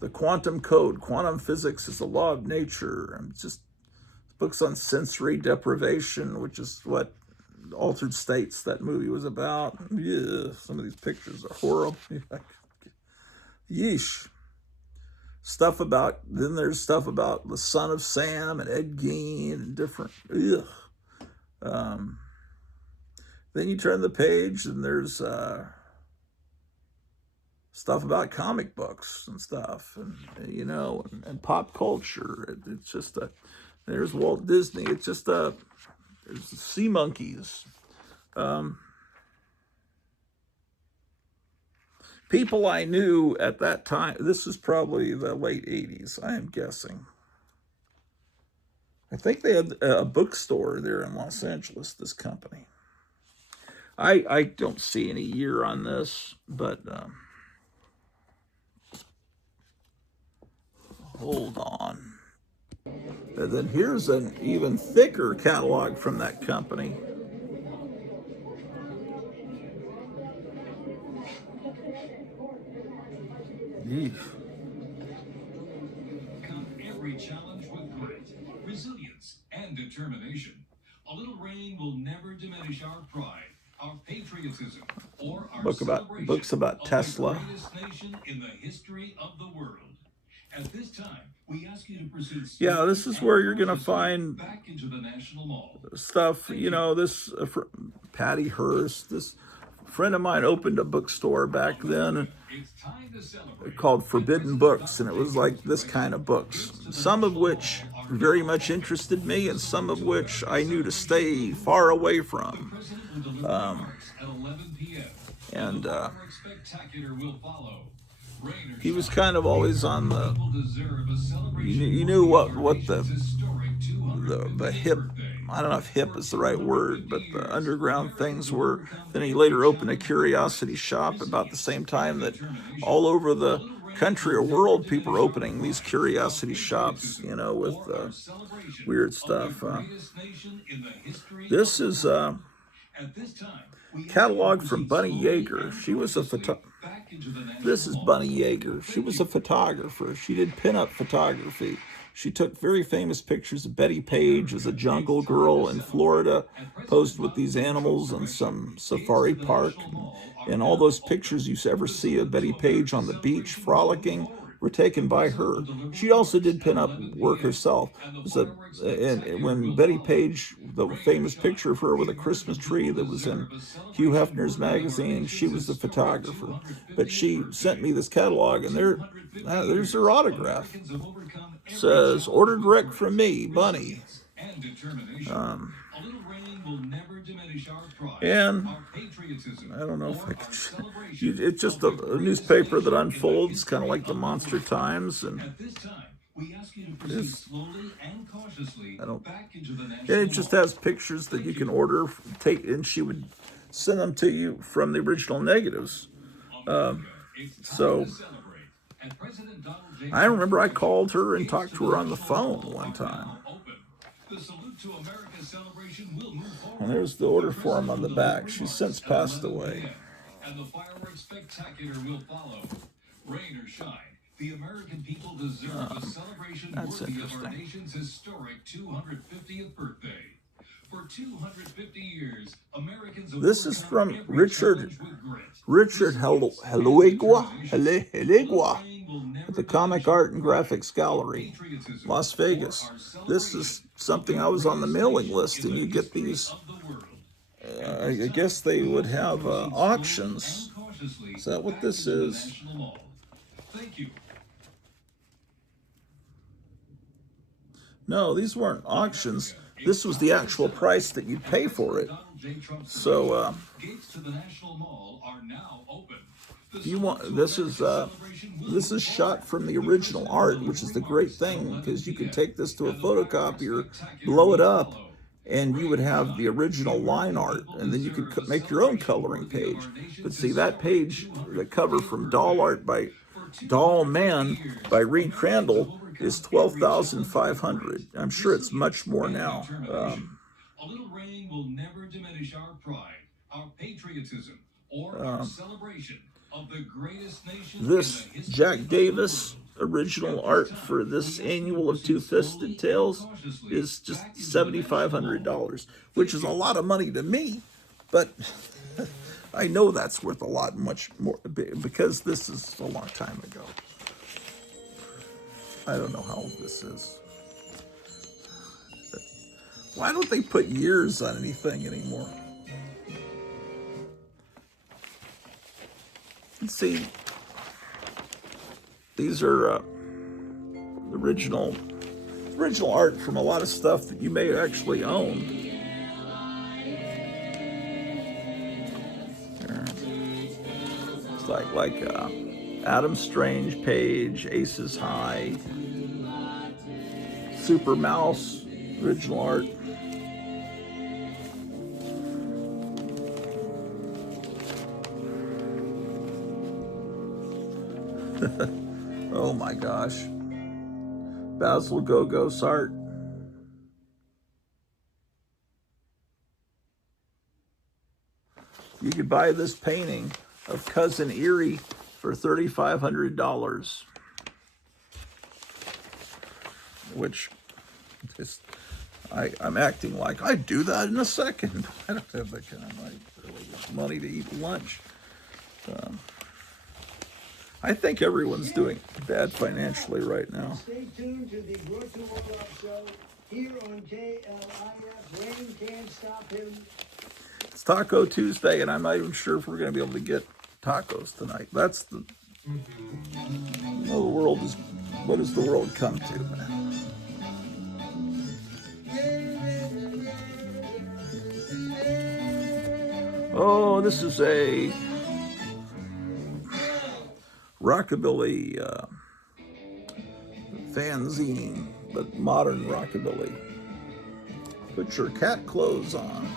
the quantum code, quantum physics is the law of nature, and just books on sensory deprivation, which is what Altered States, that movie, was about. Yeah, some of these pictures are horrible. Yeesh. Then there's stuff about the Son of Sam and Ed Gein and different, then you turn the page and there's stuff about comic books and stuff, and and pop culture. It's just there's Walt Disney. It's just there's the sea monkeys. People I knew at that time, this is probably the late 80s, I am guessing. I think they had a bookstore there in Los Angeles, this company. I don't see any year on this, but hold on. And then here's an even thicker catalog from that company. Yeesh. Come every challenge with grit, resilience, and determination. A little rain will never diminish our pride, our patriotism, or our celebration books about of Tesla. the greatest nation in the history of the world. At this time, we ask you to proceed. Yeah, this is where you're going to find back into the National Mall. Stuff. This Patty Hearst. This friend of mine opened a bookstore back then called Forbidden Books, and it was like this kind of books, some of which very much interested me and some of which I knew to stay far away from. And he was kind of always on the, you knew what the hip, I don't know if hip is the right word, but the underground things were. Then he later opened a curiosity shop about the same time that all over the country or world people are opening these curiosity shops, with weird stuff. This is a catalog from Bunny Yeager. She was a This is Bunny Yeager. She was a photographer. She did pinup photography. She took very famous pictures of Betty Page as a jungle girl in Florida, posed with these animals in some safari park. And all those pictures you ever see of Betty Page on the beach frolicking were taken by her. She also did pinup work herself. And when Betty Page, the famous picture of her with a Christmas tree that was in Hugh Hefner's magazine, she was the photographer. But she sent me this catalog, and there's her autograph. It says, order direct from me, Bunny. And I don't know if I can. It's just a newspaper that unfolds, kind of like the Monster Times, and it just has pictures that you can order, and she would send them to you from the original negatives. So I remember I called her and talked to her on the phone one time. And there's the order form on the back. She's since passed away. And the fireworks spectacular will follow. Rain or shine, The American people deserve a celebration That's worthy of our interesting. nation's historic 250th birthday. For 250 years, Americans have This is overcome from every Richard challenge with grit, Heluigwa and determination. at the Comic Art and Graphics Gallery, Patriotism Las Vegas. or our This is celebration something of I the was on the greatest mailing nation list, in and the you get history these. of the world. I guess they would have auctions. Is that what this is? Thank you. No, these weren't auctions. This was the actual price that you'd pay for it. So, Gates to the National Mall are now open. if you want, this is shot from the original art, which is the great thing, because you could take this to a photocopier, blow it up, and you would have the original line art, and then you could make your own coloring page. But see, that page, the cover from Doll Art by Doll Man by Reed Crandall is $12,500. I'm sure it's much more now. A little rain will never diminish our pride, our patriotism, or our celebration of the greatest nation This in the history Jack of Davis original art for this annual of Two-Fisted Tales is just $7,500, which is a lot of money to me, but I know that's worth a lot much more because this is a long time ago. I don't know how old this is. Why don't they put years on anything anymore? Let's see. These are original art from a lot of stuff that you may actually own. It's like Adam Strange page, Aces High, Super Mouse, original art. Oh my gosh. Basil Gogos art. You could buy this painting of Cousin Erie for $3,500. Which is, I'm acting like I'd do that in a second. I don't have that kind of money to eat lunch. I think everyone's doing bad financially right now. Stay tuned to the Grottu Orloff show here on KLIF. Rain can't stop him. It's Taco Tuesday, and I'm not even sure if we're going to be able to get tacos tonight. That's the world is. What does the world come to, man? Oh, this is a rockabilly fanzine, but modern rockabilly. Put your cat clothes on.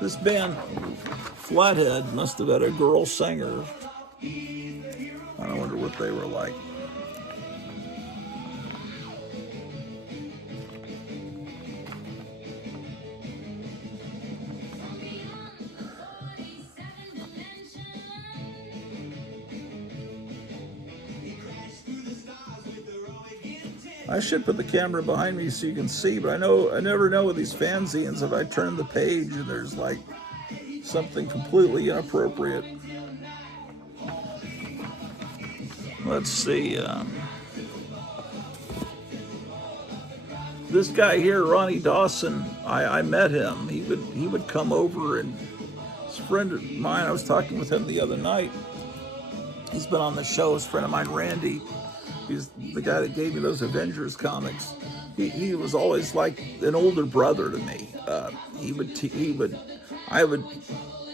This band, Flathead, must have had a girl singer. I wonder what they were like. I should put the camera behind me so you can see, but I never know with these fanzines if I turn the page and there's like something completely inappropriate. Let's see. This guy here, Ronnie Dawson, I met him. He would come over, and his friend of mine, I was talking with him the other night. He's been on the show. His friend of mine, Randy. He's the guy that gave me those Avengers comics. He was always like an older brother to me. I would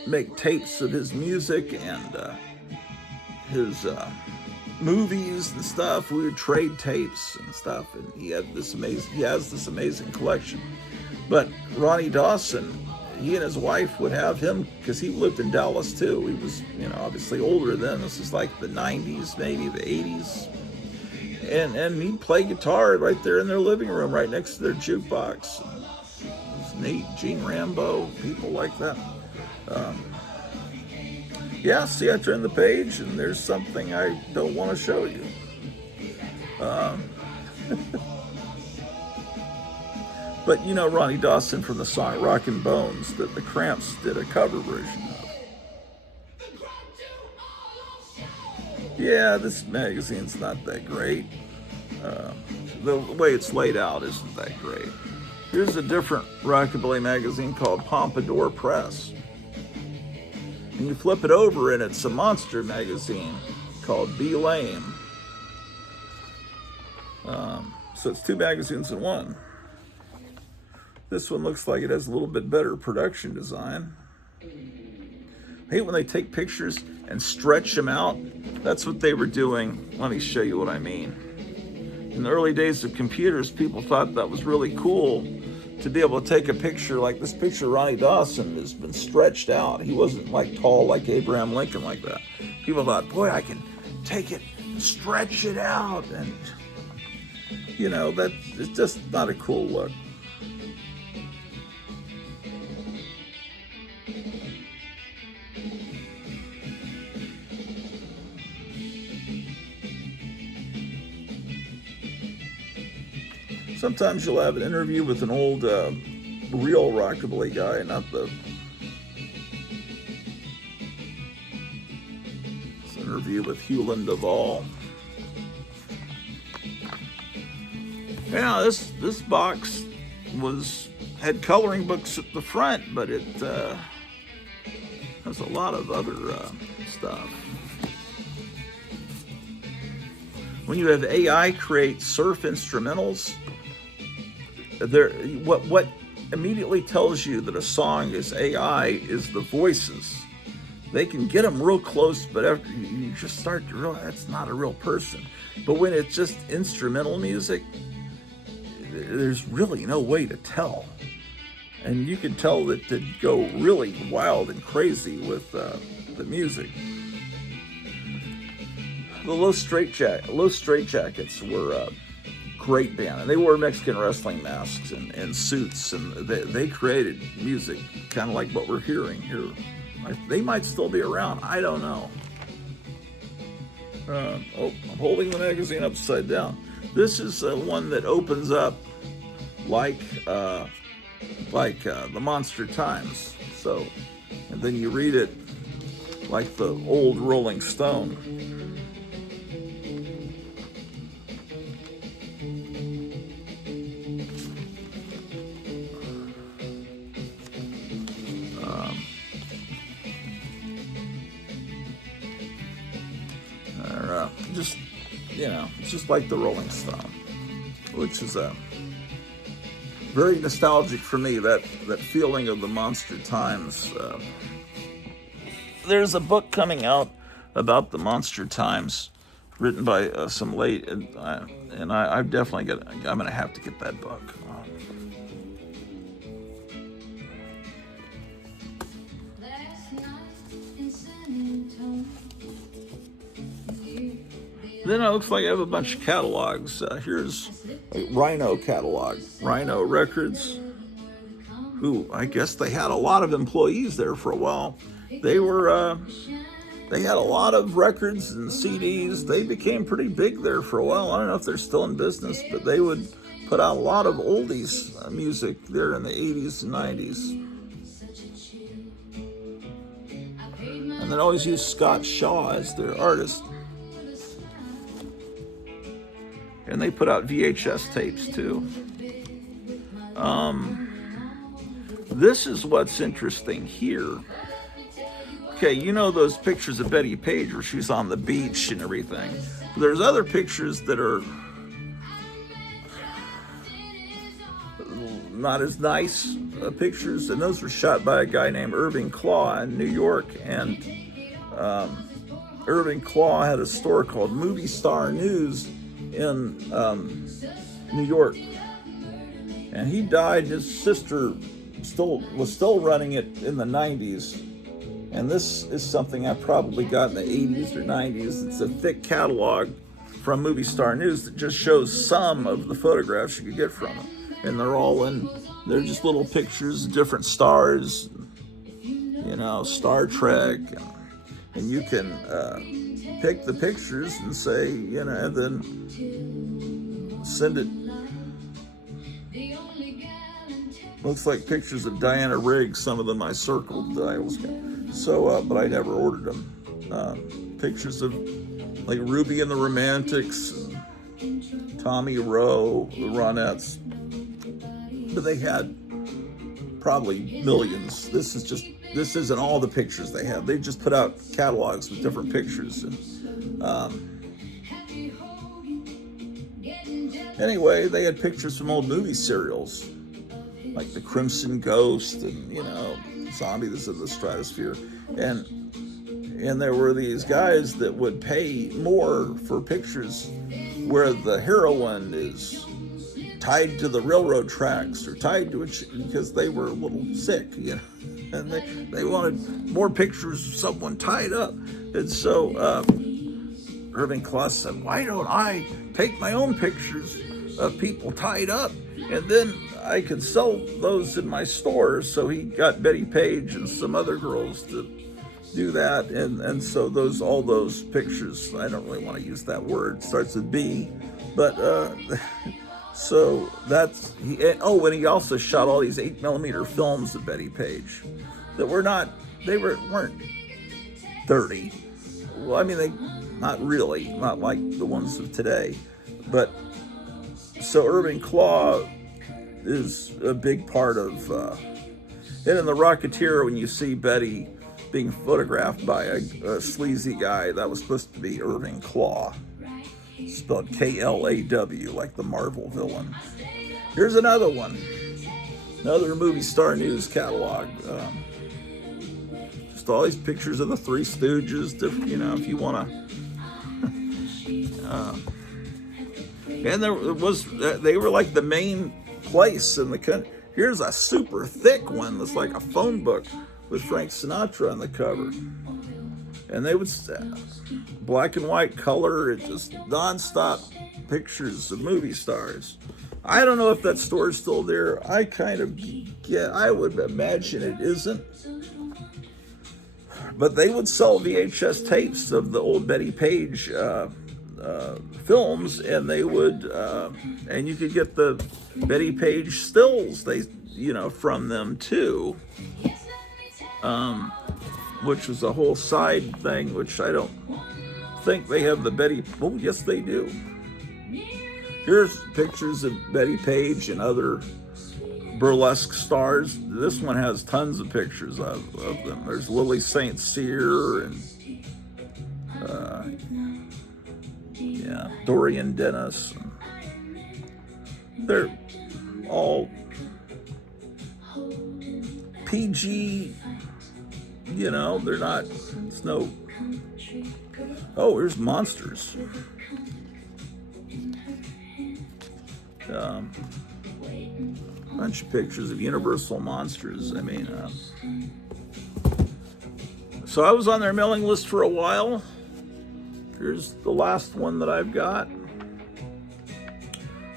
make tapes of his music and his movies and stuff. We would trade tapes and stuff, and he has this amazing collection. But Ronnie Dawson, he and his wife would have him because he lived in Dallas too. He was, obviously older then. This is like the 90s, maybe the 80s. And he'd play guitar right there in their living room, right next to their jukebox. It was neat. Gene Rambo, people like that. Yeah, see, I turned the page and there's something I don't want to show you. But you know Ronnie Dawson from the song Rockin' Bones that the Cramps did a cover version of. Yeah, this magazine's not that great. The way it's laid out isn't that great. Here's a different rockabilly magazine called Pompadour Press. And you flip it over and it's a monster magazine called Be Lame. So it's two magazines in one. This one looks like it has a little bit better production design. I hate when they take pictures and stretch them out. That's what they were doing. Let me show you what I mean. In the early days of computers, people thought that was really cool to be able to take a picture like this picture of Ronnie Dawson has been stretched out. He wasn't like tall like Abraham Lincoln like that. People thought, boy, I can take it, stretch it out. And, you know, that it's just not a cool look. Sometimes you'll have an interview with an old, real rockabilly guy, not the it's an interview with Hewlin Duvall. Yeah, this box had coloring books at the front, but it has a lot of other stuff. When you have AI create surf instrumentals, what immediately tells you that a song is AI is the voices. They can get them real close, but after you just start to realize that's not a real person. But when it's just instrumental music, there's really no way to tell. And you can tell that they go really wild and crazy with the music. The Los Straitjackets were a great band, and they wore Mexican wrestling masks and suits, and they created music kind of like what we're hearing here. They might still be around. I don't know. I'm holding the magazine upside down. This is one that opens up like the Monster Times. So, and then you read it like the old Rolling Stone. Just, you know, it's just like the Rolling Stone, which is very nostalgic for me, that feeling of the Monster Times. There's a book coming out about the Monster Times written by some late, and I'm going to have to get that book. Then it looks like I have a bunch of catalogs. Here's a Rhino catalog. Rhino Records, who I guess they had a lot of employees there for a while. They had a lot of records and CDs. They became pretty big there for a while. I don't know if they're still in business, but they would put out a lot of oldies music there in the 80s and 90s. And they always used Scott Shaw as their artist. And they put out VHS tapes too. This is what's interesting here. Okay, you know those pictures of Betty Page where she's on the beach and everything. There's other pictures that are not as nice pictures, and those were shot by a guy named Irving Klaw in New York. And Irving Klaw had a store called Movie Star News in New York, and he died. His sister was still running it in the 90s, and this is something I probably got in the 80s or 90s. It's a thick catalog from Movie Star News that just shows some of the photographs you could get from it, and they're just little pictures of different stars, you know, Star Trek, and you can pick the pictures and say, and then send it. Looks like pictures of Diana Rigg. Some of them I circled that I was but I never ordered them. Pictures of like Ruby and the Romantics, and Tommy Rowe, the Ronettes. But they had probably millions. This isn't all the pictures they had. They just put out catalogs with different pictures. And anyway, they had pictures from old movie serials, like The Crimson Ghost and Zombie This is the Stratosphere, and there were these guys that would pay more for pictures where the heroine is tied to the railroad tracks or tied to it because they were a little sick, and they wanted more pictures of someone tied up. And so Irving Kloss said, why don't I take my own pictures of people tied up, and then I could sell those in my store. So he got Betty Page and some other girls to do that, and so all those pictures, I don't really want to use that word, starts with B, but so that's and he also shot all these 8mm films of Betty Page that weren't 30. Well, I mean, they not like the ones of today, but so Irving Kloss is a big part of and in The Rocketeer, when you see Betty being photographed by a sleazy guy, that was supposed to be Irving Klaw, spelled Klaw, like the Marvel villain. Here's another one, another Movie Star News catalog. Just all these pictures of the Three Stooges, if you want to. And they were like the main place in the country. Here's a super thick one that's like a phone book with Frank Sinatra on the cover. And they would black and white color, it just nonstop pictures of movie stars. I don't know if that store is still there. I would imagine it isn't. But they would sell VHS tapes of the old Betty Page films, and they would, and you could get the Betty Page stills from them too. Which was a whole side thing, which I don't think they have the Betty. Oh, yes, they do. Here's pictures of Betty Page and other burlesque stars. This one has tons of pictures of them. There's Lily St. Cyr and Dorian Dennis. They're all PG. They're not, it's no, here's Monsters. Bunch of pictures of Universal Monsters. So I was on their mailing list for a while. Here's the last one that I've got.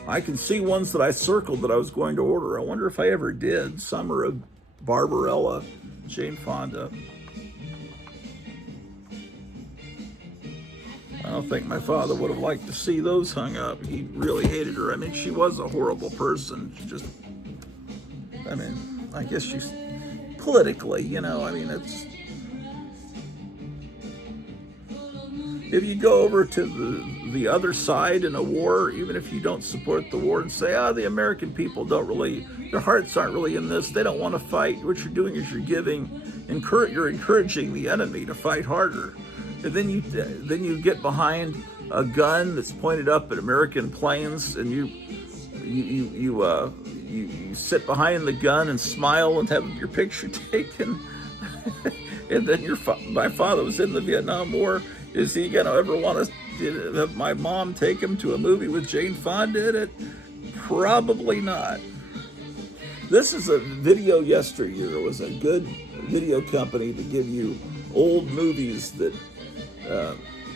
I can see ones that I circled that I was going to order. I wonder if I ever did. Summer of Barbarella, Jane Fonda. I don't think my father would have liked to see those hung up. He really hated her. She was a horrible person. I guess she's politically, it's... If you go over to the other side in a war, even if you don't support the war, and say, the American people their hearts aren't really in this, they don't want to fight, what you're doing is you're encouraging the enemy to fight harder. And then you get behind a gun that's pointed up at American planes, and you sit behind the gun and smile and have your picture taken. And then my father was in the Vietnam War. Is he gonna ever want to have my mom take him to a movie with Jane Fonda in it? Probably not. This is a Video Yesteryear. It was a good video company to give you old movies that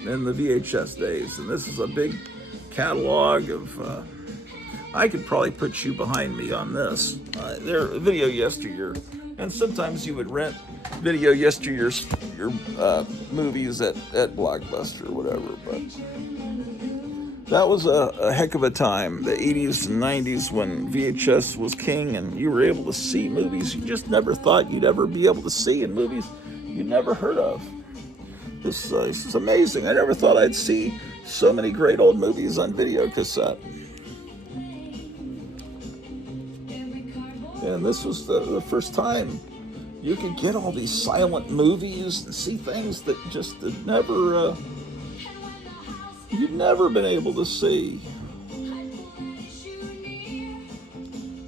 in the VHS days. And this is a big catalog of, I could probably put you behind me on this. They're Video Yesteryear. And sometimes you would rent video yesteryear's your movies at Blockbuster or whatever. But that was a heck of a time, the 80s and 90s, when VHS was king and you were able to see movies you just never thought you'd ever be able to see, in movies you'd never heard of. This is amazing. I never thought I'd see so many great old movies on video cassette. And this was the first time you could get all these silent movies and see things that just had never, you'd never been able to see.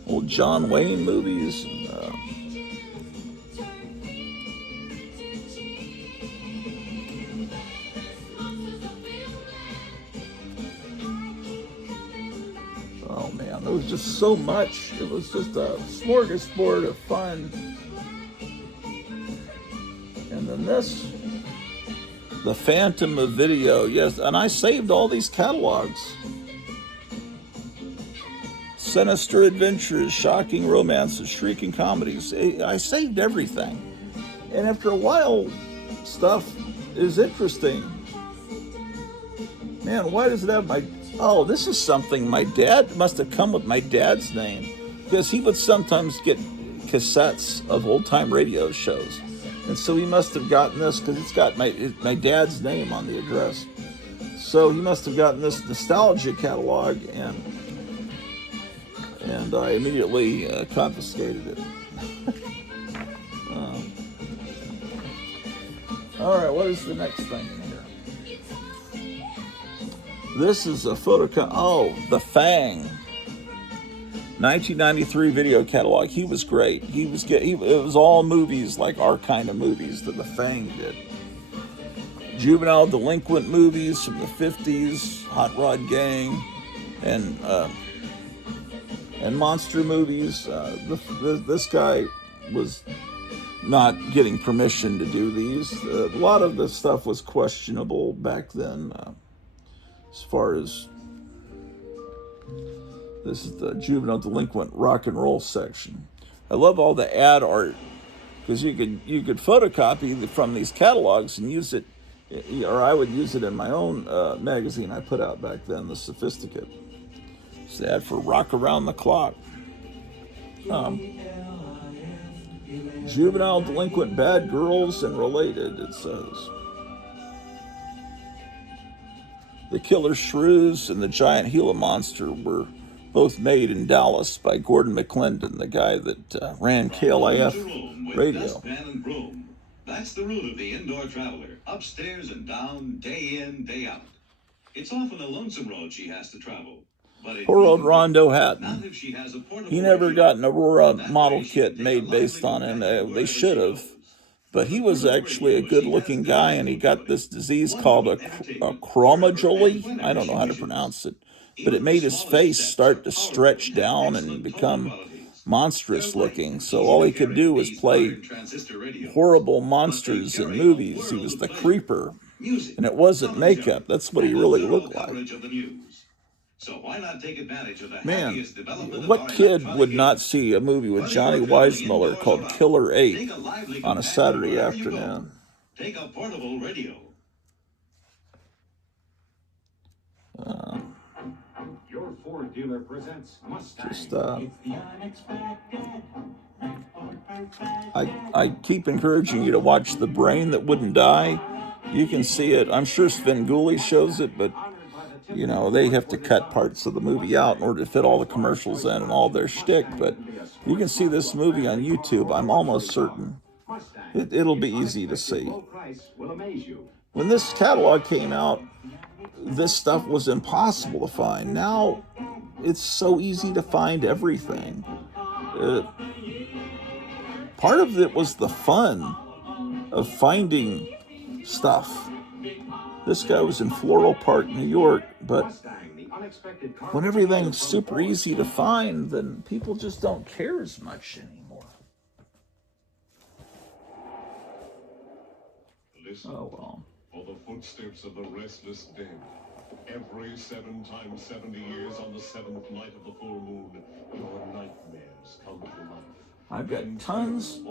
Old John Wayne movies. And, oh man, there was just so much. It was just a smorgasbord of fun. And then this, The Phantom of Video, yes, and I saved all these catalogs. Sinister adventures, shocking romances, shrieking comedies. I saved everything. And after a while, stuff is interesting. Man, why does it have my... Oh, this is something my dad must have come with my dad's name, because he would sometimes get cassettes of old-time radio shows. And so he must have gotten this because it's got my dad's name on the address. So he must have gotten this nostalgia catalog, and I immediately confiscated it. All right, what is the next thing in here? This is a photo. Oh, The Fang. 1993 video catalog. He was great. It was all movies, like our kind of movies that The Fang did. Juvenile delinquent movies from the 50s, Hot Rod Gang, and monster movies. This guy was not getting permission to do these. A lot of the stuff was questionable back then, as far as... This is the juvenile delinquent rock and roll section. I love all the ad art, because you could photocopy from these catalogs and use it, or I would use it in my own magazine I put out back then, The Sophisticate. It's the ad for Rock Around the Clock. Juvenile delinquent bad girls and related, it says. The Killer Shrews and the Giant Gila Monster were both made in Dallas by Gordon McClendon, the guy that ran KLIF radio. That's the route of the indoor traveler, upstairs and down, day in, day out. It's often a lonesome road she has to travel. Poor old Rondo Hatton. He never got an Aurora model kit made based on him. They should have. But he was actually a good-looking guy, and he got this disease called a chromojoly. I don't know how to pronounce it. But it made his face start to stretch down and become monstrous looking. So all he could do was play horrible monsters in movies. He was the creeper. And it wasn't makeup. That's what he really looked like. Man, what kid would not see a movie with Johnny Weissmuller called Killer Ape on a Saturday afternoon? Take a portable radio. Your Ford dealer presents Mustang. Just, I keep encouraging you to watch The Brain That Wouldn't Die. You can see it. I'm sure Svengoolie shows it, but you know, they have to cut parts of the movie out in order to fit all the commercials in and all their shtick. But you can see this movie on YouTube, I'm almost certain. It'll be easy to see. When this catalog came out, this stuff was impossible to find. Now, it's so easy to find everything. Part of it was the fun of finding stuff. This guy was in Floral Park, New York, but when everything's super easy to find, then people just don't care as much anymore. Listen, oh well. For the footsteps of the restless dead. Every 7 times 70 years on the 7th night of the full moon, your nightmares come to life. I've got tons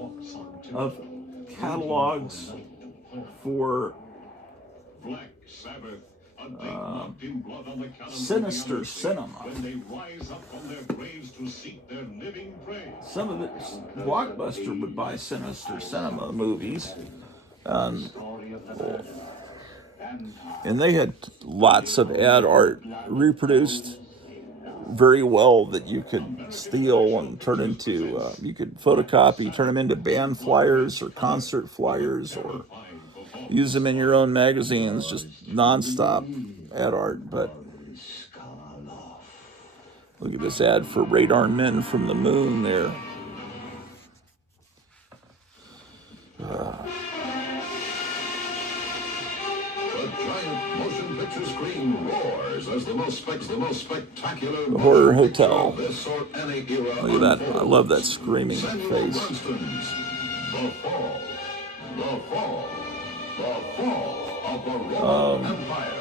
of catalogs for Black Sabbath, a date locked in blood on the calendar sinister cinema. when they rise up from their graves to seek their living prey. Some of it, Blockbuster would buy sinister cinema movies, and they had lots of ad art reproduced very well that you could steal and turn into, you could photocopy, turn them into band flyers or concert flyers, or use them in your own magazines, just nonstop ad art. But look at this ad for Radar Men from the Moon there. The giant motion picture screen roars as the most spectacular The Horror Hotel. this or any era. Look at that. I love that screaming Samuel face. Bronston's The Fall of the Roman Empire.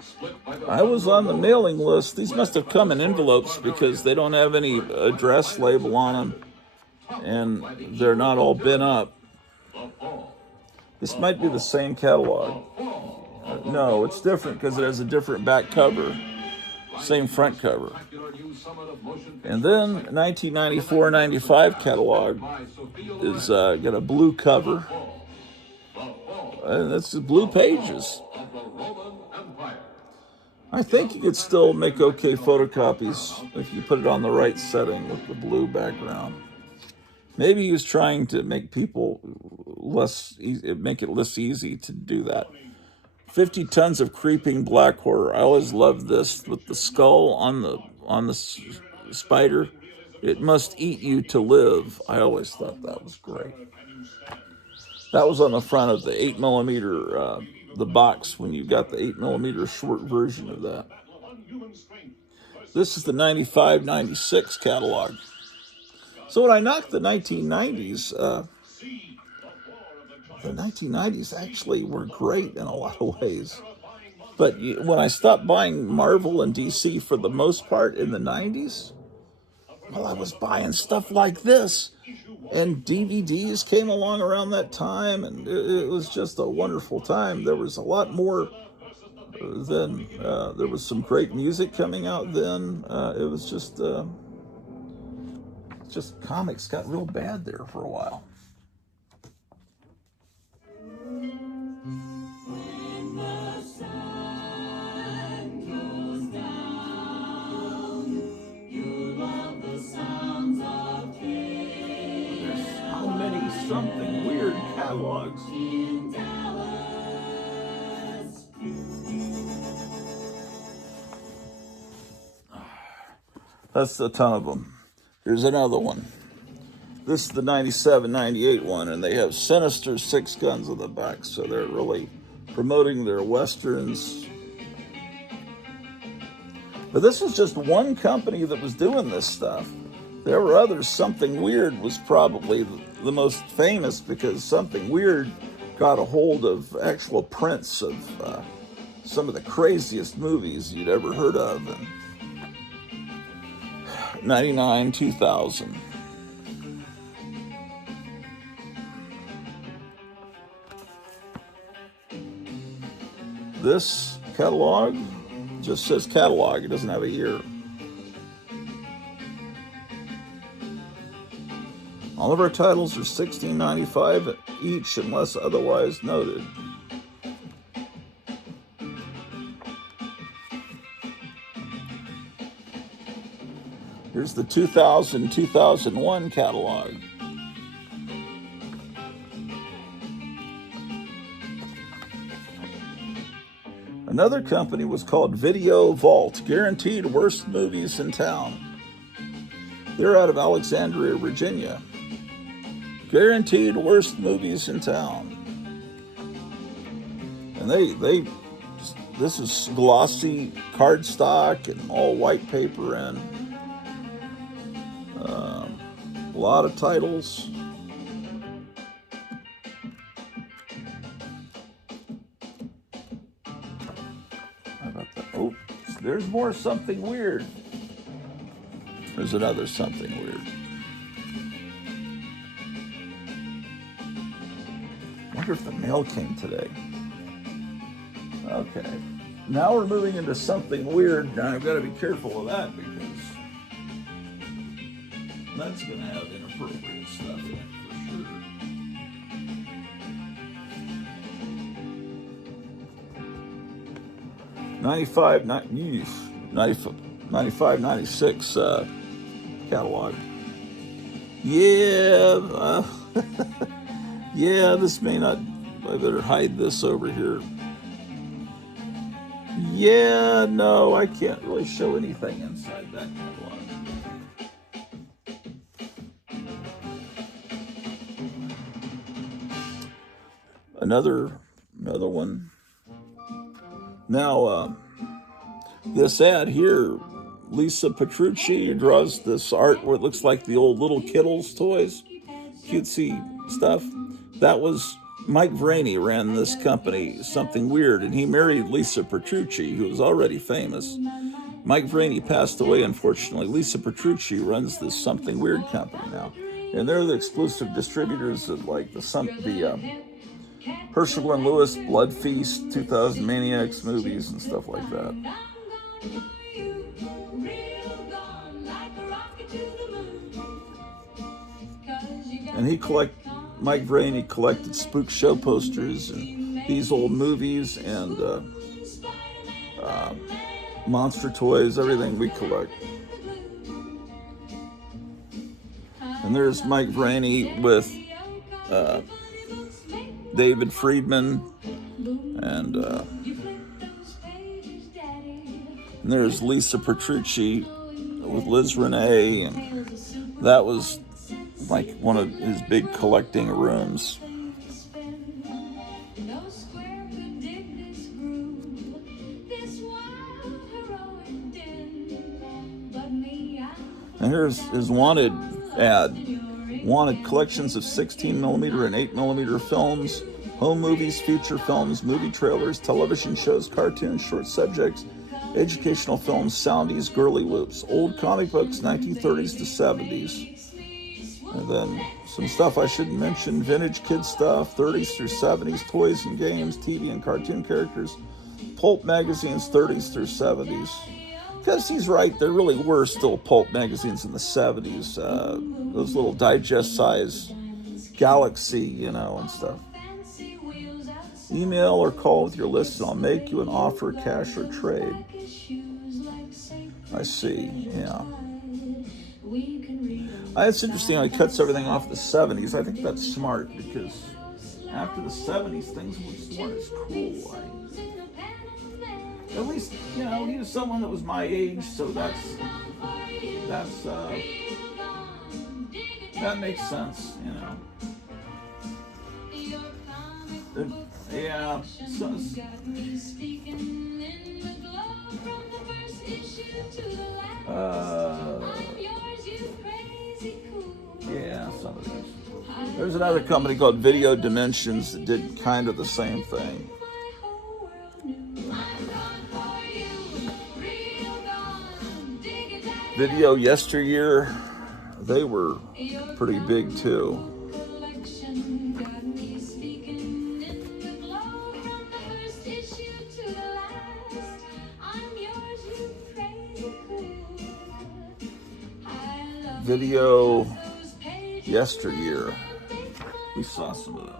Split by the I was on the mailing list. These must have come in envelopes because they don't have any address label on them, and they're not all bent up. This might be the same catalog. No, it's different because it has a different back cover. Same front cover. And then 1994-95 catalog is got a blue cover. And that's the blue pages. I think you could still make okay photocopies if you put it on the right setting with the blue background. Maybe he was trying to make people make it less easy to do that. 50 tons of creeping black horror. I always loved this with the skull on the spider. It must eat you to live. I always thought that was great. That was on the front of the 8mm, the box when you got the 8mm short version of that. This is the 95-96 catalog. So when I knocked the 1990s, the 1990s actually were great in a lot of ways. But when I stopped buying Marvel and DC for the most part in the 90s, well, I was buying stuff like this. And DVDs came along around that time, and it was just a wonderful time. There was a lot more then. There was some great music coming out then. It was just comics got real bad there for a while. Something weird catalogs. That's a ton of them. Here's another one. This is the 97-98 one, and they have sinister 6 guns on the back, so they're really promoting their westerns. But this was just one company that was doing this stuff. There were others. Something Weird was probably the most famous because Something Weird got a hold of actual prints of some of the craziest movies you'd ever heard of in 99, 2000. This catalog just says catalog. It doesn't have a year. All of our titles are $16.95 each unless otherwise noted. Here's the 2000-2001 catalog. Another company was called Video Vault, guaranteed worst movies in town. They're out of Alexandria, Virginia. Guaranteed worst movies in town. And this is glossy cardstock and all white paper and a lot of titles. How about that? Oh, there's more Something Weird. There's another Something Weird. wonder if the mail came today. Okay. Now we're moving into something weird. Now I've got to be careful of that because that's going to have inappropriate stuff in it for sure. '95, 96 catalog. Yeah, yeah, this may not, I better hide this over here. Yeah, no, I can't really show anything inside that catalog. Another one. Now, this ad here, Lisa Petrucci draws this art where it looks like the old Little Kittles toys, cutesy stuff. That was Mike Vraney ran this company, Something Weird, and he married Lisa Petrucci, who was already famous. Mike Vraney passed away, unfortunately. Lisa Petrucci runs this Something Weird company now, and they're the exclusive distributors of like the Herschel and Lewis Blood Feast, 2000 Maniacs movies and stuff like that. And Mike Vraney collected spook show posters and these old movies and monster toys, everything we collect. And there's Mike Vraney with David Friedman and there's Lisa Petrucci with Liz Renee, and that was like one of his big collecting rooms. And here's his wanted ad. Wanted collections of 16mm and 8mm films, home movies, feature films, movie trailers, television shows, cartoons, short subjects, educational films, soundies, girly loops, old comic books, 1930s to 70s. And then some stuff I shouldn't mention, vintage kid stuff, 30s through 70s, toys and games, TV and cartoon characters, pulp magazines, 30s through 70s. Because he's right, there really were still pulp magazines in the 70s. Those little digest size Galaxy, and stuff. Email or call with your list and I'll make you an offer, cash or trade. I see, yeah. It's interesting how he cuts everything off the 70s. I think that's smart because after the 70s, things weren't as cool. At least, he was someone that was my age, so that makes sense, Yeah. Yeah, some of these. There's another company called Video Dimensions that did kind of the same thing. Video Yesteryear, they were pretty big too. Video Yesteryear. We saw some of those.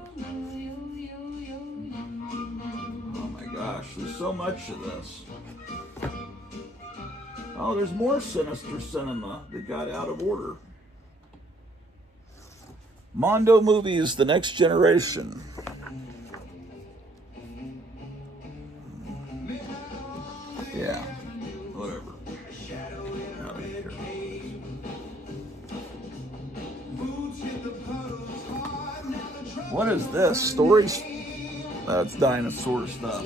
Oh my gosh, there's so much of this. Oh, there's more sinister cinema that got out of order. Mondo Movies, The Next Generation. Yeah, whatever. I don't care. What is this? Stories? That's dinosaur stuff.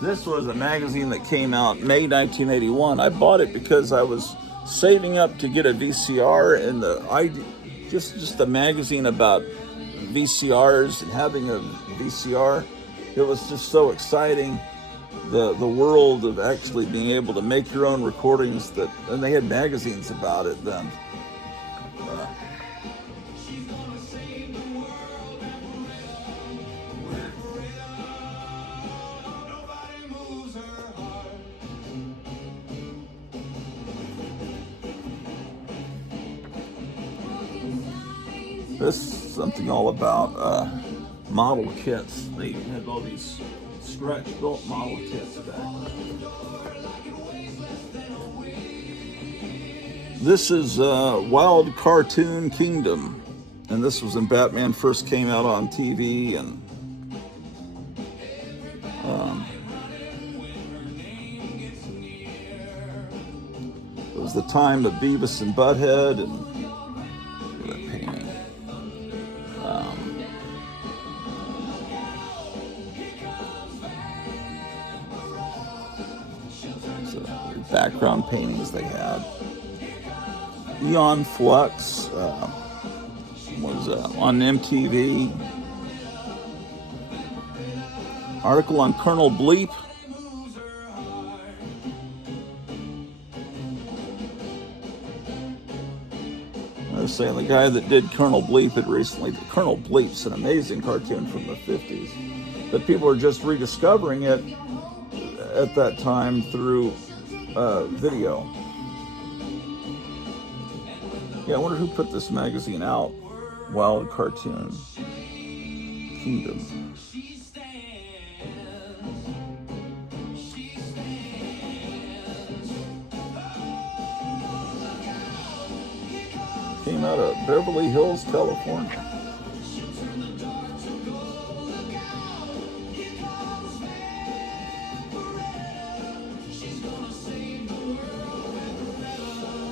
This was a magazine that came out May 1981. I bought it because I was saving up to get a VCR, and just a magazine about VCRs and having a VCR. It was just so exciting. the world of actually being able to make your own recordings, and they had magazines about it then. This is something all about model kits. They had all these stretch-built model kits back then. This is Wild Cartoon Kingdom, and this was when Batman first came out on TV, and it was the time of Beavis and Butthead, and look at that painting. So the background paintings they had. Eon Flux was on MTV. Article on Colonel Bleep. I was saying the guy that did Colonel Bleep had recently. Colonel Bleep's an amazing cartoon from the 50s, but people are just rediscovering it at that time through video. Yeah, I wonder who put this magazine out. Wild Cartoon Kingdom. Came out of Beverly Hills, California.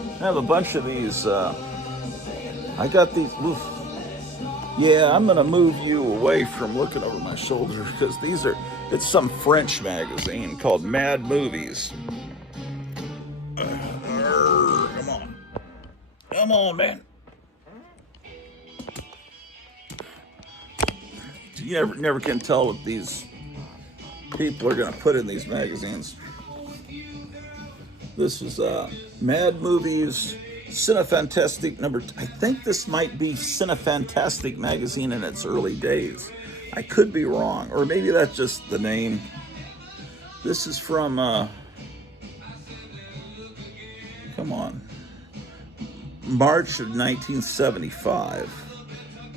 I have a bunch of these. I got these. Oof. Yeah, I'm going to move you away from looking over my shoulder because it's some French magazine called Mad Movies. Come on. Come on, man. You never can tell what these people are going to put in these magazines. This is Mad Movies, Cinefantastic number. I think this might be Cinefantastic magazine in its early days. I could be wrong, or maybe that's just the name. This is from, come on, March of 1975.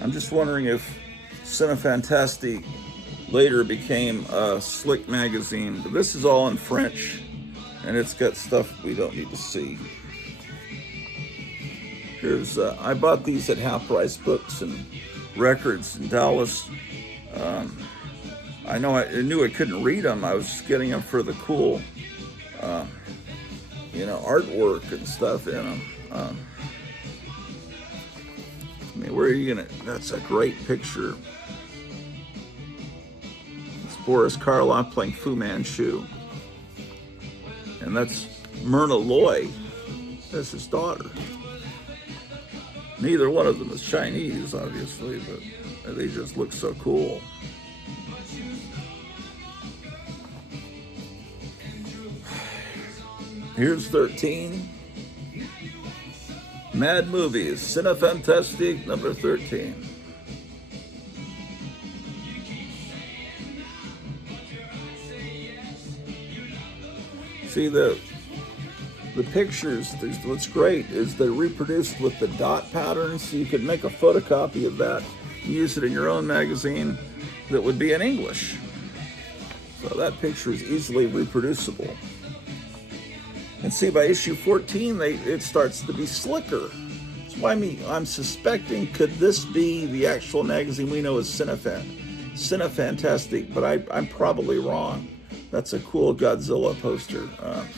I'm just wondering if Cinefantastic later became a Slick magazine, but this is all in French, and it's got stuff we don't need to see. Here's, I bought these at Half Price Books and Records in Dallas. I knew I couldn't read them. I was just getting them for the cool, artwork and stuff in them. I mean, where are you gonna? That's a great picture. It's Boris Karloff playing Fu Manchu, and that's Myrna Loy. That's his daughter. Neither one of them is Chinese, obviously, but they just look so cool. Here's 13. Mad Movies, Cinefantastic number 13. See the pictures, what's great is they're reproduced with the dot patterns, so you could make a photocopy of that and use it in your own magazine that would be in English. So that picture is easily reproducible. And see, by issue 14, it starts to be slicker. That's why I'm suspecting, could this be the actual magazine we know as Cinefantastic, but I'm probably wrong. That's a cool Godzilla poster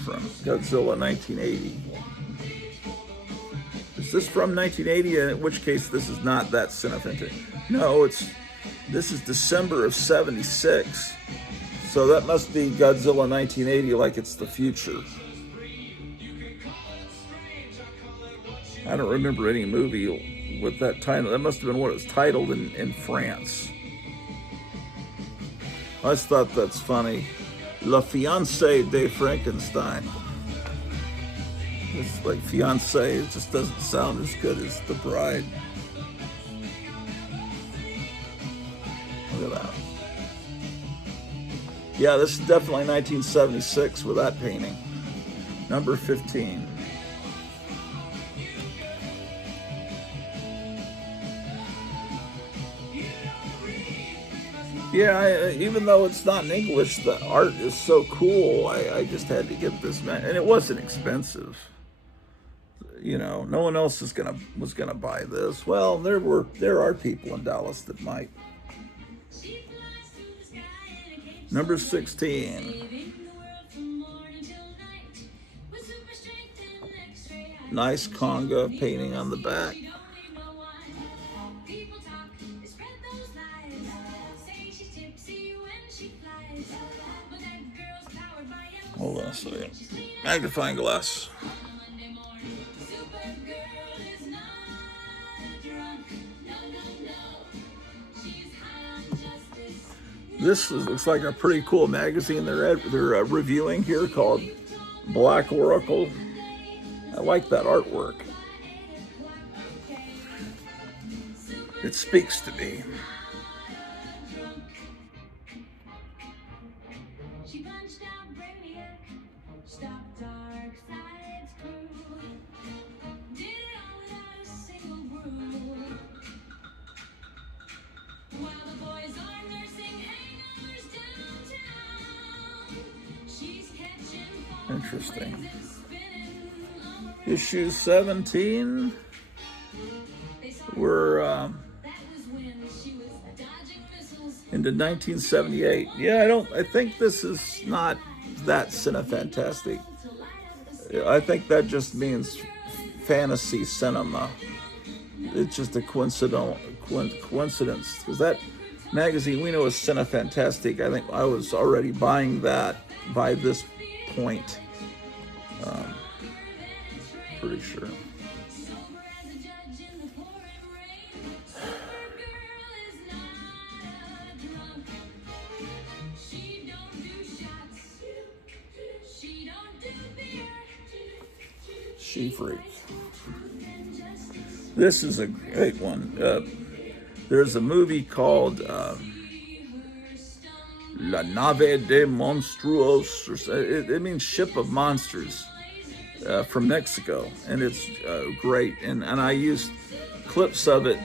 from Godzilla 1980. Is this from 1980? In which case, this is not that Cinefantastic. No, this is December of 76. So that must be Godzilla 1980, like it's the future. I don't remember any movie with that title. That must have been what it was titled in France. I just thought that's funny. La Fiancée de Frankenstein. It's like fiancé, it just doesn't sound as good as the bride. Look at that. Yeah, this is definitely 1976 with that painting. Number 15. Yeah, even though it's not in English, the art is so cool. I just had to get this, man, and it wasn't expensive. You know, no one else was gonna buy this. Well, there are people in Dallas that might. Number 16. Nice conga painting on the back. Hold on a second. Magnifying glass. This looks like a pretty cool magazine they're reviewing here called Black Oracle. I like that artwork. It speaks to me. Interesting. Issue 17. We're into 1978. Yeah, I think this is not that cinefantastic. I think that just means fantasy cinema. It's just a coincidence, because that magazine we know is cinefantastic. I think I was already buying that by this point. Pretty sure. She Freak. This is a great one. There's a movie called La Nave de Monstruos. It means Ship of Monsters, from Mexico, and it's great. And I used clips of it.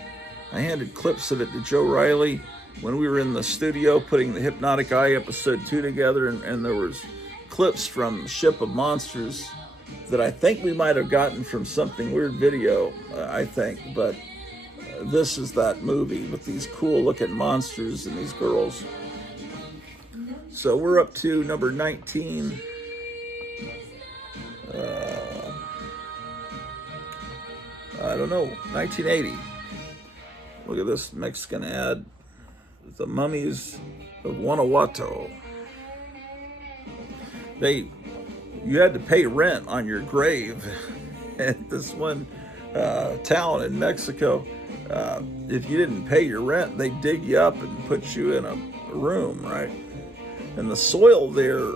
I handed clips of it to Joe Riley when we were in the studio putting the Hypnotic Eye episode 2 together, and there was clips from Ship of Monsters that I think we might have gotten from Something Weird video, I think, but this is that movie with these cool looking monsters and these girls. So we're up to number 19. I don't know, 1980. Look at this Mexican ad. The Mummies of Guanajuato. You had to pay rent on your grave at this one town in Mexico. If you didn't pay your rent, they dig you up and put you in a room, right? And the soil there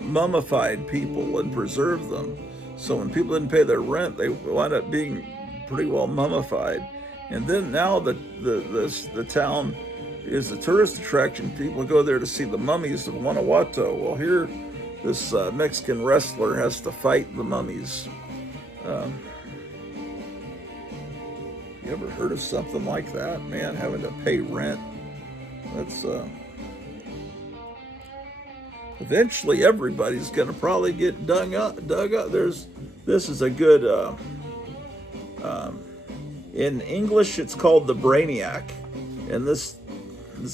mummified people and preserved them. So when people didn't pay their rent, they wound up being pretty well mummified. And then now the town is a tourist attraction. People go there to see the mummies of Guanajuato. Well, here, this Mexican wrestler has to fight the mummies. You ever heard of something like that, man? Having to pay rent. That's eventually everybody's gonna probably get dug up. This is a good. In English, it's called The Brainiac, and this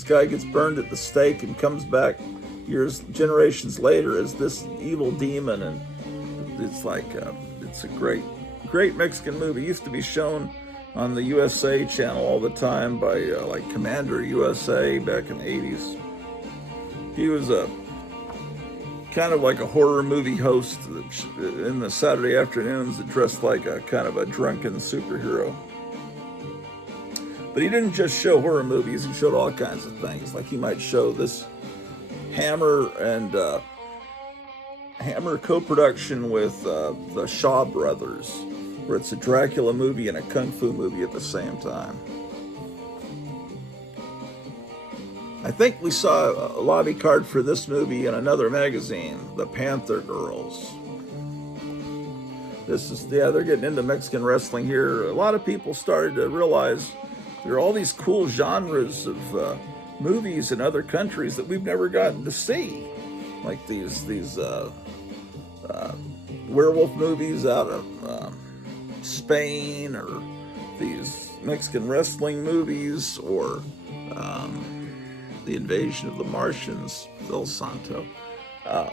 guy gets burned at the stake and comes back generations later as this evil demon, and it's like it's a great Mexican movie. It used to be shown on the USA channel all the time by like Commander USA back in the 80s. He was a kind of like a horror movie host in the Saturday afternoons that dressed like a kind of a drunken superhero. But he didn't just show horror movies, he showed all kinds of things. Like he might show this hammer and Hammer co-production with the Shaw Brothers, where it's a Dracula movie and a Kung Fu movie at the same time. I think we saw a lobby card for this movie in another magazine, The Panther Girls. They're getting into Mexican wrestling here. A lot of people started to realize there are all these cool genres of movies in other countries that we've never gotten to see, like these werewolf movies out of Spain, or these Mexican wrestling movies, or The Invasion of the Martians, Del Santo,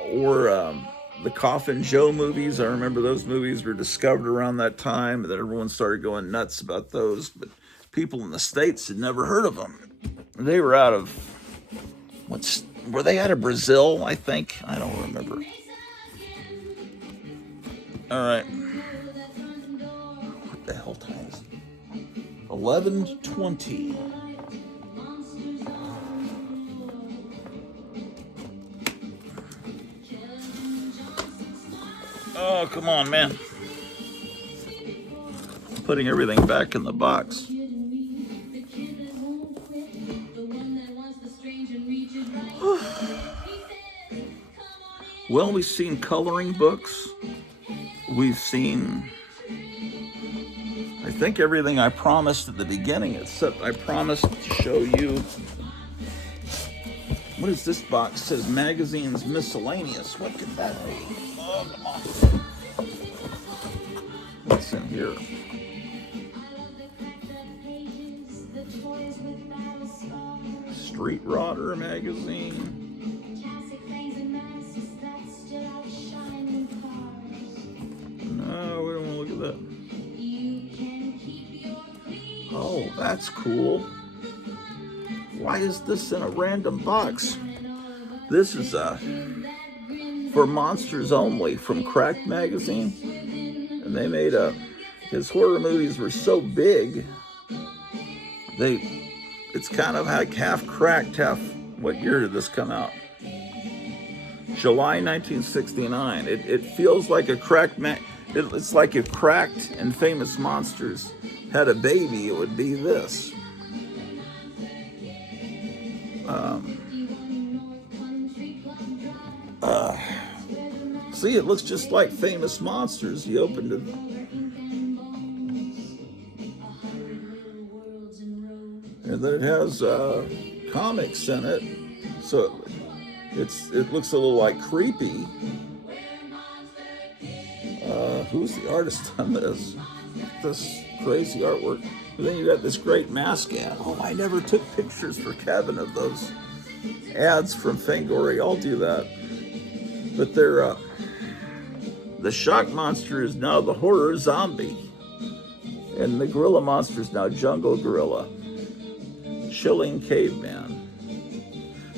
or the Coffin Joe movies. I remember those movies were discovered around that time, and then everyone started going nuts about those, but people in the States had never heard of them. They were out of, were they out of Brazil, I think? I don't remember. All right. What the hell time is it? 11:20. Oh, come on, man. Putting everything back in the box. Well, we've seen coloring books. We've seen, I think, everything I promised at the beginning, except I promised to show you, what is this box? It says magazines miscellaneous. What could that be? Oh, come on. What's in here? Street Rodder magazine. No, we don't want to look at that. Oh, that's cool. Why is this in a random box? This is for Monsters Only from Cracked magazine. And they made his horror movies were so big, it's kind of like half cracked, half, what year did this come out? July 1969. It feels like a cracked it's like if Cracked and Famous Monsters had a baby, it would be this. See, it looks just like Famous Monsters. You opened it. And then it has comics in it. So it looks a little like Creepy. Who's the artist on this crazy artwork? But then you got this great mask ad. Oh, I never took pictures for Kevin of those ads from Fangoria. I'll do that. But they're the shock monster is now the horror zombie, and the gorilla monster is now jungle gorilla, chilling caveman.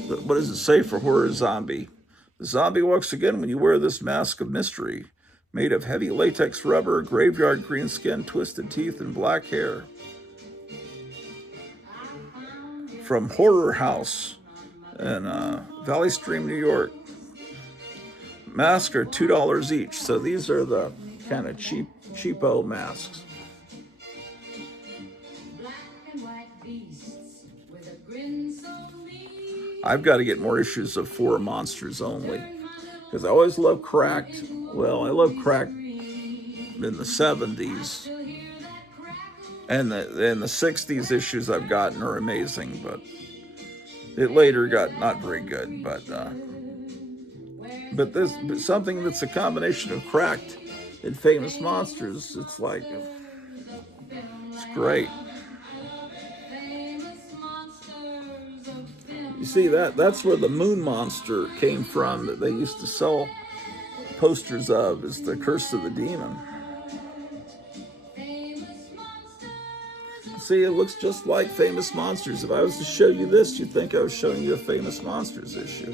But what does it say for horror zombie? The zombie walks again when you wear this mask of mystery, made of heavy latex rubber, graveyard green skin, twisted teeth, and black hair. From Horror House in Valley Stream, New York. Masks are $2 each, so these are the kind of cheapo masks. I've got to get more issues of 4 Monsters Only, because I always love Cracked. Well, I love Cracked in the 70s, and the 60s issues I've gotten are amazing, but it later got not very good. But something that's a combination of Cracked and Famous Monsters, it's like, it's great. You see, that's where the moon monster came from, that they used to sell posters of, is the Curse of the Demon. See, it looks just like Famous Monsters. If I was to show you this, you'd think I was showing you a Famous Monsters issue.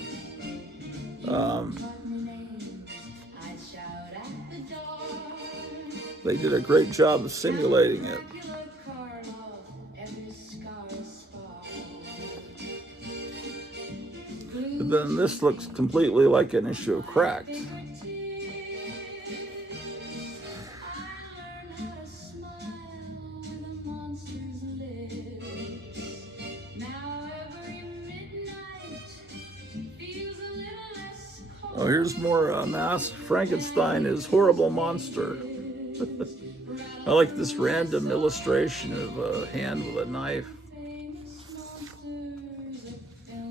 They did a great job of simulating it. But then this looks completely like an issue of Cracked. Oh, here's more mask. Frankenstein is horrible monster. I like this random illustration of a hand with a knife.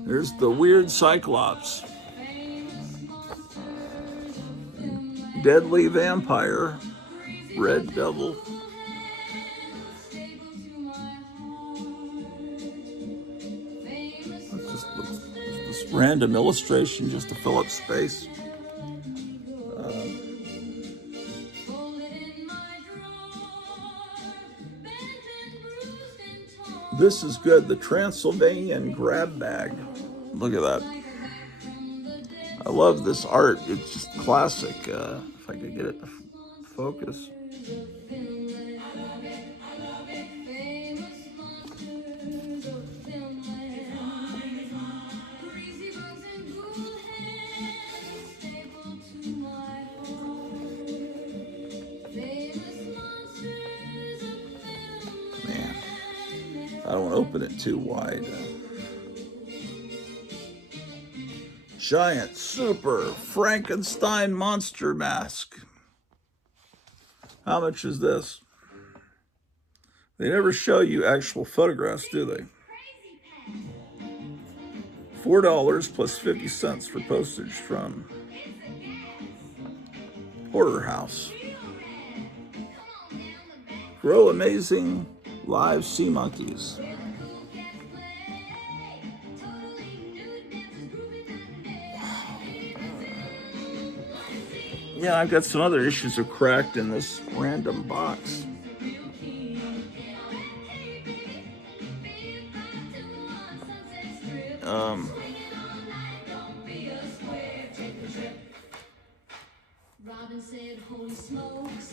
There's the weird Cyclops. Deadly vampire. Red devil. This random illustration just to fill up space. This is good. The Transylvanian grab bag. Look at that. I love this art. It's just classic. If I could get it to focus. Man, I don't want to open it too wide. Giant super Frankenstein monster mask. How much is this? They never show you actual photographs, do they? $4 plus 50 cents for postage from Porterhouse. Grow amazing live sea monkeys. Yeah, I've got some other issues of Cracked in this random box.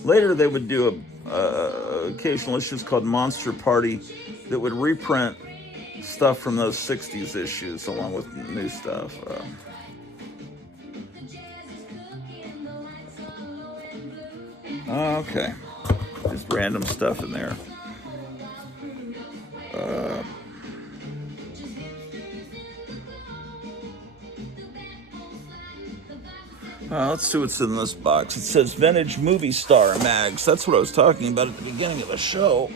Later they would do occasional issues called Monster Party that would reprint stuff from those 60s issues along with new stuff. Okay, just random stuff in there. Let's see what's in this box. It says Vintage Movie Star Mags. That's what I was talking about at the beginning of the show.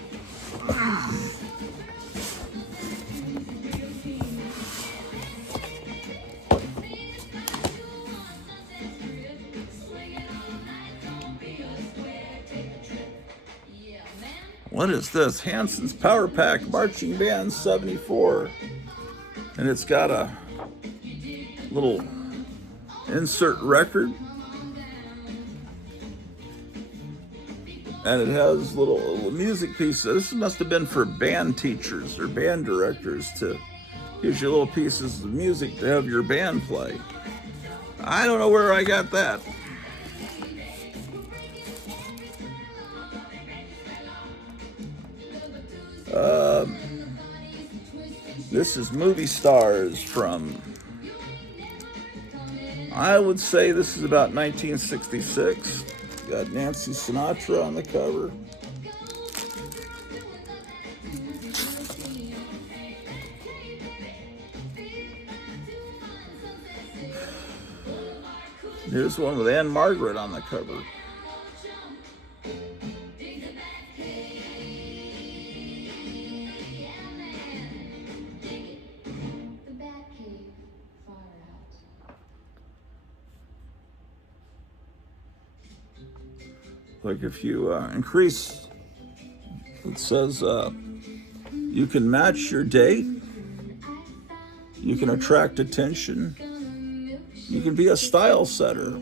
What is this? Hanson's Power Pack Marching Band 74. And it's got a little insert record. And it has little music pieces. This must have been for band teachers or band directors to give you little pieces of music to have your band play. I don't know where I got that. This is Movie Stars from, I would say this is about 1966. Got Nancy Sinatra on the cover. Here's one with Anne Margaret on the cover. Like if you increase, it says you can match your date, you can attract attention, you can be a style setter.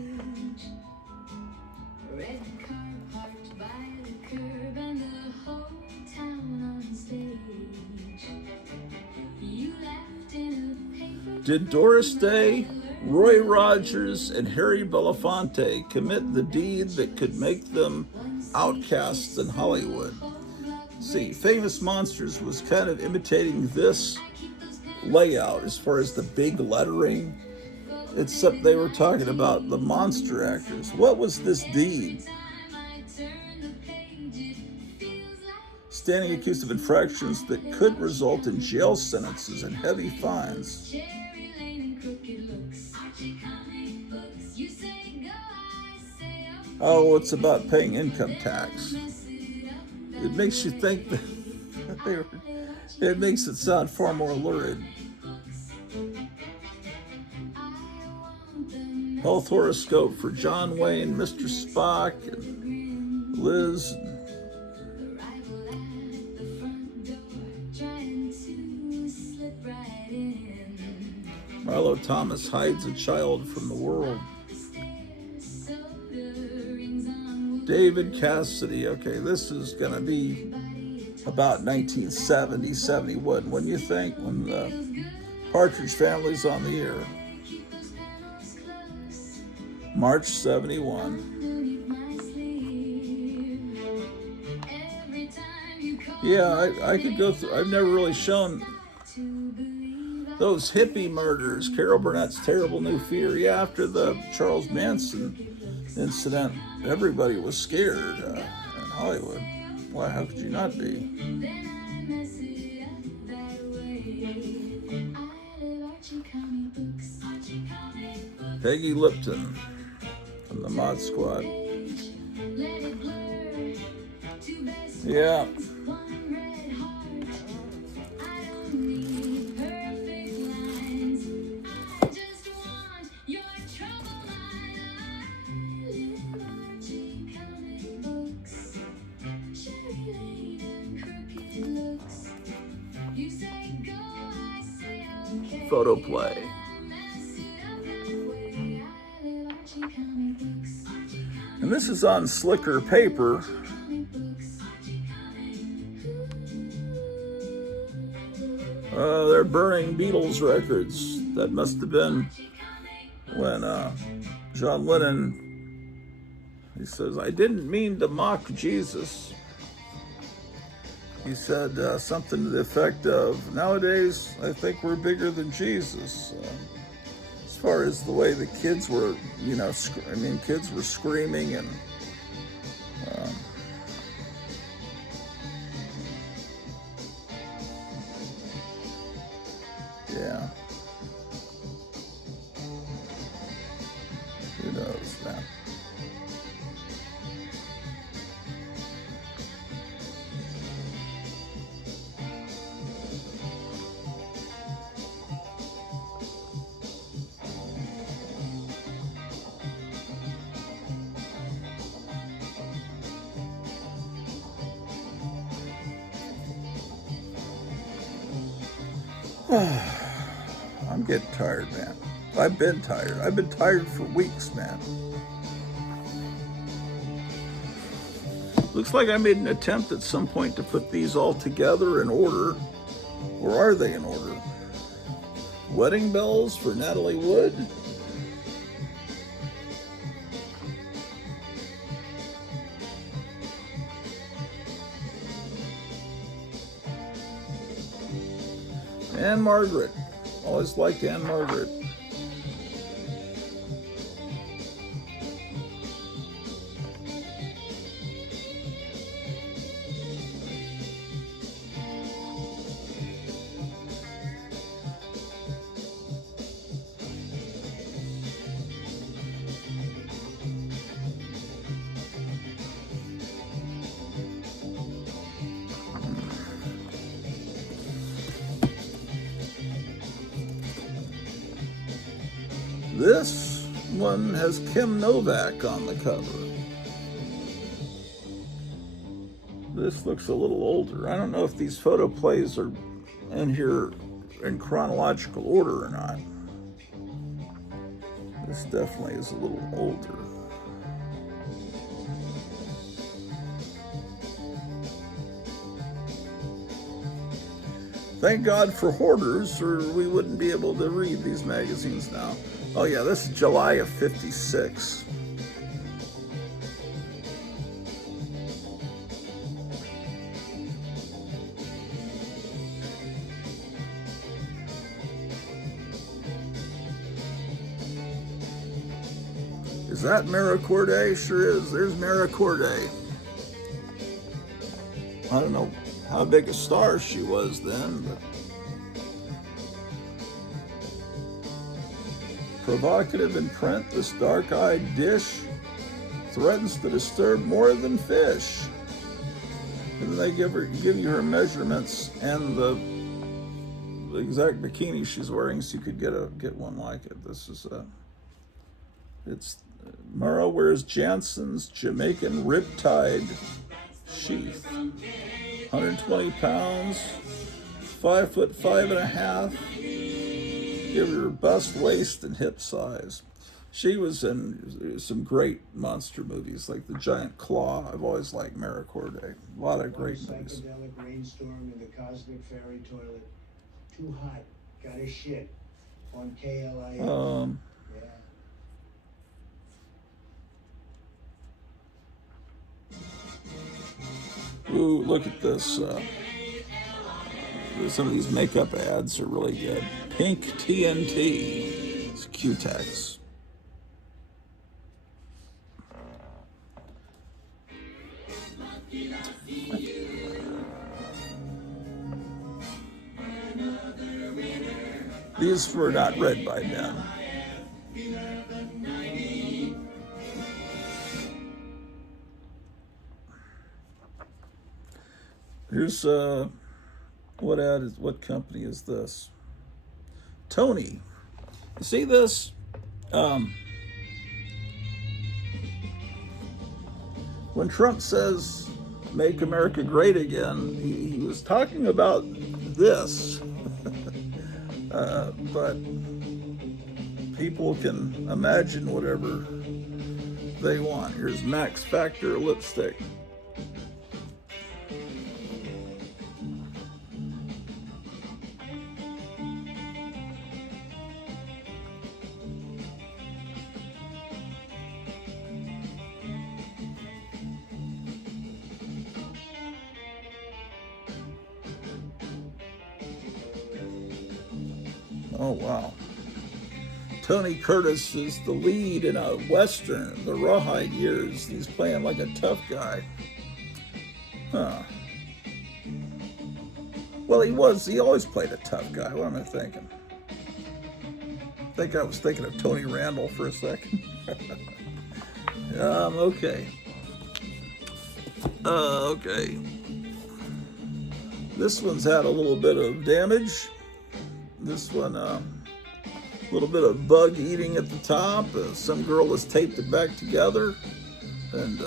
Did Doris Day, Roy Rogers, and Harry Belafonte commit the deed that could make them outcasts in Hollywood? See, Famous Monsters was kind of imitating this layout as far as the big lettering, except they were talking about the monster actors. What was this deed? Standing accused of infractions that could result in jail sentences and heavy fines. Oh, it's about paying income tax. It makes you think that it makes it sound far more lurid. Health horoscope for John Wayne, Mr. Spock, and Liz. Marlo Thomas hides a child from the world. David Cassidy. Okay, this is going to be about 1970, 71. When you think, when the Partridge Family's on the air. March 71. Yeah, I could go through. I've never really shown those hippie murders. Carol Burnett's Terrible New Fear. Yeah, after the Charles Manson incident, everybody was scared in Hollywood. Why, how could you not be? Peggy Lipton from the Mod Squad. Yeah. Photo play. And this is on slicker paper. They're burning Beatles records. That must have been when John Lennon, he says, I didn't mean to mock Jesus. He said something to the effect of, nowadays, I think we're bigger than Jesus. As far as the way the kids were, kids were screaming and yeah. Who knows, man? I'm getting tired, man. I've been tired. I've been tired for weeks, man. Looks like I made an attempt at some point to put these all together in order. Or are they in order? Wedding bells for Natalie Wood. Anne Margaret. Always liked Anne Margaret. This one has Kim Novak on the cover. This looks a little older. I don't know if these photo plays are in here in chronological order or not. This definitely is a little older. Thank God for hoarders, or we wouldn't be able to read these magazines now. Oh yeah, this is July of '56. Is that Mara Corday? Sure is. There's Mara Corday. I don't know how big a star she was then, but provocative in print, this dark-eyed dish threatens to disturb more than fish. And then they give you her measurements and the exact bikini she's wearing, so you could get one like it. This is Mara wears Jansen's Jamaican Riptide sheath. 120 pounds, 5'5.5". Give her bust, waist, and hip size. She was in some great monster movies, like The Giant Claw. I've always liked Mara Corday. A lot of great movies. Psychedelic rainstorm in the cosmic fairy toilet. Too hot. Gotta shit. On KLIF. Yeah. Ooh, look at this. Some of these makeup ads are really good. Pink TNT. It's Q-Tex. These were not read by men. Here's what company is this? Tony. You see this? When Trump says "Make America Great Again," he was talking about this. But people can imagine whatever they want. Here's Max Factor lipstick. Oh, wow. Tony Curtis is the lead in a Western, The Rawhide Years. He's playing like a tough guy. Huh. Well, he always played a tough guy. What am I thinking? I was thinking of Tony Randall for a second. Okay. Okay. This one's had a little bit of damage. This one, a little bit of bug eating at the top. Some girl has taped it back together. And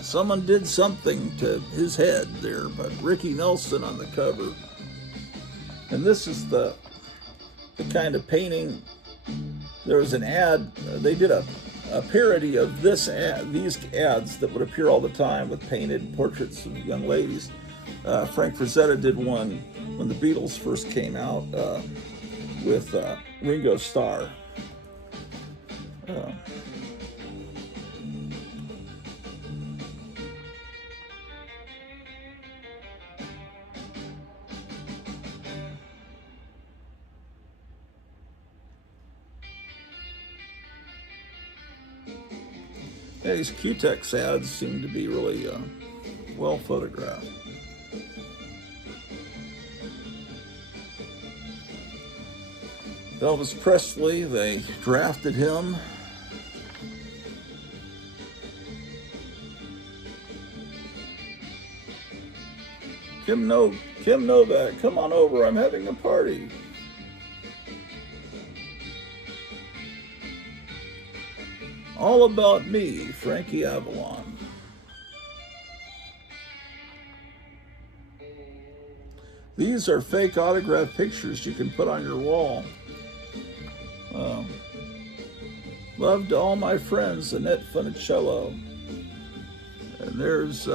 someone did something to his head there, but Ricky Nelson on the cover. And this is the kind of painting. There was an ad. They did a parody of these ads that would appear all the time with painted portraits of young ladies. Frank Frazetta did one when the Beatles first came out with Ringo Starr. Yeah, these Q-Tex ads seem to be really well photographed. Elvis Presley, they drafted him. Kim Novak, come on over, I'm having a party. All About Me, Frankie Avalon. These are fake autograph pictures you can put on your wall. Love to all my friends, Annette Funicello. And there's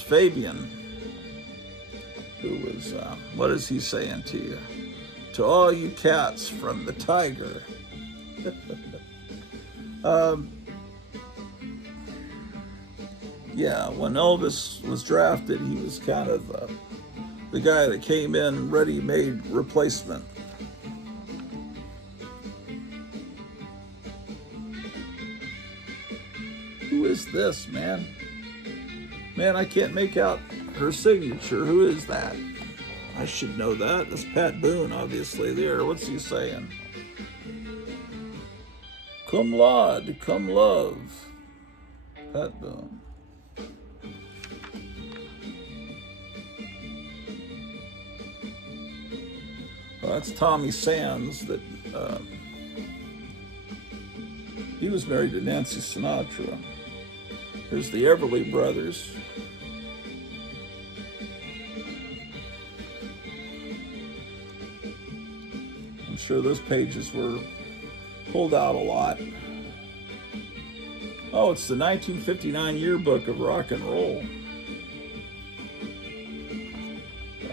Fabian, who was, what is he saying to you? To all you cats from the Tiger. Yeah, when Elvis was drafted, he was kind of the guy that came in ready-made replacement. Who is this, man? Man, I can't make out her signature. Who is that? I should know that. That's Pat Boone, obviously, there. What's he saying? Cum laude, cum love. Pat Boone. Well, that's Tommy Sands. That he was married to Nancy Sinatra. Here's the Everly Brothers. I'm sure those pages were pulled out a lot. Oh, it's the 1959 yearbook of rock and roll.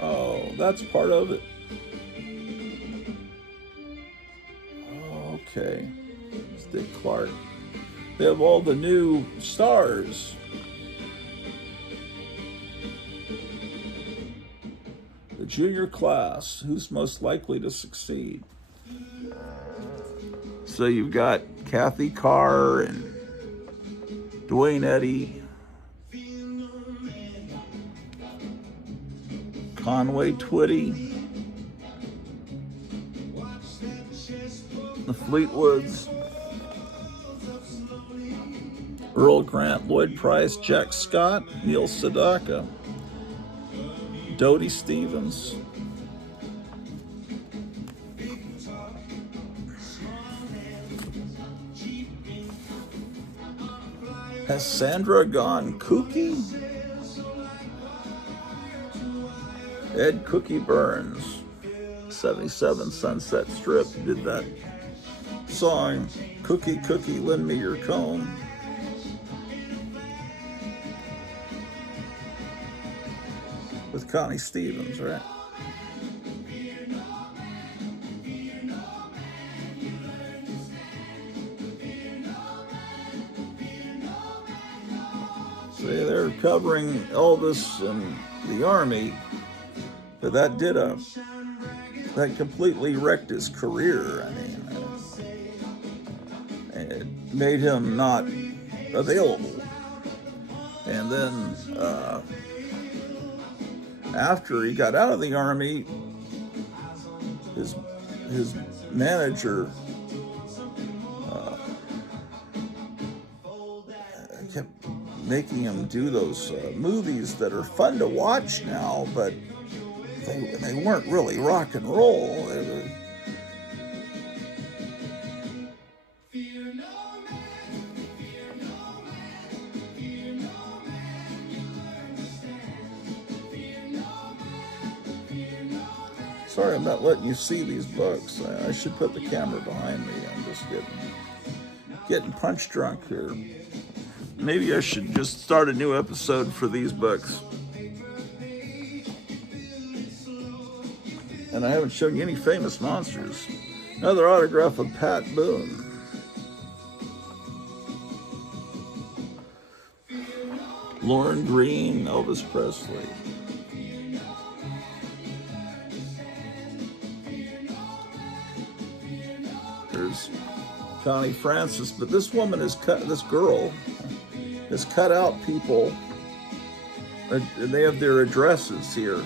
Oh, that's part of it. Okay. It's Dick Clark. They have all the new stars. The junior class, who's most likely to succeed. So you've got Kathy Carr and Dwayne Eddy, Conway Twitty, the Fleetwoods, Earl Grant, Lloyd Price, Jack Scott, Neil Sedaka, Dodie Stevens, has Sandra gone kooky? Ed Cookie Burns, 77 Sunset Strip, did that song, Cookie, Cookie, Lend Me Your Comb. With Connie Stevens, right? See, they're covering Elvis and the Army, but that completely wrecked his career. I mean, it made him not available. And then after he got out of the Army, his manager kept making him do those movies that are fun to watch now, but they weren't really rock and roll. They were, sorry, I'm not letting you see these books. I should put the camera behind me. I'm just getting punch drunk here. Maybe I should just start a new episode for these books. And I haven't shown you any famous monsters. Another autograph of Pat Boone. Lauren Green, Elvis Presley. There's Connie Francis, but this woman is this girl has cut out people, and they have their addresses here.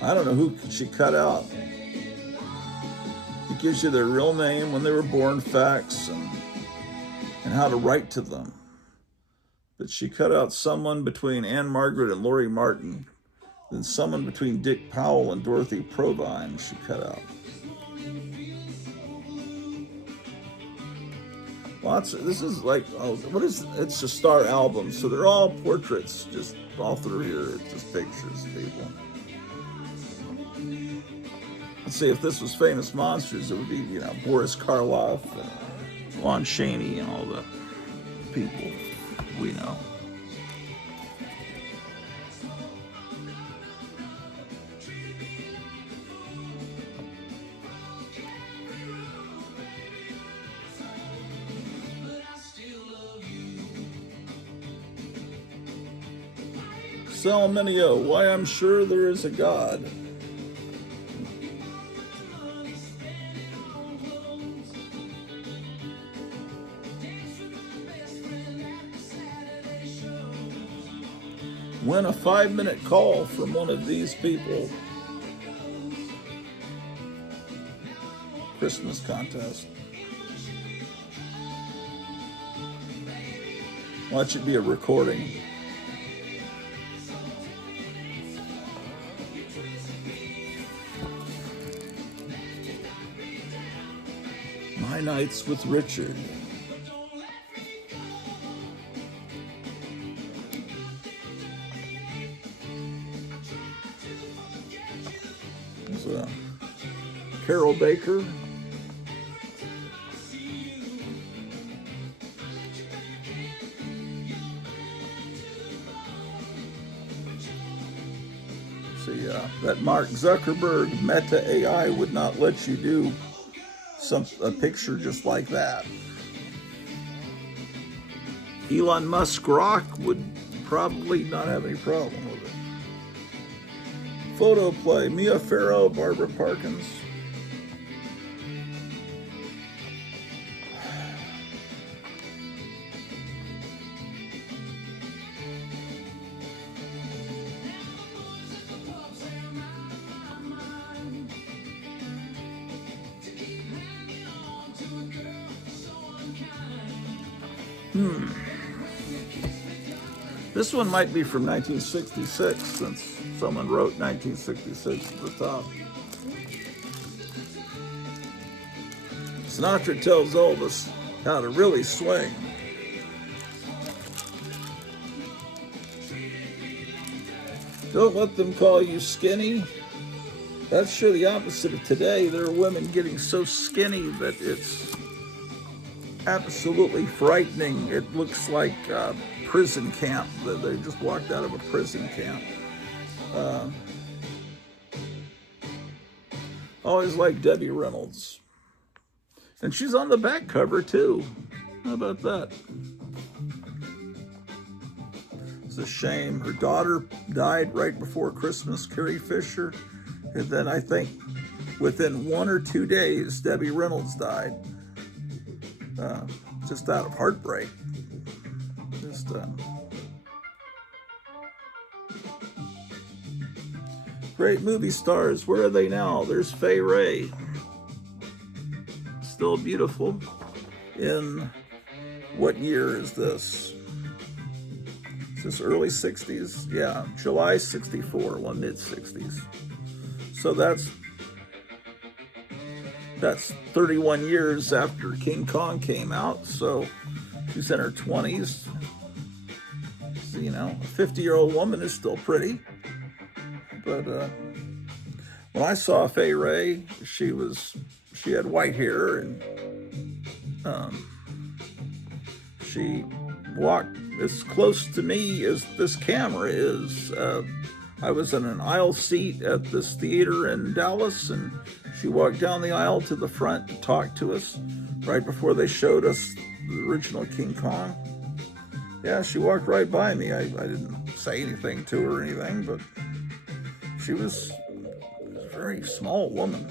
I don't know who she cut out. It gives you their real name, when they were born, facts, and how to write to them. But she cut out someone between Anne Margaret and Lori Martin, then someone between Dick Powell and Dorothy Provine she cut out. This is like, it's a star album, so they're all portraits, just all through here. It's just pictures of people. Let's see, if this was Famous Monsters, it would be, Boris Karloff and Lon Chaney and all the people we know. Salminio, Why I'm Sure There Is a God. Win a 5-minute call from one of these people. Christmas contest. Watch it be a recording. My Nights with Richard. There's Carol Baker. See, that Mark Zuckerberg Meta AI would not let you do a picture just like that. Elon Musk Rock would probably not have any problem with it. Photo play, Mia Farrow, Barbara Parkins. This one might be from 1966, since someone wrote 1966 at the top. Sinatra tells Elvis how to really swing. Don't let them call you skinny. That's sure the opposite of today. There are women getting so skinny that it's absolutely frightening. It looks like prison camp. They just walked out of a prison camp. Always like Debbie Reynolds. And she's on the back cover too. How about that? It's a shame. Her daughter died right before Christmas, Carrie Fisher. And then I think within 1 or 2 days, Debbie Reynolds died. Just out of heartbreak. Great movie stars. Where are they now? There's Fay Wray. Still beautiful. In what year is this? Is this early 60s? Yeah, July 64, well, mid-60s. So that's 31 years after King Kong came out. So she's in her 20s. So, you know, a 50-year-old woman is still pretty. But when I saw Fay Wray, she had white hair, and she walked as close to me as this camera is. I was in an aisle seat at this theater in Dallas, and she walked down the aisle to the front to talk to us right before they showed us the original King Kong. Yeah, she walked right by me. I didn't say anything to her or anything, but she was a very small woman.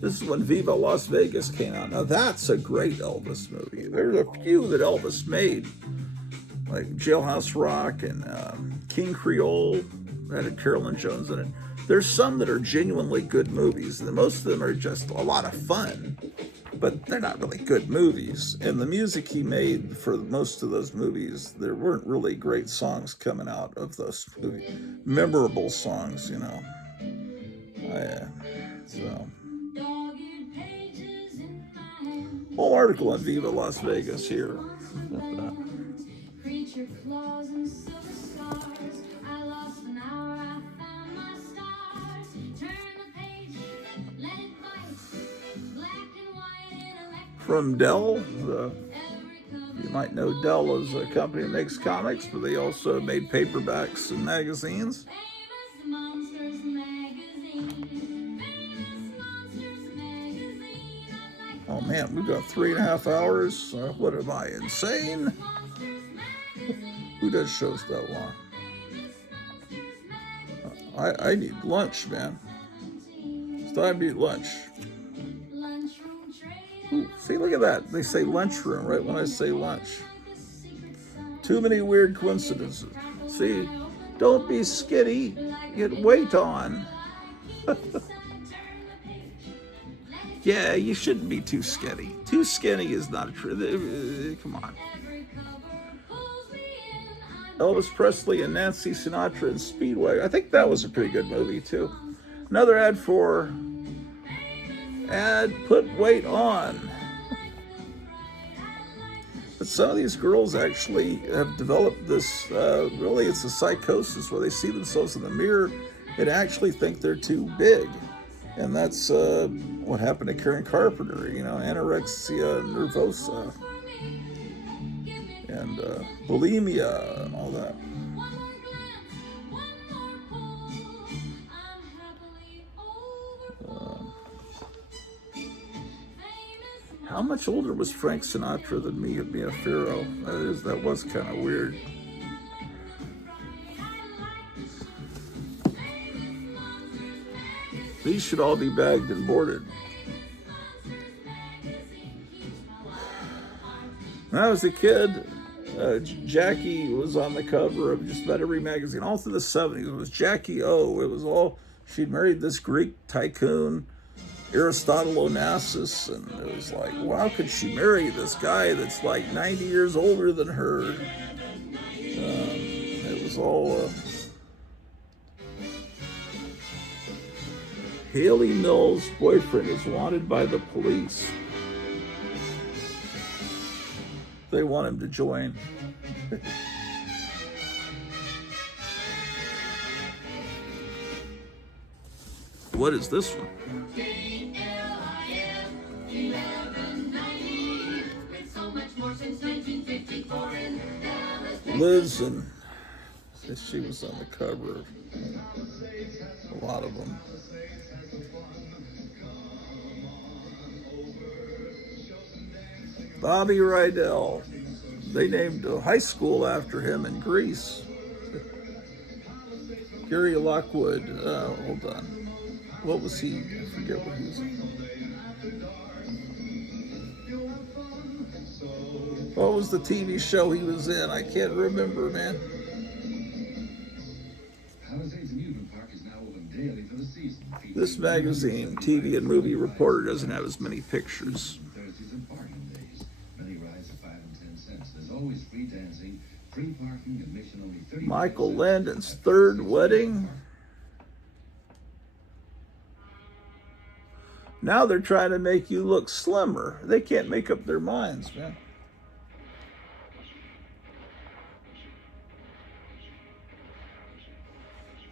This is when Viva Las Vegas came out. Now that's a great Elvis movie. There's a few that Elvis made, like Jailhouse Rock and King Creole, that had Carolyn Jones in it. There's some that are genuinely good movies, and most of them are just a lot of fun, but they're not really good movies. And the music he made for most of those movies, there weren't really great songs coming out of those movies. Memorable songs, you know. So. Whole article on Viva Las Vegas here. From Dell, you might know Dell is a company that makes comics, but they also made paperbacks and magazines. Oh man, we've got 3.5 hours. What am I, insane? Who does shows that long? I need lunch, man. It's time to eat lunch. Ooh, see, look at that. They say lunchroom right when I say lunch. Too many weird coincidences. See, don't be skitty. Get weight on. Yeah, you shouldn't be too skinny. Too skinny is not a truth. Come on. Elvis Presley and Nancy Sinatra in Speedway. I think that was a pretty good movie too. Another ad for put weight on. But some of these girls actually have developed this, really it's a psychosis where they see themselves in the mirror and actually think they're too big. And that's what happened to Karen Carpenter, anorexia nervosa and bulimia and all that. How much older was Frank Sinatra than Mia Farrow? That was kind of weird. These should all be bagged and boarded. When I was a kid, Jackie was on the cover of just about every magazine, all through the 70s. It was Jackie O. It was all, she'd married this Greek tycoon, Aristotle Onassis, and it was like, well, how could she marry this guy that's like 90 years older than her? It was all... Haley Mills' boyfriend is wanted by the police. They want him to join. What is this one? Liz, and she was on the cover of a lot of them. Bobby Rydell. They named a high school after him in Greece. Gary Lockwood. Hold on. What was he? I forget what he was. What was the TV show he was in? I can't remember, man. This magazine, TV and Movie Reporter, doesn't have as many pictures. Michael Landon's third wedding. Now they're trying to make you look slimmer. They can't make up their minds, man.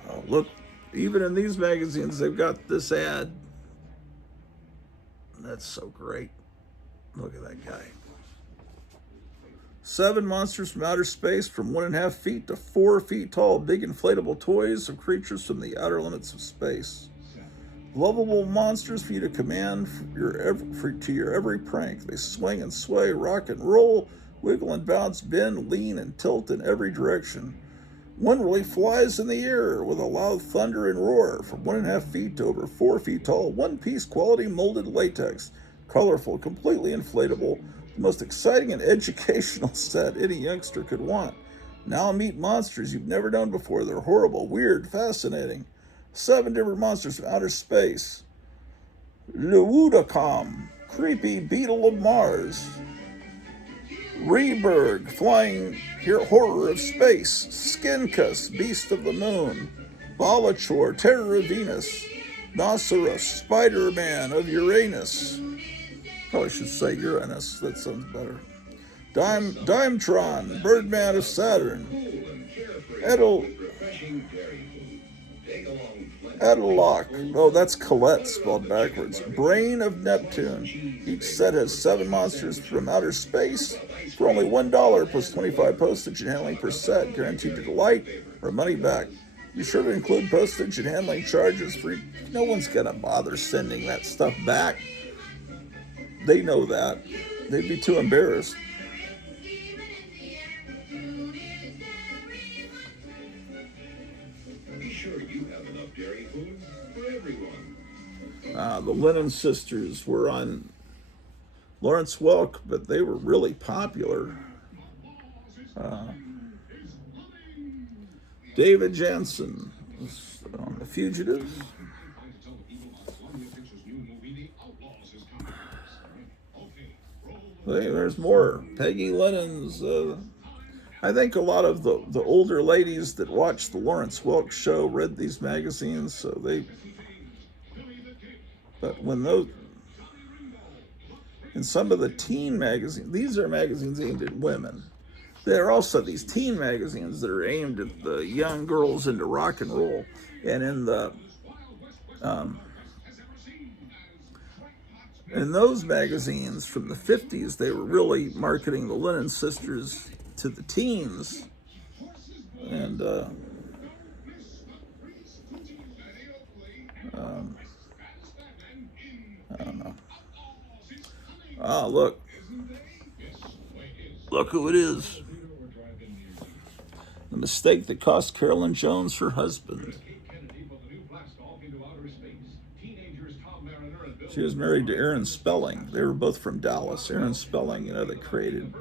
Oh, look, even in these magazines, they've got this ad. That's so great. Look at that guy. 7 monsters from outer space, from 1.5 feet to 4 feet tall, big inflatable toys of creatures from the outer limits of space. Lovable monsters for you to command to your every prank. They swing and sway, rock and roll, wiggle and bounce, bend, lean, and tilt in every direction. One really flies in the air with a loud thunder and roar, from 1.5 feet to over 4 feet tall, one-piece quality molded latex, colorful, completely inflatable, the most exciting and educational set any youngster could want. Now meet monsters you've never known before. They're horrible, weird, fascinating. 7 different monsters from outer space. Lewudacom, creepy beetle of Mars. Reberg, flying horror of space. Skinkus, beast of the moon. Balachor, terror of Venus. Nosceros, Spider-Man of Uranus. Probably should say Uranus, that sounds better. Dimetron, Birdman of Saturn. Edellock, oh, that's Colette spelled backwards. Brain of Neptune. Each set has 7 monsters from outer space for only $1 plus 25 postage and handling per set. Guaranteed to delight or money back. Be sure to include postage and handling charges for. No one's gonna bother sending that stuff back. They know that. They'd be too embarrassed. Be sure you have enough dairy foods for everyone. The Lennon sisters were on Lawrence Welk, but they were really popular. David Jansen was on The Fugitive. Hey, there's more. Peggy Lennon's I think a lot of the older ladies that watched the Lawrence Welk show read these magazines, so they. But when those, in some of the teen magazines, these are magazines aimed at women. There are also these teen magazines that are aimed at the young girls into rock and roll, and um, in those magazines from the 50s, they were really marketing the Lennon sisters to the teens, and um, I don't know. Ah, look who it is. The mistake that cost Carolyn Jones her husband. She was married to Aaron Spelling. They were both from Dallas. Aaron Spelling, they created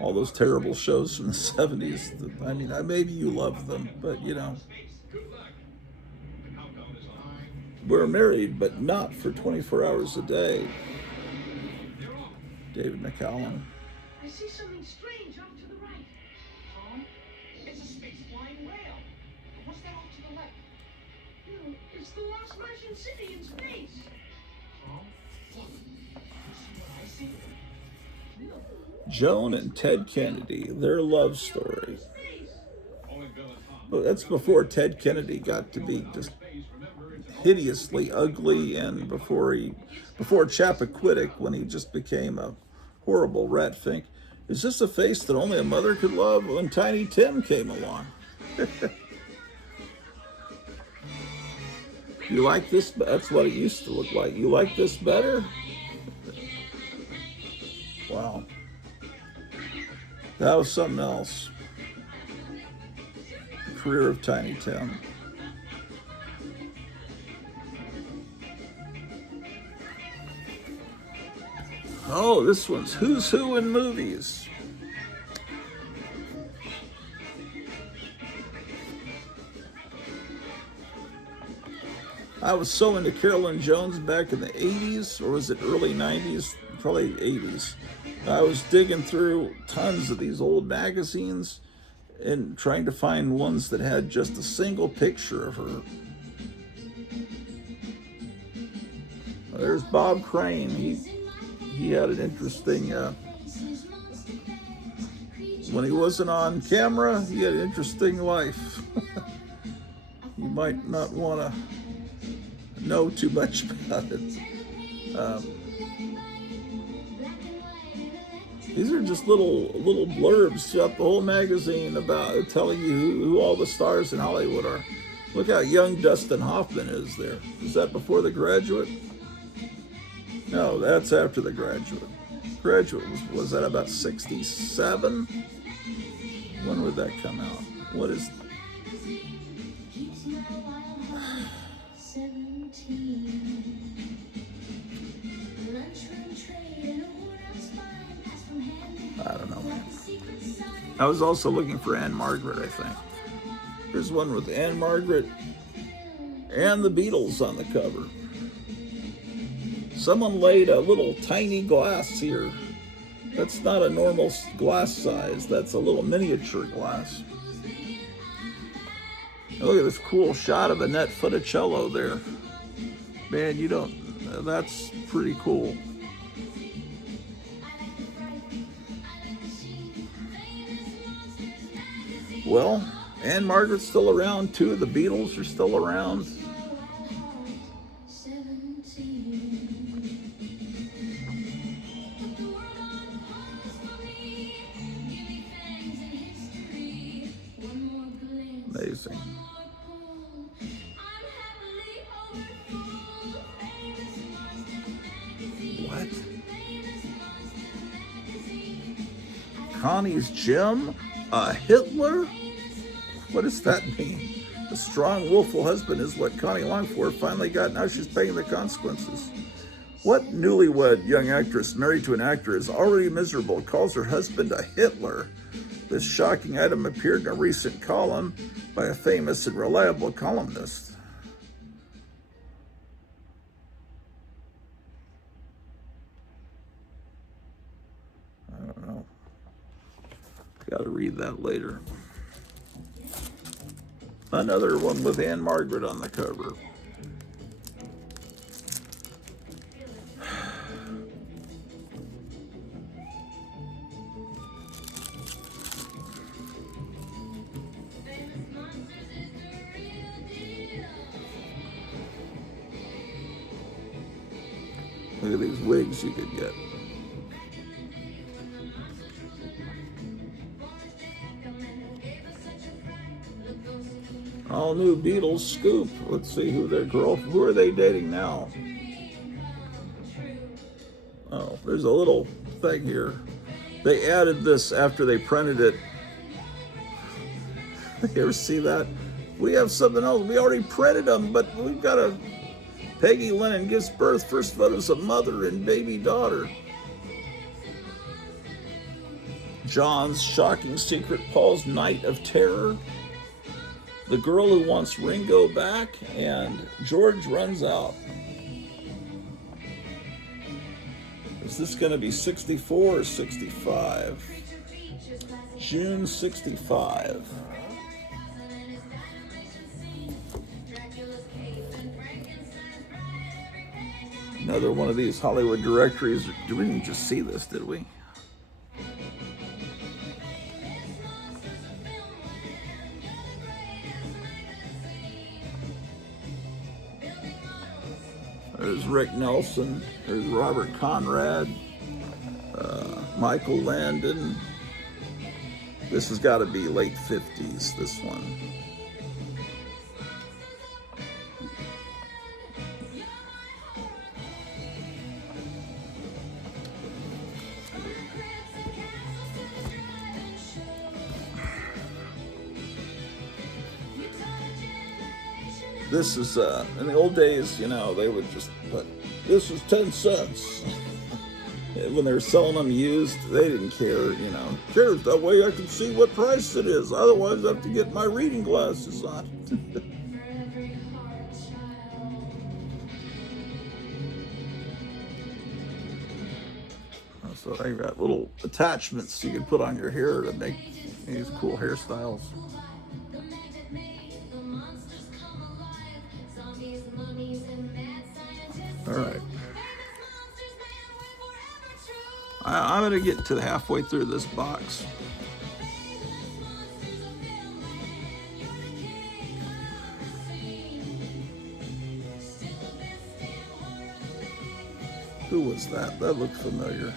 all those terrible shows from the 70s. I mean, maybe you love them, but we're married, but not for 24 hours a day. David McCallum. I see something strange off to the right. Tom, it's a space flying whale. What's that off to the left? No, it's the lost Martian city in space. Tom, look. You see what I see? Joan and Ted Kennedy, their love story. Well, that's before Ted Kennedy got to be just hideously ugly, and before Chappaquiddick, when he just became a horrible rat fink. Is this a face that only a mother could love? When Tiny Tim came along. You like this? That's what it used to look like. You like this better? Wow. That was something else. The career of Tiny Tim. Oh, this one's Who's Who in Movies. I was so into Carolyn Jones back in the 80s, or was it early 90s? Probably 80s. I was digging through tons of these old magazines and trying to find ones that had just a single picture of her. There's Bob Crane. He had an interesting, when he wasn't on camera, he had an interesting life. You might not want to know too much about it. These are just little blurbs throughout the whole magazine about telling you who all the stars in Hollywood are. Look how young Dustin Hoffman is there. Is that before The Graduate? No, that's after The Graduate. Graduate was that about 67? When would that come out? What is... I don't know. I was also looking for Anne Margaret, I think. Here's one with Anne Margaret and the Beatles on the cover. Someone laid a little tiny glass here. That's not a normal glass size. That's a little miniature glass. And look at this cool shot of Annette Funicello there. Man, that's pretty cool. Well, Anne Margaret's still around too. The Beatles are still around. Amazing. What? Connie's Gym? A Hitler? What does that mean? A strong, willful husband is what Connie Longford finally got. Now she's paying the consequences. What newlywed young actress married to an actor is already miserable calls her husband a Hitler? This shocking item appeared in a recent column by a famous and reliable columnist. I don't know. Got to read. read that later. Another one with Anne Margaret on the cover. Look at these wigs you could get. All new Beatles scoop. Let's see who are they dating now? Oh, there's a little thing here. They added this after they printed it. You ever see that? We have something else. We already printed them, but we've got a Peggy Lennon gives birth. First photos of mother and baby daughter. John's shocking secret. Paul's night of terror. The girl who wants Ringo back, and George runs out. Is this going to be 64 or 65? June 65. Another one of these Hollywood directories. We didn't just see this, did we? There's Rick Nelson. There's Robert Conrad. Michael Landon. This has got to be late 50s, this one. This is, in the old days, you know, they would just put, this is 10 cents. When they were selling them used, they didn't care, you know. Here's that way I can see what price it is. Otherwise, I have to get my reading glasses on. So they got little attachments you can put on your hair to make these cool hairstyles. All right. I'm going to get to halfway through this box. Who was that? That looked familiar.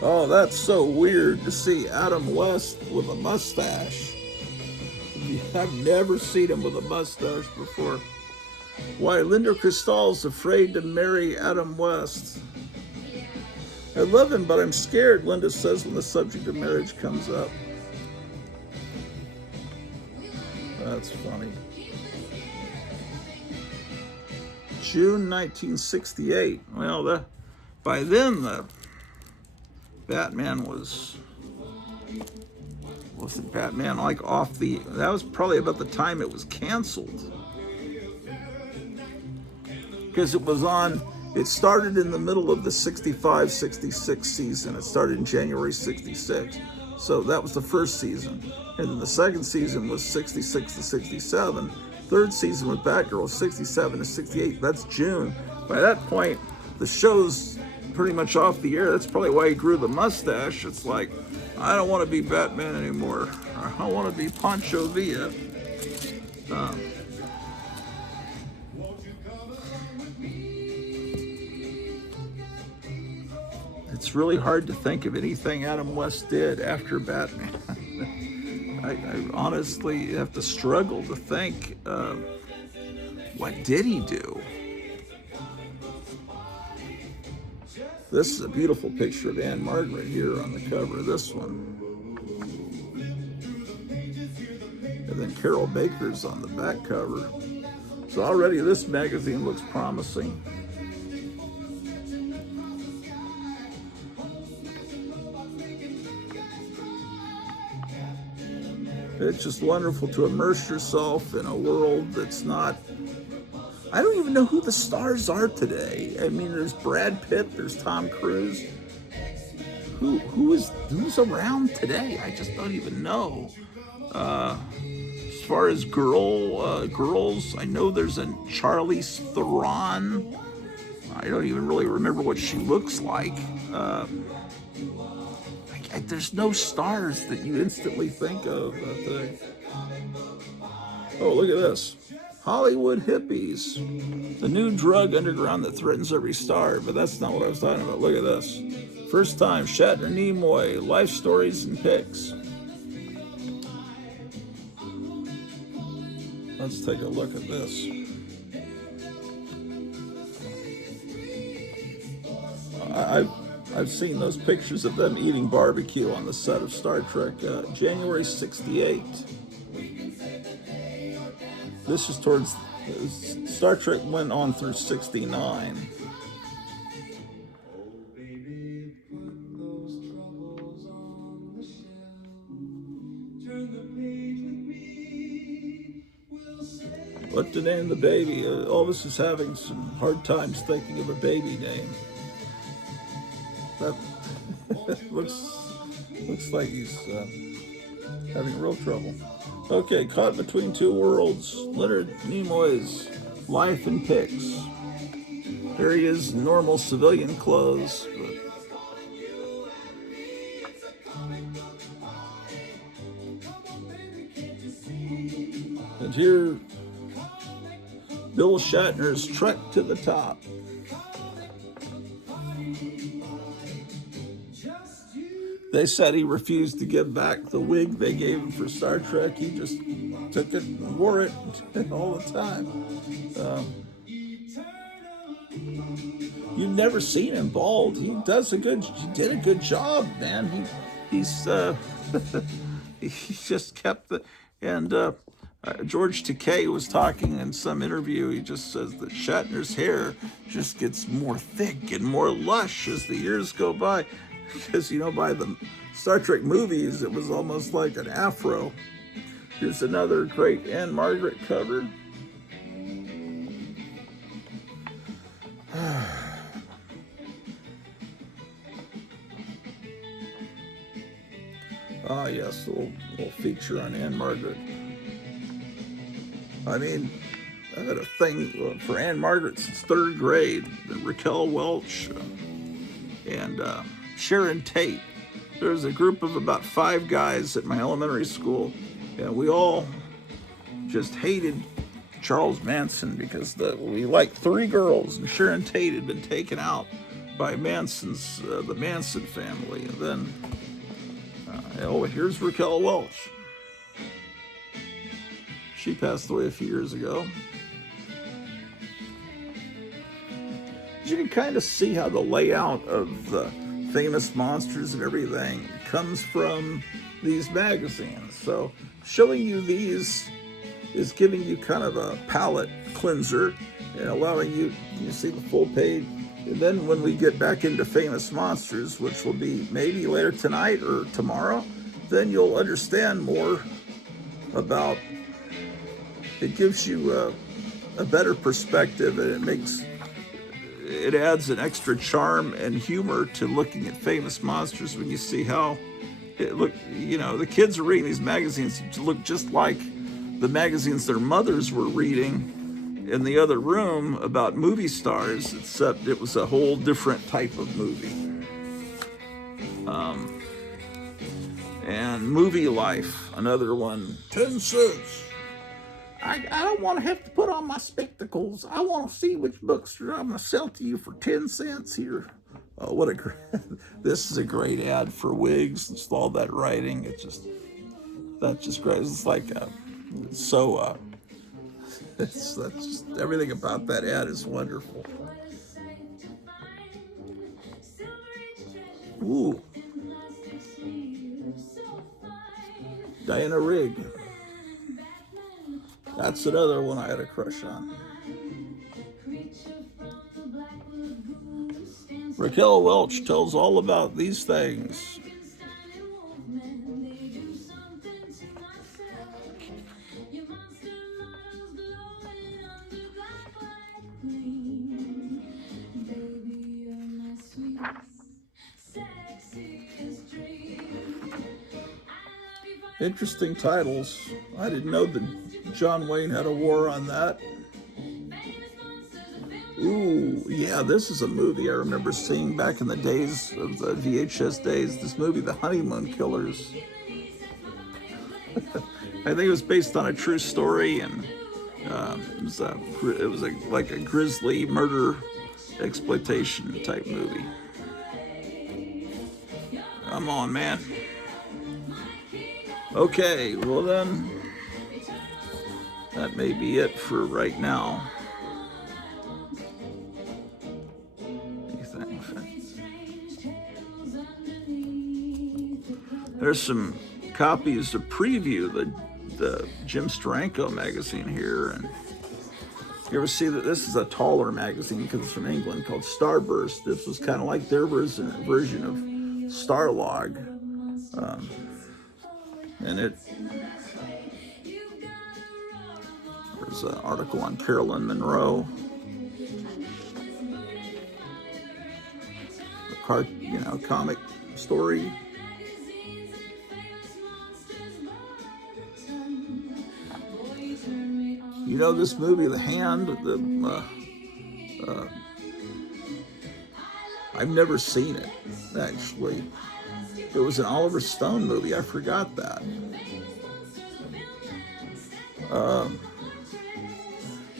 Oh, that's so weird to see Adam West with a mustache. I've never seen him with a mustache before. Why Linda Cristal's afraid to marry Adam West. I love him, but I'm scared, Linda says when the subject of marriage comes up. That's funny. June 1968. Well, by then the Batman wasn't Batman like off the, that was probably about the time it was canceled. Because it was on, it started in the middle of the 65-66 season. It started in January 66. So that was the first season. And then the second season was 66 to 67. Third season with Batgirl, 67 to 68. That's June. By that point, the show's pretty much off the air. That's probably why he grew the mustache. It's like, I don't want to be Batman anymore. I want to be Pancho Villa. It's really hard to think of anything Adam West did after Batman. I honestly have to struggle to think, what did he do? This is a beautiful picture of Anne Margaret here on the cover of this one. And then Carol Baker's on the back cover. So already this magazine looks promising. It's just wonderful to immerse yourself in a world that's not, I don't even know who the stars are today. I mean, there's Brad Pitt, there's Tom Cruise. who's around today? I just don't even know. As far as girls, I know there's a Charlize Theron. I don't even really remember what she looks like. There's no stars that you instantly think of. Oh, look at this. Hollywood hippies. The new drug underground that threatens every star. But that's not what I was talking about. Look at this. First time, Shatner Nimoy, life stories and pics. Let's take a look at this. I've seen those pictures of them eating barbecue on the set of Star Trek, January '68. This is towards Star Trek went on through '69. What to name the baby? Elvis is having some hard times thinking of a baby name. That looks like he's having real trouble. Okay, caught between two worlds. Leonard Nimoy's life and pics. Here he is in normal civilian clothes. And here, Bill Shatner's trek to the top. They said he refused to give back the wig they gave him for Star Trek. He just took it and wore it all the time. You've never seen him bald. He did a good job, man. He's he just kept the, and George Takei was talking in some interview. He just says that Shatner's hair just gets more thick and more lush as the years go by. Because, by the Star Trek movies, it was almost like an afro. Here's another great Anne Margaret cover. Ah, yes, a little feature on Anne Margaret. I mean, I had a thing for Anne Margaret since third grade. Raquel Welch and Sharon Tate. There was a group of about 5 guys at my elementary school, and we all just hated Charles Manson because we liked 3 girls, and Sharon Tate had been taken out by the Manson family. And then, here's Raquel Welch. She passed away a few years ago. You can kind of see how the layout of the famous monsters and everything comes from these magazines. So showing you these is giving you kind of a palate cleanser and allowing you see the full page. And then when we get back into famous monsters, which will be maybe later tonight or tomorrow, then you'll understand more about it. Gives you a better perspective, and it adds an extra charm and humor to looking at famous monsters when you see how the kids are reading these magazines to look just like the magazines their mothers were reading in the other room about movie stars, except it was a whole different type of movie. And Movie Life, another one, 10 cents. I don't want to have to put on my spectacles. I want to see which books I'm going to sell to you for 10 cents here. Oh, this is a great ad for wigs. It's all that writing. That's just great. It's like, that's just, everything about that ad is wonderful. Ooh. Diana Rigg. That's another one I had a crush on. Raquel Welch tells all about these things. Interesting titles. I didn't know that John Wayne had a war on that. Ooh, yeah, this is a movie I remember seeing back in the days of the VHS days. This movie, The Honeymoon Killers. I think it was based on a true story, and it was like a grisly murder exploitation type movie. Come on, man. Okay, well then, that may be it for right now. There's some copies to preview the Jim Steranko magazine here, and you ever see that this is a taller magazine because it's from England called Starburst. This was kind of like their version of Starlog, and there's an article on Carolyn Monroe, comic story. You know this movie, The Hand? I've never seen it, actually. It was an Oliver Stone movie. I forgot that. Well,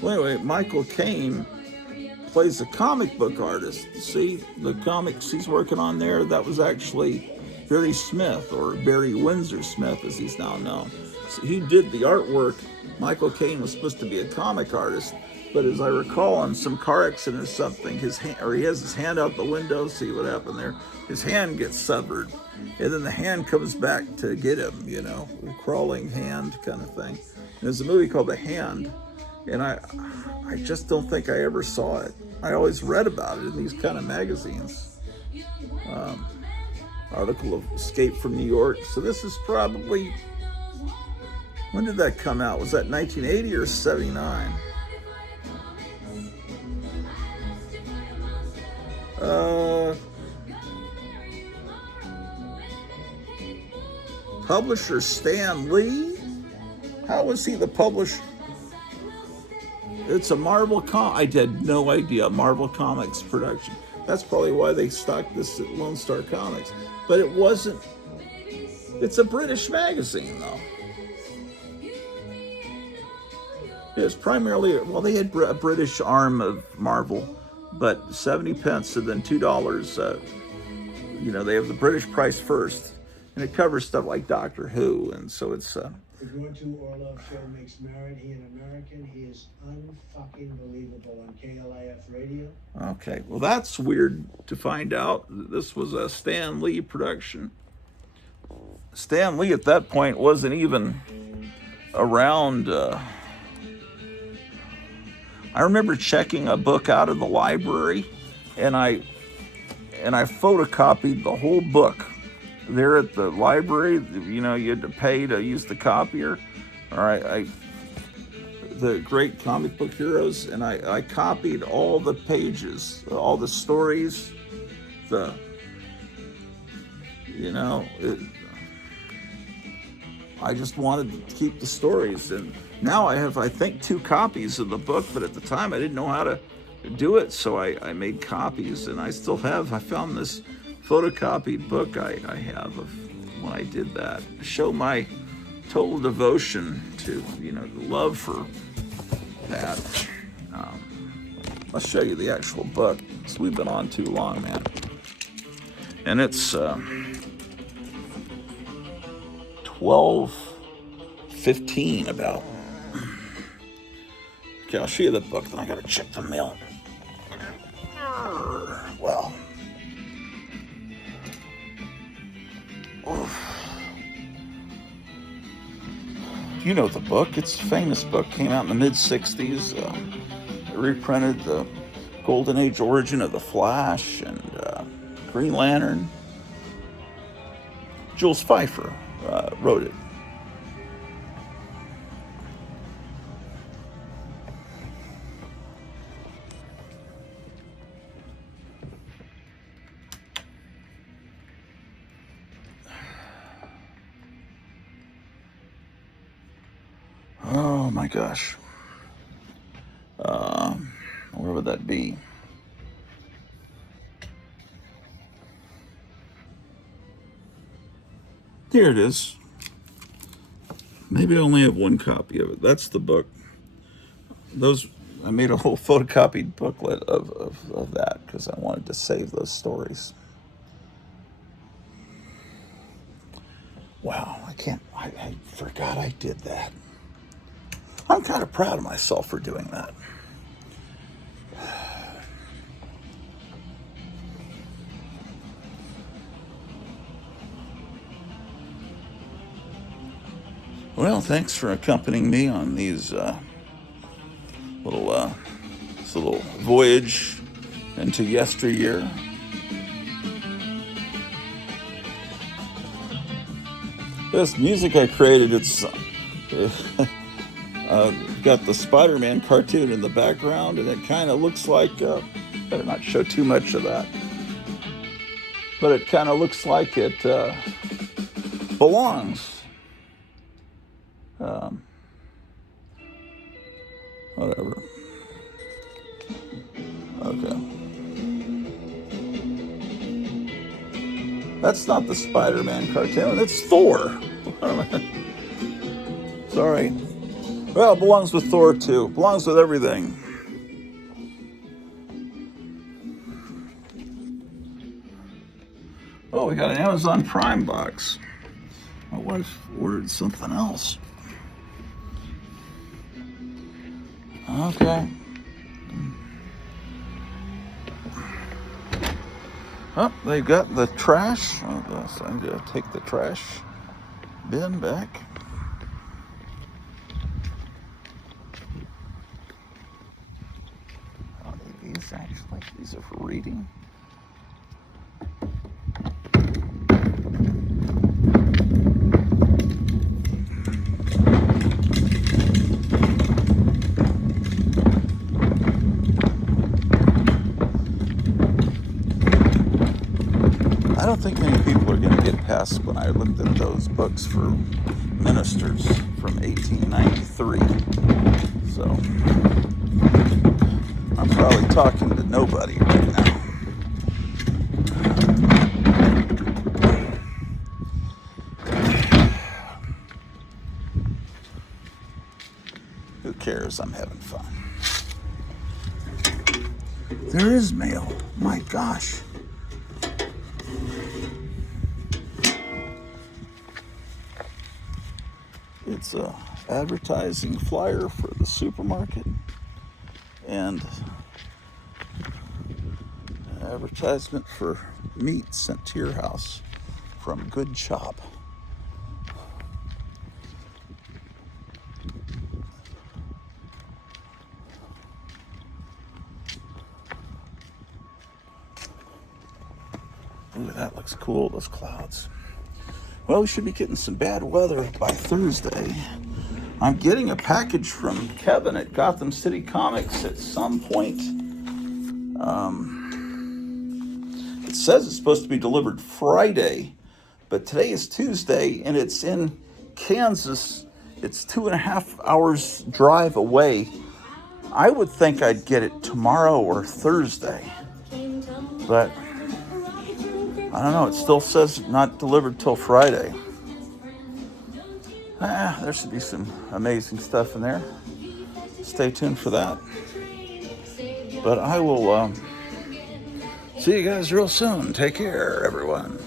anyway, Michael Caine plays a comic book artist. See, the comics he's working on there, that was actually Barry Smith, or Barry Windsor Smith, as he's now known. So he did the artwork. Michael Caine was supposed to be a comic artist, but as I recall, on some car accident or something, he has his hand out the window. See what happened there? His hand gets severed, and then the hand comes back to get him. A crawling hand kind of thing. And there's a movie called The Hand, and I just don't think I ever saw it. I always read about it in these kind of magazines. Article of Escape from New York. So this is probably, when did that come out? Was that 1980 or 79? Publisher Stan Lee? How was he the publisher? It's a Marvel I had no idea. Marvel Comics production. That's probably why they stocked this at Lone Star Comics. But it wasn't. It's a British magazine, though. It's primarily, well, they had a British arm of Marvel, but 70 pence and then $2. They have the British price first, and it covers stuff like Doctor Who, and so it's. The Grottu Orloff show makes He an American. He is unfucking believable on KLIF radio. Okay, well, that's weird to find out. This was a Stan Lee production. Stan Lee at that point wasn't even around. I remember checking a book out of the library, and I photocopied the whole book there at the library. You had to pay to use the copier. All right, the great comic book heroes, and I copied all the pages, all the stories, I just wanted to keep the stories, and now I have, I think, 2 copies of the book, but at the time I didn't know how to do it, so I made copies, and I still have. I found this photocopied book I have of when I did that. Show my total devotion to, the love for that. I'll show you the actual book, because we've been on too long, man. And it's 12:15 about. Okay, I'll show you the book, then I gotta check the mail. Well. You know the book. It's a famous book. Came out in the mid-'60s. It reprinted the Golden Age origin of the Flash and Green Lantern. Jules Pfeiffer wrote it. Oh my gosh. Where would that be? Here it is. Maybe I only have one copy of it. That's the book. Those I made a whole photocopied booklet of that because I wanted to save those stories. Wow, I forgot I did that. I'm kind of proud of myself for doing that. Well, thanks for accompanying me on these this little voyage into yesteryear. This music I created, it's got the Spider-Man cartoon in the background, and it kind of looks like, better not show too much of that, but it kind of looks like it belongs. Whatever. Okay. That's not the Spider-Man cartoon. It's Thor. Sorry. Well, it belongs with Thor too. It belongs with everything. Oh, we got an Amazon Prime box. My wife ordered something else. Okay. Oh, they've got the trash. Oh, so I'm going to take the trash bin back. I don't need these, actually. These are for reading. I don't think many people are going to get past when I looked at those books for ministers from 1893. So I'm probably talking to nobody right now. Who cares? I'm having fun. There is mail. My gosh. It's a advertising flyer for the supermarket and an advertisement for meat sent to your house from Good Chop. Ooh, that looks cool, those clouds. Well, we should be getting some bad weather by Thursday. I'm getting a package from Kevin at Gotham City Comics at some point. It says it's supposed to be delivered Friday, but today is Tuesday and it's in Kansas. It's 2.5 hours drive away. I would think I'd get it tomorrow or Thursday, but I don't know. It still says not delivered till Friday. There should be some amazing stuff in there. Stay tuned for that. But I will see you guys real soon. Take care, everyone.